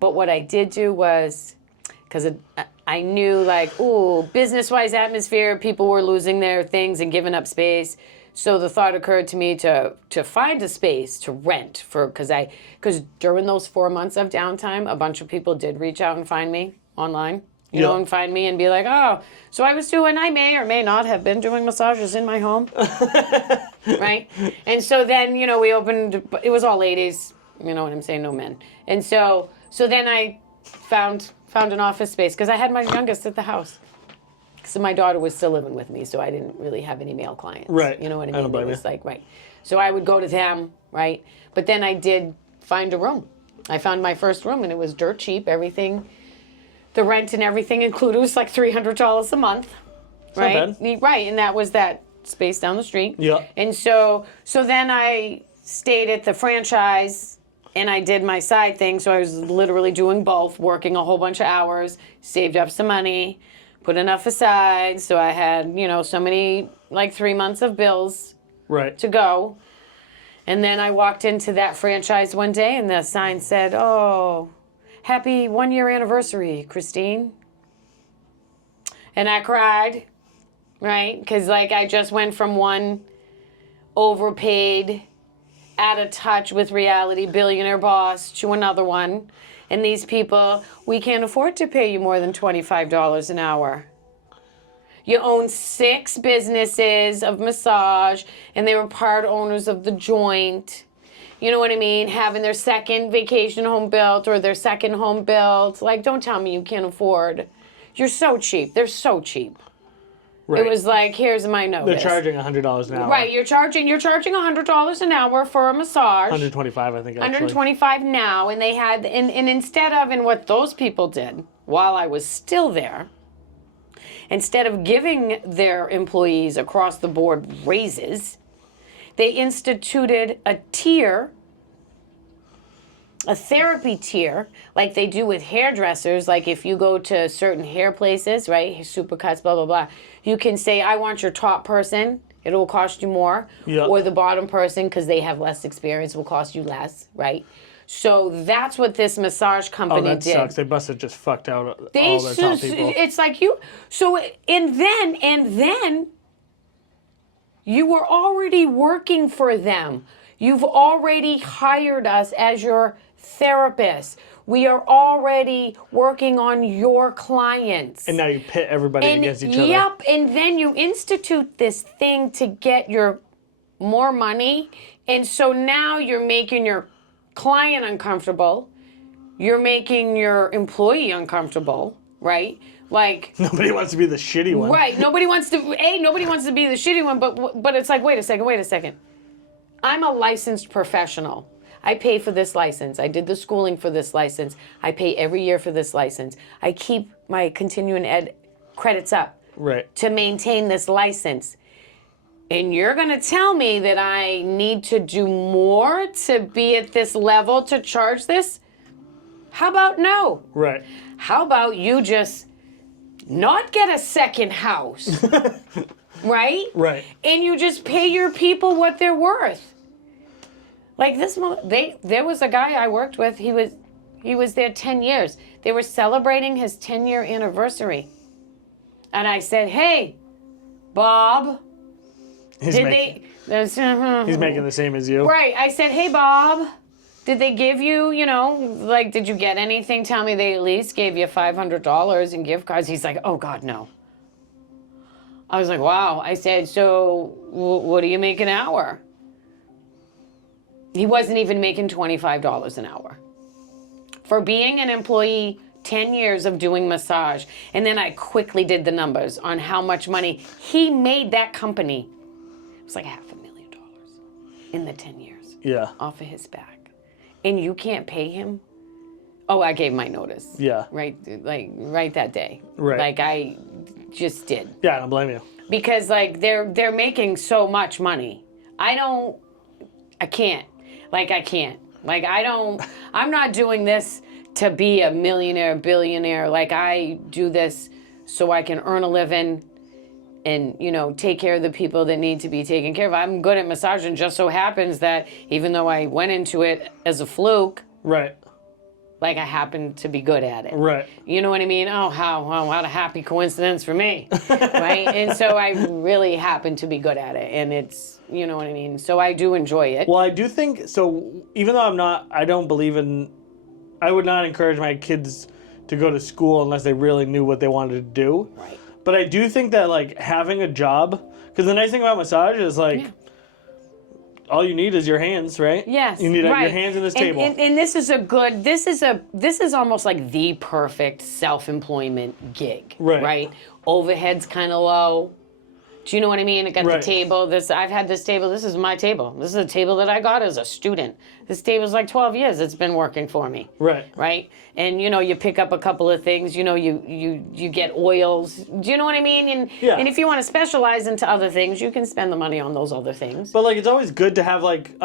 but what I did do was... Because I I knew like, ooh, business-wise atmosphere, people were losing their things and giving up space. So the thought occurred to me to find a space to rent because during those 4 months of downtime, a bunch of people did reach out and find me online, you know, and find me and be like, oh, so I may or may not have been doing massages in my home, right? And so then, you know, we opened, it was all ladies, you know what I'm saying, no men. And so then I found an office space because I had my youngest at the house. So my daughter was still living with me, so I didn't really have any male clients. Right. You know what I mean? I don't blame It was you. like, right. So I would go to them, right? But then I did find a room. I found my first room, and it was dirt cheap. Everything, the rent and everything included was like $300 a month. Right? Not bad. Right, and that was that space down the street. Yeah. And so then I stayed at the franchise, and I did my side thing. So I was literally doing both, working a whole bunch of hours, saved up some money, put enough aside, so I had, you know, so many, like 3 months of bills Right. to go. And then I walked into that franchise one day, and the sign said, oh, happy 1 year anniversary, Christine. And I cried, right? Because, like, I just went from one overpaid, out of touch with reality billionaire boss to another one. And these people, we can't afford to pay you more than $25 an hour. You own 6 businesses of massage, and they were part owners of the joint. You know what I mean? Having their second vacation home built or their second home built. Like, don't tell me you can't afford. You're so cheap. They're so cheap. Right. It was like, here's my notice. They're charging $100 an hour. Right, you're charging $100 an hour for a massage. 125, I think. Actually. 125 now, and they had, and instead of, and what those people did while I was still there, instead of giving their employees across the board raises, they instituted a tier, a therapy tier, like they do with hairdressers. Like if you go to certain hair places, right, supercuts, blah, blah, blah, you can say, I want your top person. It will cost you more. Yeah. Or the bottom person, because they have less experience, will cost you less, right? So that's what this massage company that did. sucks. They must have just fucked out all their top people. It's like you. So and then you were already working for them. You've already hired us as your therapist. We are already working on your clients. And now you pit everybody against each other. Yep, and then you institute this thing to get your more money. And so now you're making your client uncomfortable. You're making your employee uncomfortable, right? Like Nobody wants to be the shitty one. right, nobody wants to be the shitty one, but it's like, wait a second. I'm a licensed professional. I pay for this license. I did the schooling for this license. I pay every year for this license. I keep my continuing ed credits up Right. to maintain this license. And you're going to tell me that I need to do more to be at this level to charge this? How about no? Right. How about you just not get a second house, right? Right. And you just pay your people what they're worth. Like this, there was a guy I worked with. He was there 10 years. They were celebrating his 10-year anniversary, and I said, "Hey, Bob, He's making the same as you. Right. I said, "Hey, Bob, did they give you, like, did you get anything? Tell me they at least gave you $500 in gift cards." He's like, "Oh God, no." I was like, "Wow." I said, "So, what do you make an hour?" He wasn't even making $25 an hour for being an employee 10 years of doing massage. And then I quickly did the numbers on how much money he made that company. It was like $500,000 in the 10 years. Yeah. Off of his back. And you can't pay him? Oh, I gave my notice. Yeah. Right, like, right that day. Right. Like, I just did. Yeah, I don't blame you. Because, like, they're making so much money. I can't. Like, I can't. Like, I'm not doing this to be a millionaire, billionaire. Like, I do this so I can earn a living and, take care of the people that need to be taken care of. I'm good at massaging. Just so happens that even though I went into it as a fluke, Right. like I happen to be good at it. Right. You know what I mean? Oh, what a happy coincidence for me, right? And so I really happen to be good at it, and it's, you know what I mean? So I do enjoy it. Well, I do think, so even though I don't believe in, I would not encourage my kids to go to school unless they really knew what they wanted to do. Right. But I do think that, like, having a job, because the nice thing about massage is, like, all you need is your hands, right? Yes, you need right. your hands in this table. And this is this is almost like the perfect self-employment gig, Right. Overhead's kind of low. Do you know what I mean? I got Right. the table. I've had this table. This is my table. This is a table that I got as a student. This table's like 12 years. It's been working for me. Right. Right. And you pick up a couple of things. You get oils. Do you know what I mean? And if you want to specialize into other things, you can spend the money on those other things. But, like, it's always good to have, like,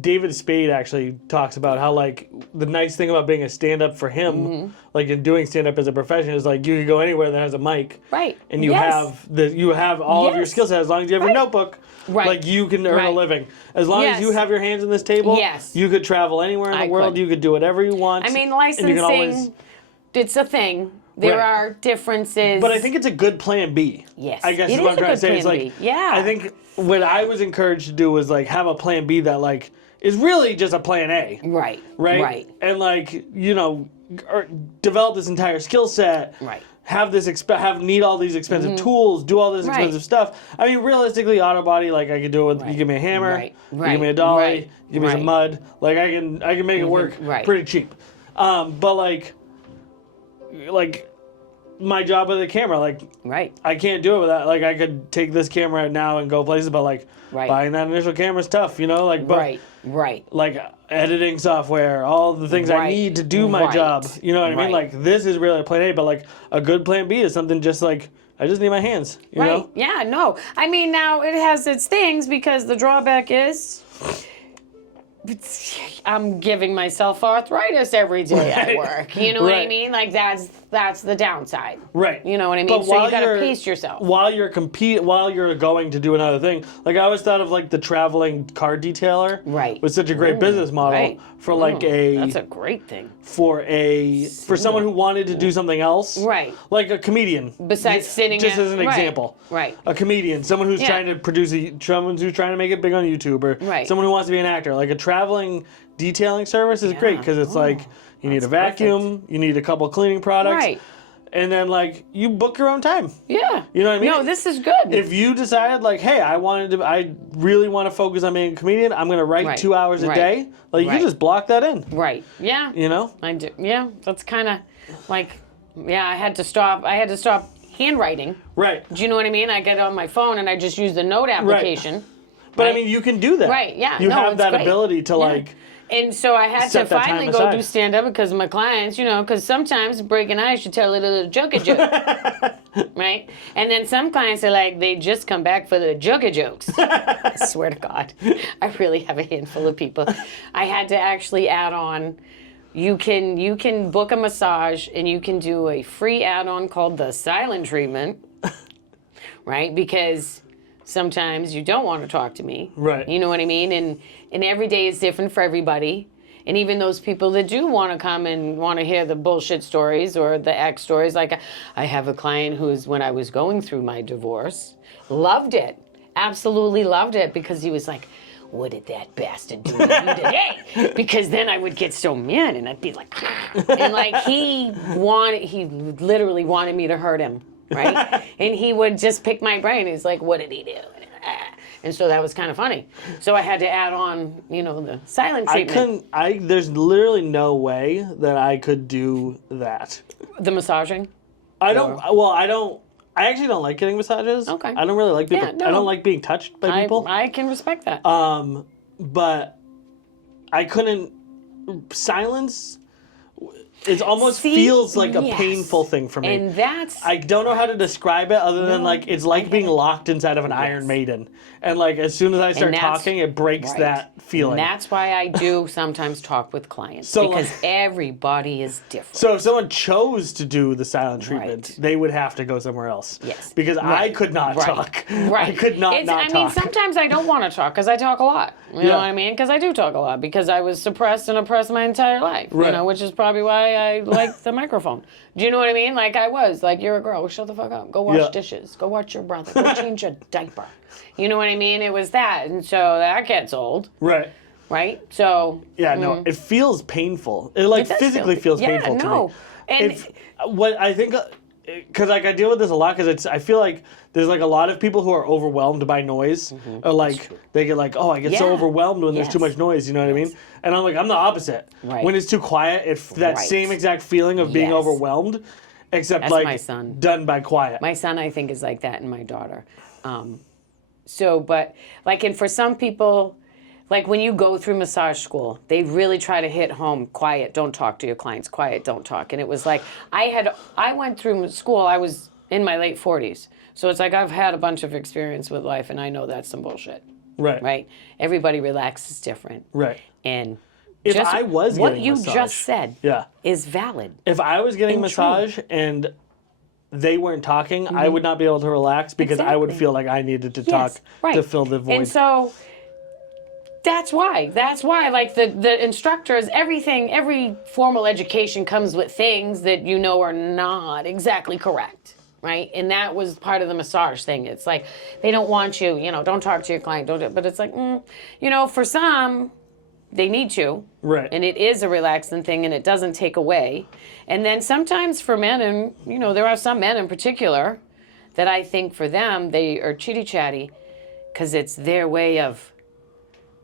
David Spade actually talks about how, like, the nice thing about being a stand-up for him, like, in doing stand-up as a profession, is, like, you can go anywhere that has a mic. Right. And you have all of your skill set. As long as you have your notebook, like, you can earn a living. As long as you have your hands on this table, you could travel anywhere in the world. You could do whatever you want. I mean, licensing, it's a thing. There are differences. But I think it's a good plan B. Yes. I guess is what I'm trying to say. It's like, I think what I was encouraged to do was, like, have a plan B that, like, is really just a plan A. Right. Right? Right. And, like, develop this entire skill set. Right. Have need all these expensive tools, do all this expensive stuff. I mean, realistically, auto body, like, I could do it with, you give me a hammer, you give me a dolly, you give me some mud, like, I can make it work pretty cheap. But, like, my job with a camera, like, I can't do it without, like, I could take this camera now and go places, but, like, buying that initial camera is tough, like, but, like, editing software, all the things I need to do my job, you know what I mean? Like, this is really a plan A, but, like, a good plan B is something just like, I just need my hands, you know? Yeah, no. I mean, now it has its things, because the drawback is I'm giving myself arthritis every day at work. You know what I mean? Like, that's the downside. Right. You know what I mean? So you got to pace yourself. While you're going to do another thing. Like, I always thought of, like, the traveling car detailer. Right. Was such a great business model for, like, that's a great thing. For someone who wanted to do something else. Right. Like a comedian. Besides sitting just as an example. Right. A comedian, someone who's trying to someone who's trying to make it big on YouTube, or someone who wants to be an actor. Like, a traveling detailing service is great, because it's like, you need a vacuum, you need a couple cleaning products, and then, like, you book your own time. Yeah. You know what I mean? No, this is good. If you decided, like, hey, I really want to focus on being a comedian, I'm going to write 2 hours a day, like, you just block that in. Right. Yeah. You know? I do. Yeah. That's kind of like, I had to stop handwriting. Right. Do you know what I mean? I get on my phone and I just use the note application. But, I mean, you can do that. Right, yeah. You have that great. ability to, like... And so I had to finally go aside. do stand-up because of my clients, because sometimes breaking ice, you tell a little joke, right? And then some clients are like, they just come back for the jokes. I swear to God. I really have a handful of people. I had to actually add on, you can book a massage and you can do a free add-on called the silent treatment, right? Because sometimes you don't want to talk to me. Right. You know what I mean? And every day is different for everybody. And even those people that do want to come and want to hear the bullshit stories or the ex stories, like I have a client who's, when I was going through my divorce, loved it. Absolutely loved it, because he was like, what did that bastard do to you today? Because then I would get so mad and I'd be like, and like he literally wanted me to hurt him, right? And he would just pick my brain. He's like, what did he do? And so that was kind of funny. So I had to add on, the silent treatment. There's literally no way that I could do that. The massaging? I actually don't like getting massages. Okay. I don't really like people. I don't like being touched by people. I can respect that. But I couldn't silence. It almost feels like a painful thing for me. And that's... I don't know how to describe it other than like it's like being locked inside of an Iron Maiden. And like as soon as I start talking, it breaks that feeling. And that's why I do sometimes talk with clients. So, because everybody is different. So if someone chose to do the silent treatment, they would have to go somewhere else. Yes. Because I could not talk. I could not talk. I mean, sometimes I don't want to talk because I talk a lot. You know what I mean? Because I do talk a lot because I was suppressed and oppressed my entire life. You know, which is probably why I like the microphone. Do you know what I mean? Like I was like, you're a girl. Well, shut the fuck up. Go wash dishes. Go watch your brother. Go change your diaper. You know what I mean? It was that, and so that gets old. Right. Right. So. Yeah. No. It feels painful. It like physically feels painful to me. And what I think, because like I deal with this a lot, because I feel like there's like a lot of people who are overwhelmed by noise, or like they get like, oh, I get so overwhelmed when there's too much noise. You know what I mean? And I'm like, I'm the opposite. Right. When it's too quiet, it's that same exact feeling of being overwhelmed, except that's like my son. Done by quiet. My son, I think, is like that, and my daughter. So, but like, and for some people, like when you go through massage school, they really try to hit home, quiet, don't talk to your clients, quiet, don't talk. And it was like, I went through school, I was in my late 40s. So it's like, I've had a bunch of experience with life and I know that's some bullshit. Right. Right. Everybody relaxes different. Right. And if I was what getting you massage, just said is valid. If I was getting massage and they weren't talking, I would not be able to relax because I would feel like I needed to talk to fill the void. And so that's why like the instructors, every formal education comes with things that you know are not exactly correct, right? And that was part of the massage thing. It's like they don't want you, don't talk to your client, but it's like, for some, they need you. Right. And it is a relaxing thing and it doesn't take away. And then sometimes for men, and there are some men in particular that I think for them, they are chitty chatty because it's their way of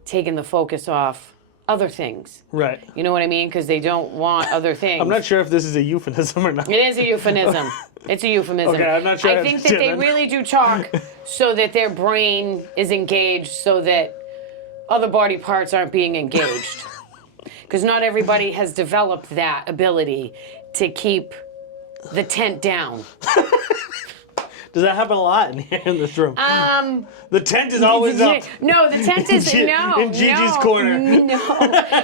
taking the focus off other things. Right. You know what I mean? Because they don't want other things. I'm not sure if this is a euphemism or not. It is a euphemism. It's a euphemism. Okay, I'm not sure. I think that they really do talk so that their brain is engaged so that other body parts aren't being engaged. Because not everybody has developed that ability to keep the tent down. Does that happen a lot in this room? The tent is always up. No, the tent is in Gigi's corner. No,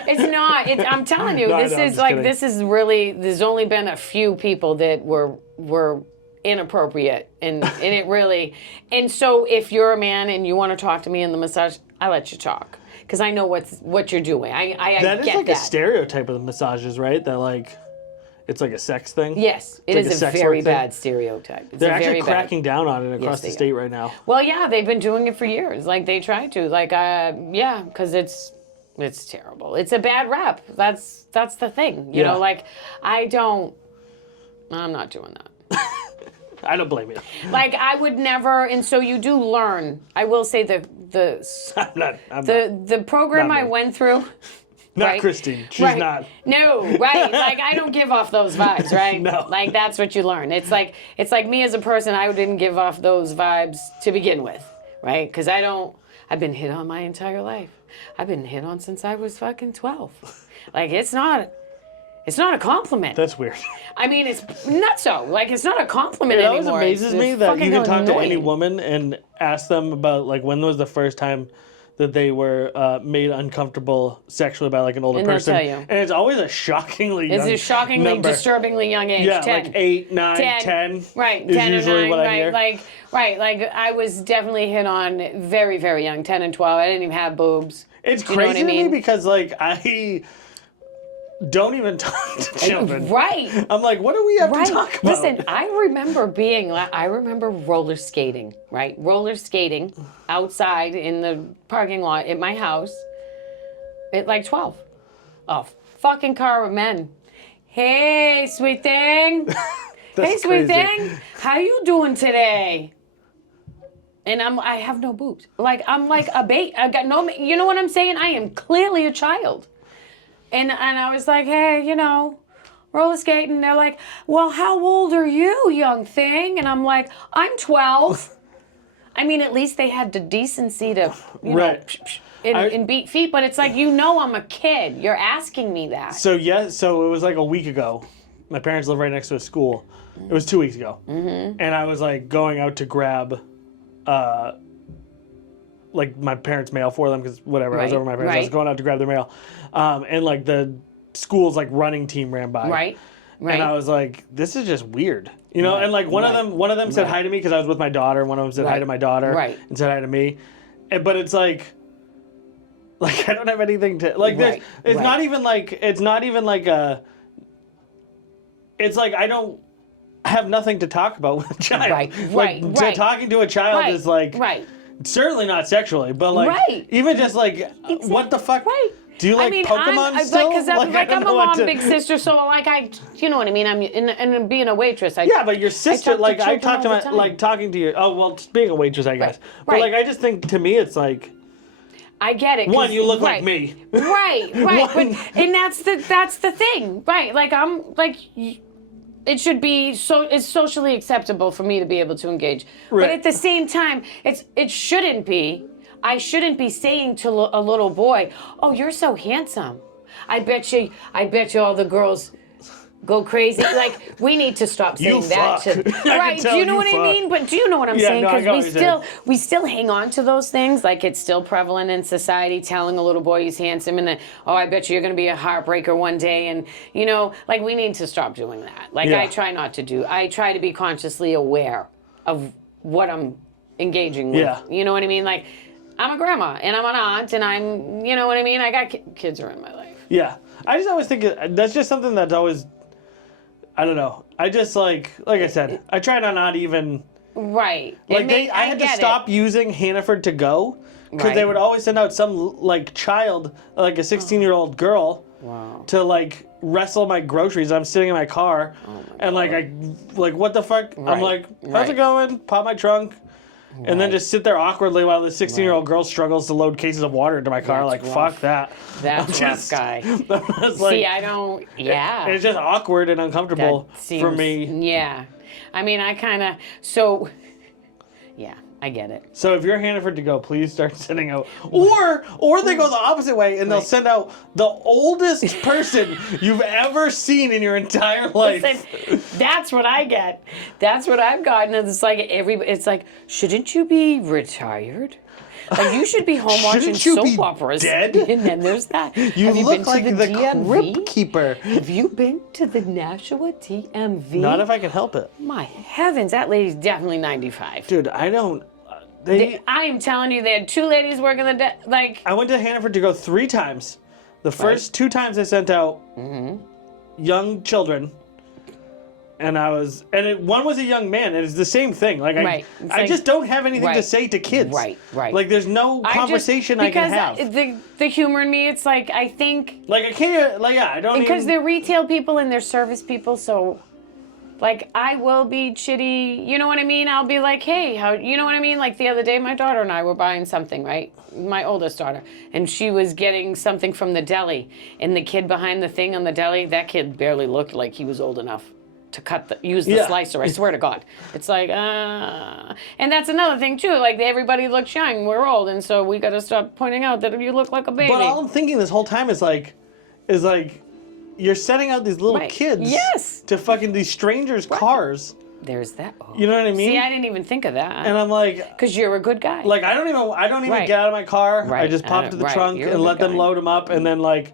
it's not. I'm telling you, this is really. There's only been a few people that were inappropriate, and it really. And so, if you're a man and you want to talk to me in the massage, I let you talk because I know what you're doing. I that get is like that. a stereotype of the massages, right? That like. It's like a sex thing? Yes, it is a very bad stereotype. They're actually cracking down on it across the state right now. Well, yeah, they've been doing it for years. Like, they try to. Like, because it's terrible. It's a bad rep. That's the thing. You know, like, I'm not doing that. I don't blame you. Like, I would never, and so you do learn. I will say the program I went through... Not Christine. She's not. No, right. Like, I don't give off those vibes, right? No. Like, that's what you learn. It's like me as a person, I didn't give off those vibes to begin with, right? Because I've been hit on my entire life. I've been hit on since I was fucking 12. Like, it's not a compliment. That's weird. I mean, it's not so. Like, it's not a compliment anymore. It always amazes me that you can talk to any woman and ask them about, like, when was the first time that they were made uncomfortable sexually by like an older person. They'll tell you. And it's always a shockingly young It's a shockingly, number. Disturbingly young age. Yeah, 10. like 8, 9, 10. Right, is 10 usually and 9, what I right. hear. Like I was definitely hit on very, very young, 10 and 12. I didn't even have boobs. It's crazy to me because like I don't even talk to children. Right. I'm like, what do we have to talk about? Listen, I remember roller skating, right? Roller skating outside in the parking lot at my house at like 12. A fucking car of men. Hey, sweet thing. Hey, sweet thing. How you doing today? And I have no boobs. Like, I'm like a baby. I got no, you know what I'm saying? I am clearly a child. And I was like, hey, roller skating. They're like, well, how old are you, young thing? And I'm like, I'm 12. I mean, at least they had the decency to, and beat feet, but it's like, I'm a kid. You're asking me that. So it was like a week ago. My parents live right next to a school. It was 2 weeks ago. Mm-hmm. And I was like going out to grab like my parents' mail for them, because whatever, I was over my parents. I was going out to grab their mail. And like the school's like running team ran by. Right. And I was like, this is just weird. You know, and like one of them said hi to me because I was with my daughter, and one of them said hi to my daughter and said hi to me. But it's like I don't have anything to like. It's not even like a. It's like I don't have nothing to talk about with a child. Talking to a child is like certainly not sexually, but like even just like what the fuck. Do you like Pokemon still? Because I'm a mom, big sister, so like you know what I mean. I'm and being a waitress. But your sister, I talk to my talking to your. Oh well, being a waitress, I guess. But like I just think to me, it's like. I get it. One, you look like me. Right. And that's the thing, right? Like I'm like. It should be it's socially acceptable for me to be able to engage, but at the same time, it shouldn't be. I shouldn't be saying to a little boy, "Oh, you're so handsome." I bet you all the girls go crazy. Like, we need to stop saying that to do you know what I mean? But do you know what I'm saying? Because we still hang on to those things. Like, it's still prevalent in society, telling a little boy he's handsome, and then, oh, I bet you're going to be a heartbreaker one day. And, you know, like, we need to stop doing that. Like, I try not to do. I try to be consciously aware of what I'm engaging with. Yeah. You know what I mean? Like, I'm a grandma, and I'm an aunt, and I'm, you know what I mean? I got kids are in my life. Yeah. I just always think that's just something that's always... I don't know. I just like I said, I try to not even. Right. Like I had to stop using Hannaford to go because they would always send out some like child, like a 16-year-old girl, to like wrestle my groceries. I'm sitting in my car, and like what the fuck? Right. I'm like, how's it going? Pop my trunk. And then just sit there awkwardly while the 16-year-old girl struggles to load cases of water into my car. That's rough. Fuck that. That's rough, guy. See, I don't... Yeah. It's just awkward and uncomfortable for me. Yeah. I mean, I kind of... So... Yeah, I get it. So if you're Hannaford to go, please start sending out... Or they go the opposite way, and they'll send out the oldest person you've ever seen in your entire life. Listen, that's what I get. That's what I've gotten. It's like, shouldn't you be retired? Like, you should be home watching soap operas. Dead? And then there's that. You look like the Crypt Keeper. Have you been to the Nashua DMV? Not if I can help it. My heavens, that lady's definitely 95. Dude, I don't... I am telling you, they had two ladies working I went to Hannaford to go 3 times. The first 2 times I sent out young children. And one was a young man, and it's the same thing. Like I just don't have anything to say to kids. Right. Like there's no conversation I can have. Because the humor in me, it's like I think. Like I can't. Like I don't. Because they're retail people and they're service people, so. Like, I will be chitty, you know what I mean? I'll be like, hey, you know what I mean? Like, the other day, my daughter and I were buying something, right? My oldest daughter. And she was getting something from the deli. And the kid behind the thing on the deli, that kid barely looked like he was old enough to use the slicer, I swear to God. It's like, And that's another thing, too. Like, everybody looks young. We're old. And so we got to stop pointing out that you look like a baby. But all I'm thinking this whole time is like... You're setting out these little kids to fucking these strangers' cars. There's that. Oh. You know what I mean? See, I didn't even think of that. And I'm like... Because you're a good guy. Like, I don't even get out of my car. Right. I just pop to the trunk and let them load them up and then, like,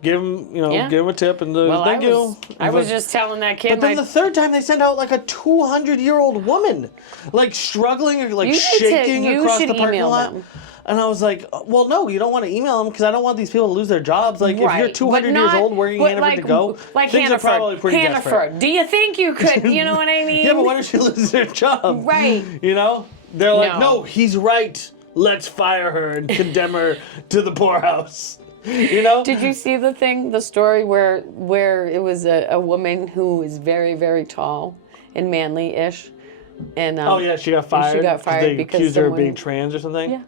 give them a tip and thank you. I was just telling that kid... But then the third time, they sent out, like, a 200-year-old woman, like, struggling, like, shaking across the parking lot. And I was like, well, no, you don't want to email them because I don't want these people to lose their jobs. Like, if you're 200 years old working Hannaford to go, things are probably pretty desperate. Do you think you could, you know what I mean? Yeah, but what if she loses their job? Right. You know? They're like, no, he's right. Let's fire her and condemn her to the poorhouse. You know? Did you see the story where it was a woman who is very, very tall and manly-ish? And she got fired. She got fired because they accused her of being trans or something. Yeah.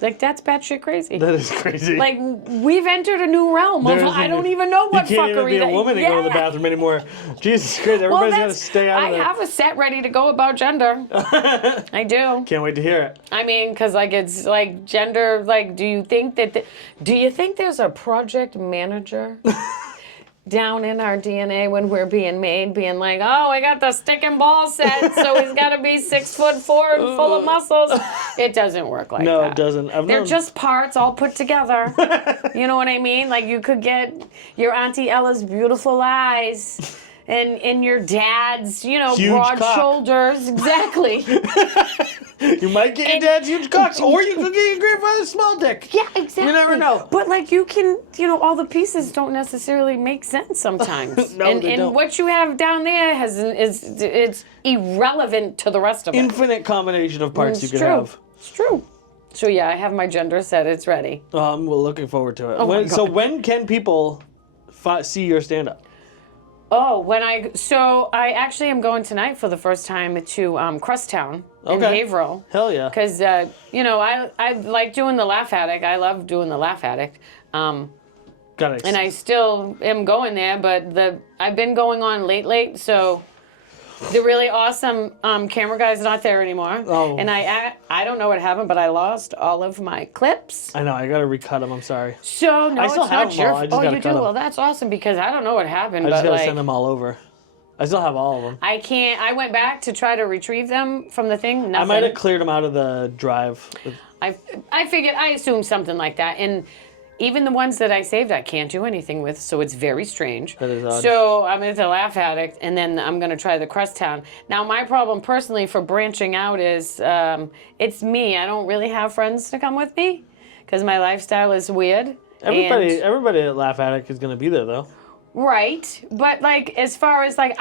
Like, that's batshit crazy. That is crazy. Like, we've entered a new realm of I don't even know what fuckery. You can't even be a woman and go to the bathroom anymore. Jesus Christ, everybody's got to stay out of there. I have a set ready to go about gender. I do. Can't wait to hear it. I mean, because, like, it's, like, gender, like, do you think there's a project manager down in our DNA when we're being made, being like, oh, I got the stick and ball set, so he's got to be 6'4" and full of muscles. It doesn't work like that. No, it doesn't. They're just parts all put together. You know what I mean? Like, you could get your Auntie Ella's beautiful eyes and your dad's, huge broad cock. shoulders. Exactly. You might get your dad's huge cock, or you could get your grandfather's small dick. Yeah, exactly. You never know. But, like, you can, all the pieces don't necessarily make sense sometimes. No, they don't. And what you have down there it's irrelevant to the rest of it. Infinite combination of parts you could true. have. It's true. So, yeah, I have my gender set. It's ready. We're looking forward to it. Oh my God. So when can people see your stand-up? Oh, I actually am going tonight for the first time to Crosstown in Haverhill. Hell yeah. Because, I like doing the Laugh Addict. I love doing the Laugh Addict. And I still am going there, but I've been going on late, so the really awesome camera guy's not there anymore. Oh. And I don't know what happened, but I lost all of my clips. I know, I gotta recut them, I'm sorry. So, no, I still it's have not them your all, I just fault. Oh, gotta you cut do? them. Well, that's awesome because I don't know what happened, I just but gotta send them all over. I still have all of them. I can't. I went back to try to retrieve them from the thing. Nothing. I might have cleared them out of the drive. I figured. I assumed something like that, and even the ones that I saved, I can't do anything with. So it's very strange. That is odd. So I'm at the Laugh Addict, and then I'm gonna try the Crosstown. Now my problem personally for branching out is it's me. I don't really have friends to come with me because my lifestyle is weird. Everybody at Laugh Addict is gonna be there though. Right, but like as far as like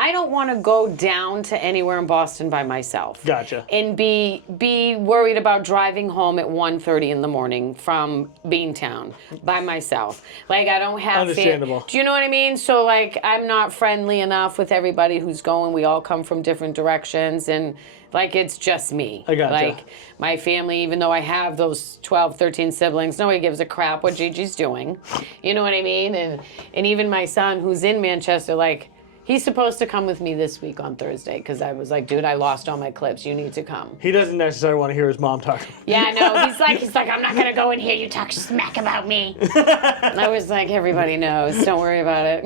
I don't want to go down to anywhere in Boston by myself. Gotcha. And be worried about driving home at 1:30 in the morning from Beantown by myself. Like I don't have Understandable. Do you know what I mean? So like I'm not friendly enough with everybody who's going. We all come from different directions and like it's just me. I gotcha. Like my family, even though I have those 12, 13 siblings, nobody gives a crap what Gigi's doing. You know what I mean? And even my son who's in Manchester, like he's supposed to come with me this week on Thursday because I was like, dude, I lost all my clips. You need to come. He doesn't necessarily want to hear his mom talk. Yeah, I know. He's like, I'm not going to go in here. You talk smack about me. I was like, everybody knows. Don't worry about it.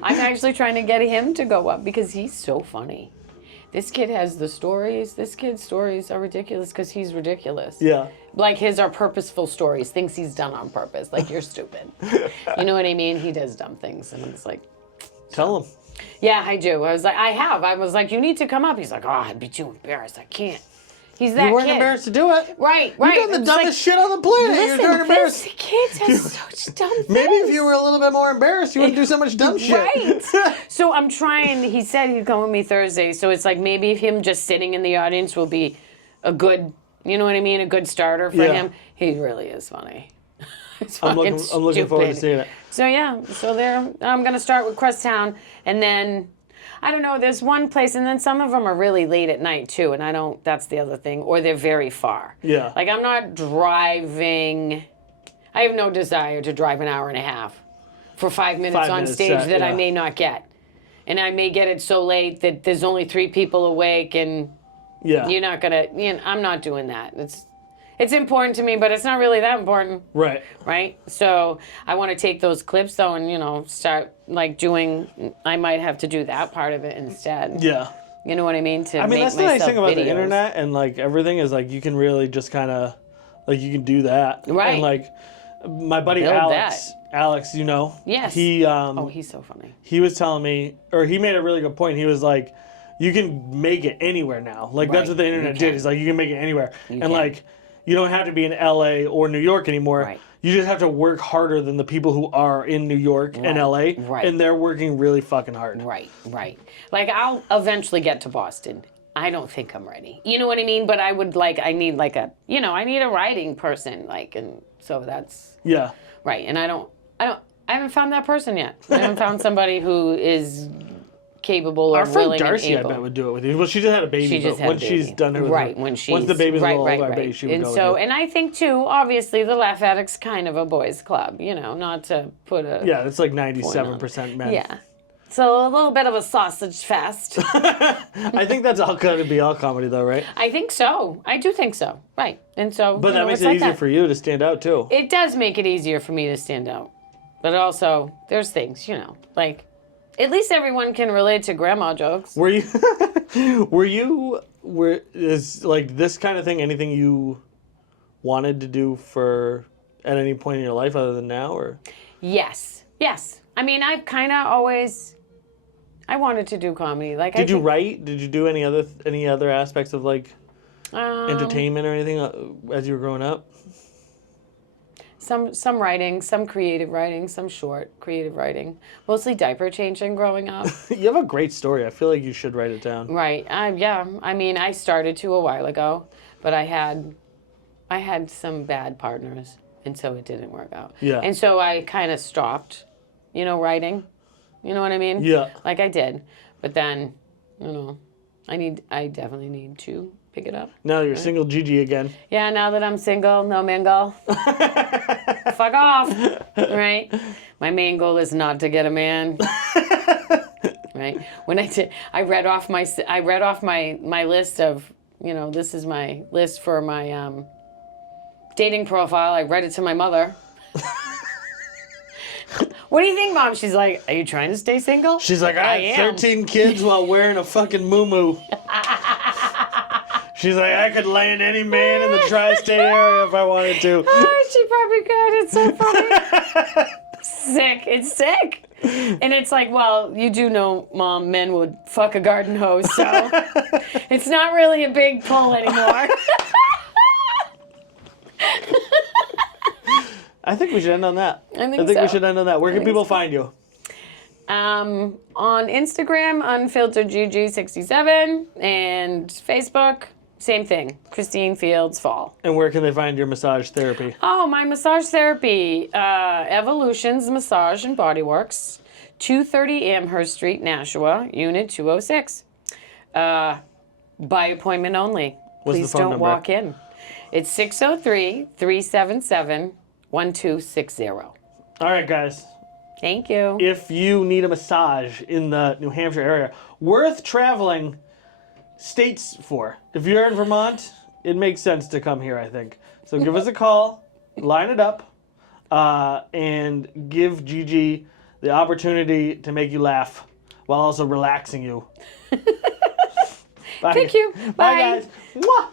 I'm actually trying to get him to go up because he's so funny. This kid has the stories. This kid's stories are ridiculous because he's ridiculous. Yeah. Like his are purposeful stories, things he's done on purpose. Like you're stupid. You know what I mean? He does dumb things. And I'm just like, Tell him. yeah, I do. I was like, I was like, you need to come up. He's like, oh, I'd be too embarrassed. I can't. He's that You weren't kid. embarrassed to do it. Right. You've done the dumbest shit on the planet. Listen, You're embarrassed. these kids have such dumb things. Maybe if you were a little bit more embarrassed, you wouldn't do so much dumb shit. Right. So I'm trying. He said he'd come with me Thursday. So it's like maybe him just sitting in the audience will be a good, you know what I mean, a good starter for him. He really is funny. I'm looking forward to seeing it. So yeah. So there. I'm gonna start with Crosstown, and then I don't know. There's one place, and then some of them are really late at night too, and I don't. That's the other thing, or they're very far. Yeah. Like I'm not driving. I have no desire to drive an hour and a half for 5 minutes on stage that I may not get, and I may get it so late that there's only 3 people awake, and you're not gonna. I'm not doing that. It's important to me, but it's not really that important. Right. Right? So I want to take those clips, though, and, start, like, doing... I might have to do that part of it instead. Yeah. You know what I mean? I mean, that's the nice thing about the internet and, like, everything is, like, you can really just kind of... Like, you can do that. Right. And, like, my buddy Alex, Yes. He's so funny. He was telling me... Or he made a really good point. He was like, you can make it anywhere now. Like, that's what the internet did. Is like, you can make it anywhere. Like... You don't have to be in LA or New York anymore. Right. You just have to work harder than the people who are in New York and LA. Right. And they're working really fucking hard. Right. Like, I'll eventually get to Boston. I don't think I'm ready. You know what I mean? But I would I need like a, I need a writing person. Like, and so that's. Yeah. Right. And I haven't found that person yet. I haven't found somebody who is capable or Our friend willing Darcy, and I able. bet, would do it with you. Well, she just had a baby. She just but had once a baby. she's done it with right her, when she's once the baby's right, a little right, older, I right. bet she would And go so, with you. and I think too, obviously, the Laugh Addict's kind of a boys' club. You know, not to put a Yeah, it's like 97% men. yeah. So a little bit of a sausage fest. I think that's all going to be all comedy, though, right? I think so. I do think so. Right. And so, But that makes it's it like easier that. for you to stand out, too. It does make it easier for me to stand out. But also, there's things, like, at least everyone can relate to grandma jokes. Is like this kind of thing anything you wanted to do at any point in your life other than now, or? Yes. I mean, I've kind of always, I wanted to do comedy. Like, Did you write? Did you do any other aspects of like entertainment or anything as you were growing up? Some writing, some creative writing, some short creative writing. Mostly diaper changing growing up. You have a great story. I feel like you should write it down. Right. Yeah. I mean, I started to a while ago, but I had some bad partners, and so it didn't work out. Yeah. And so I kind of stopped, writing. You know what I mean? Yeah. Like I did, but then, I definitely need to pick it up. Now you're single Gigi again. Yeah, now that I'm single, no mingle. Fuck off. Right? My main goal is not to get a man. Right? When I read off my list of, this is my list for my dating profile. I read it to my mother. What do you think, Mom? She's like, are you trying to stay single? She's like, I had 13 kids while wearing a fucking muumuu. She's like, I could land any man in the tri-state area if I wanted to. Oh, she probably could. It's so funny. Sick. It's sick. And it's like, well, you do know, Mom, men would fuck a garden hose, so it's not really a big pull anymore. I think we should end on that. I think we so. should end on that. Where can people find you? On Instagram, Unfiltered Gigi67, and Facebook, same thing, Christine Fields Fall. And where can they find your massage therapy? Oh, my massage therapy, Evolutions Massage and Bodyworks, 230 Amherst Street, Nashua, Unit 206. By appointment only. What's the Please phone don't number? walk in. It's 603-377-1260. All right, guys. Thank you. If you need a massage in the New Hampshire area, worth traveling states for. If you're in Vermont, it makes sense to come here, I think. So give us a call, line it up, and give Gigi the opportunity to make you laugh while also relaxing you. Bye. Thank you. Bye, guys. Mwah!